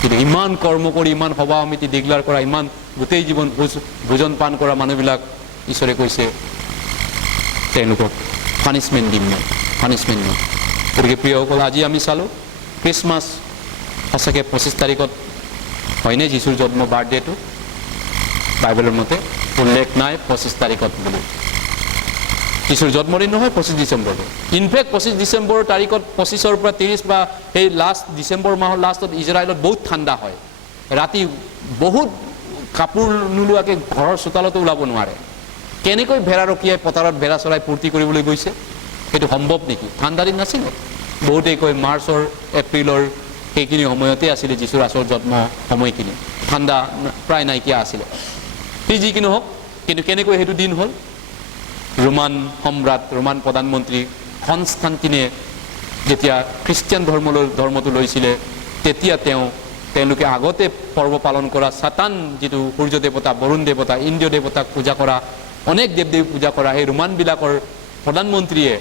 কিন্তু ইমান কৰ্ম কৰি, ইমান সভা সমিতি ডিক্লেয়াৰ কৰা, ইমান গোটেই জীৱন ভোজন পান কৰা মানুহবিলাক ঈশ্বৰে কৈছে তেওঁলোকক পানিছমেণ্ট দিম নাই, পানিছমেণ্ট দিম। গতিকে প্ৰিয়সকল, আজি আমি চালোঁ খ্ৰীষ্টমাছ সঁচাকৈ 25 তাৰিখত হয়নে যীশুৰ জন্ম বাৰ্থডেটো? বাইবেলৰ মতে উল্লেখ নাই 25 তাৰিখত বুলি। যীশুৰ জন্মদিন নহয় 25 ডিচেম্বৰতে। ইনফেক্ট 25 ডিচেম্বৰ তাৰিখত 25ৰ পৰা 30 বা সেই লাষ্ট ডিচেম্বৰ মাহৰ লাষ্টত ইজৰাইলত বহুত ঠাণ্ডা হয়। ৰাতি বহুত কাপোৰ নোলোৱাকৈ ঘৰৰ চোতালতো ওলাব নোৱাৰে। কেনেকৈ ভেড়া ৰখিয়াই পথাৰত ভেড়া চৰাই ফূৰ্তি কৰিবলৈ গৈছে? সেইটো সম্ভৱ নেকি? ঠাণ্ডা দিন নাছিলে। বহুতেই কয় মাৰ্চৰ এপ্ৰিলৰ সেইখিনি সময়তে আছিলে যীশুৰ আচল জন্ম সময়খিনি, ঠাণ্ডা প্ৰায় নাইকিয়া আছিলে। যি কি নহওক, কিন্তু কেনেকৈ সেইটো দিন হ'ল? ৰোমান সম্ৰাট, ৰোমান প্ৰধানমন্ত্ৰী কনষ্টাণ্টিনে যেতিয়া খ্ৰীষ্টিয়ান ধৰ্মটো লৈছিলে, তেতিয়া তেওঁলোকে আগতে পৰ্ব পালন কৰা ছাতান, যিটো সূৰ্য দেৱতা, বৰুণ দেৱতা, ইন্দ্ৰ দেৱতাক পূজা কৰা, অনেক দেৱ দেৱী পূজা কৰা সেই ৰোমানবিলাকৰ প্ৰধানমন্ত্ৰীয়ে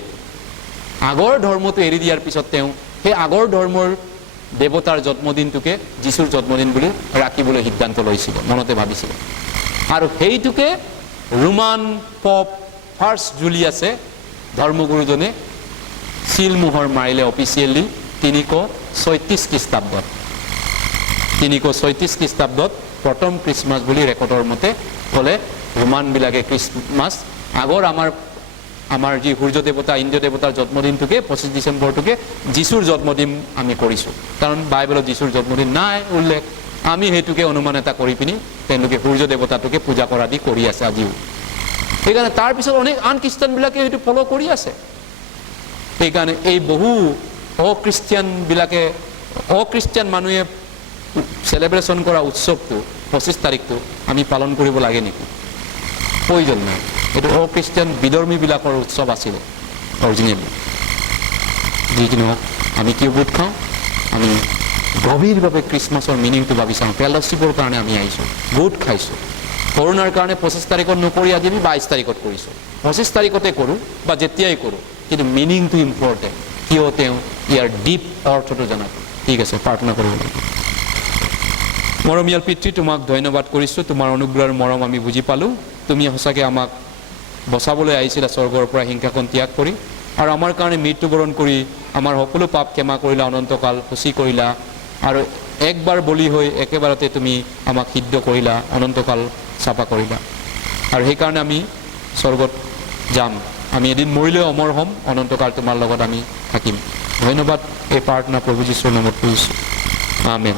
আগৰ ধৰ্মটো এৰি দিয়াৰ পিছত তেওঁ সেই আগৰ ধৰ্মৰ দেৱতাৰ জন্মদিনটোকে যীশুৰ জন্মদিন বুলি ৰাখিবলৈ সিদ্ধান্ত লৈছিলে, মনতে ভাবিছিলে। আৰু সেইটোকে ৰোমান পপ ফাৰ্ষ্ট জুলিয়াছে ধৰ্মগুৰুজনে চিলমোহৰ মাৰিলে অফিচিয়েলি 336 খ্ৰীষ্টাব্দত। 336 খ্ৰীষ্টাব্দত প্ৰথম খ্ৰীষ্টমাছ বুলি ৰেকৰ্ডৰ মতে ক'লে ৰোমানবিলাকে খ্ৰীষ্টমাছ আগৰ আমাৰ যি সূৰ্য দেৱতা, ইন্দ্ৰ দেৱতাৰ জন্মদিনটোকে 25 ডিচেম্বৰটোকে যীশুৰ জন্মদিন আমি কৰিছোঁ। কাৰণ বাইবেলত যীশুৰ জন্মদিন নাই উল্লেখ। আমি সেইটোকে অনুমান এটা কৰি পিনি তেওঁলোকে সূৰ্য দেৱতাটোকে পূজা কৰা দি কৰি আছে আজিও। সেইকাৰণে তাৰপিছত অনেক আন খ্ৰীষ্টানবিলাকে সেইটো ফ'ল' কৰি আছে। সেইকাৰণে এই বহু অখ্ৰীষ্টিয়ান মানুহে চেলিব্ৰেশ্যন কৰা উৎসৱটো 25 তাৰিখটো আমি পালন কৰিব লাগে নেকি? প্ৰয়োজন নাই। এইটো অখ্ৰীষ্টিয়ান বিধৰ্মীবিলাকৰ উৎসৱ আছিলে অৰিজিনেলি। যি কি নহওক, আমি কিয় বুট খাওঁ? আমি গভীৰভাৱে খ্ৰীষ্টমাছৰ মিনিংটো ভাবি চাওঁ। ফেল'শ্বিপৰ কাৰণে আমি আহিছোঁ, বুট খাইছোঁ। কৰোণাৰ কাৰণে 25 তাৰিখত নকৰি আজি আমি 22 তাৰিখত কৰিছোঁ। 25 তাৰিখতে কৰোঁ বা যেতিয়াই কৰোঁ, কিন্তু মিনিংটো ইম্পৰ্টেণ্ট। কিয় তেওঁ ইয়াৰ ডিপ অৰ্থটো জনাটো। ঠিক আছে, প্ৰাৰ্থনা কৰিব লাগিব। মৰমীয়াল পিতৃ, তোমাক ধন্যবাদ কৰিছোঁ। তোমাৰ অনুগ্ৰহৰ মৰম আমি বুজি পালোঁ। তুমি সঁচাকৈ আমাক বচাবলৈ আহিছিলা স্বৰ্গৰ পৰা হিংসাখন ত্যাগ কৰি, আৰু আমাৰ কাৰণে মৃত্যুবৰণ কৰি আমাৰ সকলো পাপ ক্ষমা কৰিলা, অনন্তকাল শুচি কৰিলা, আৰু একবাৰ বলি হৈ একেবাৰতে তুমি আমাক সিদ্ধ কৰিলা, অনন্তকাল চাফা কৰিলা। আৰু সেইকাৰণে আমি স্বৰ্গত যাম। আমি এদিন মৰিলেও অমৰ হ'ম, অনন্তকাল তোমাৰ লগত আমি থাকিম। ধন্যবাদ। এই প্ৰাৰ্থনা প্ৰভু যীশুৰ নামত কৰিছোঁ। আমেন।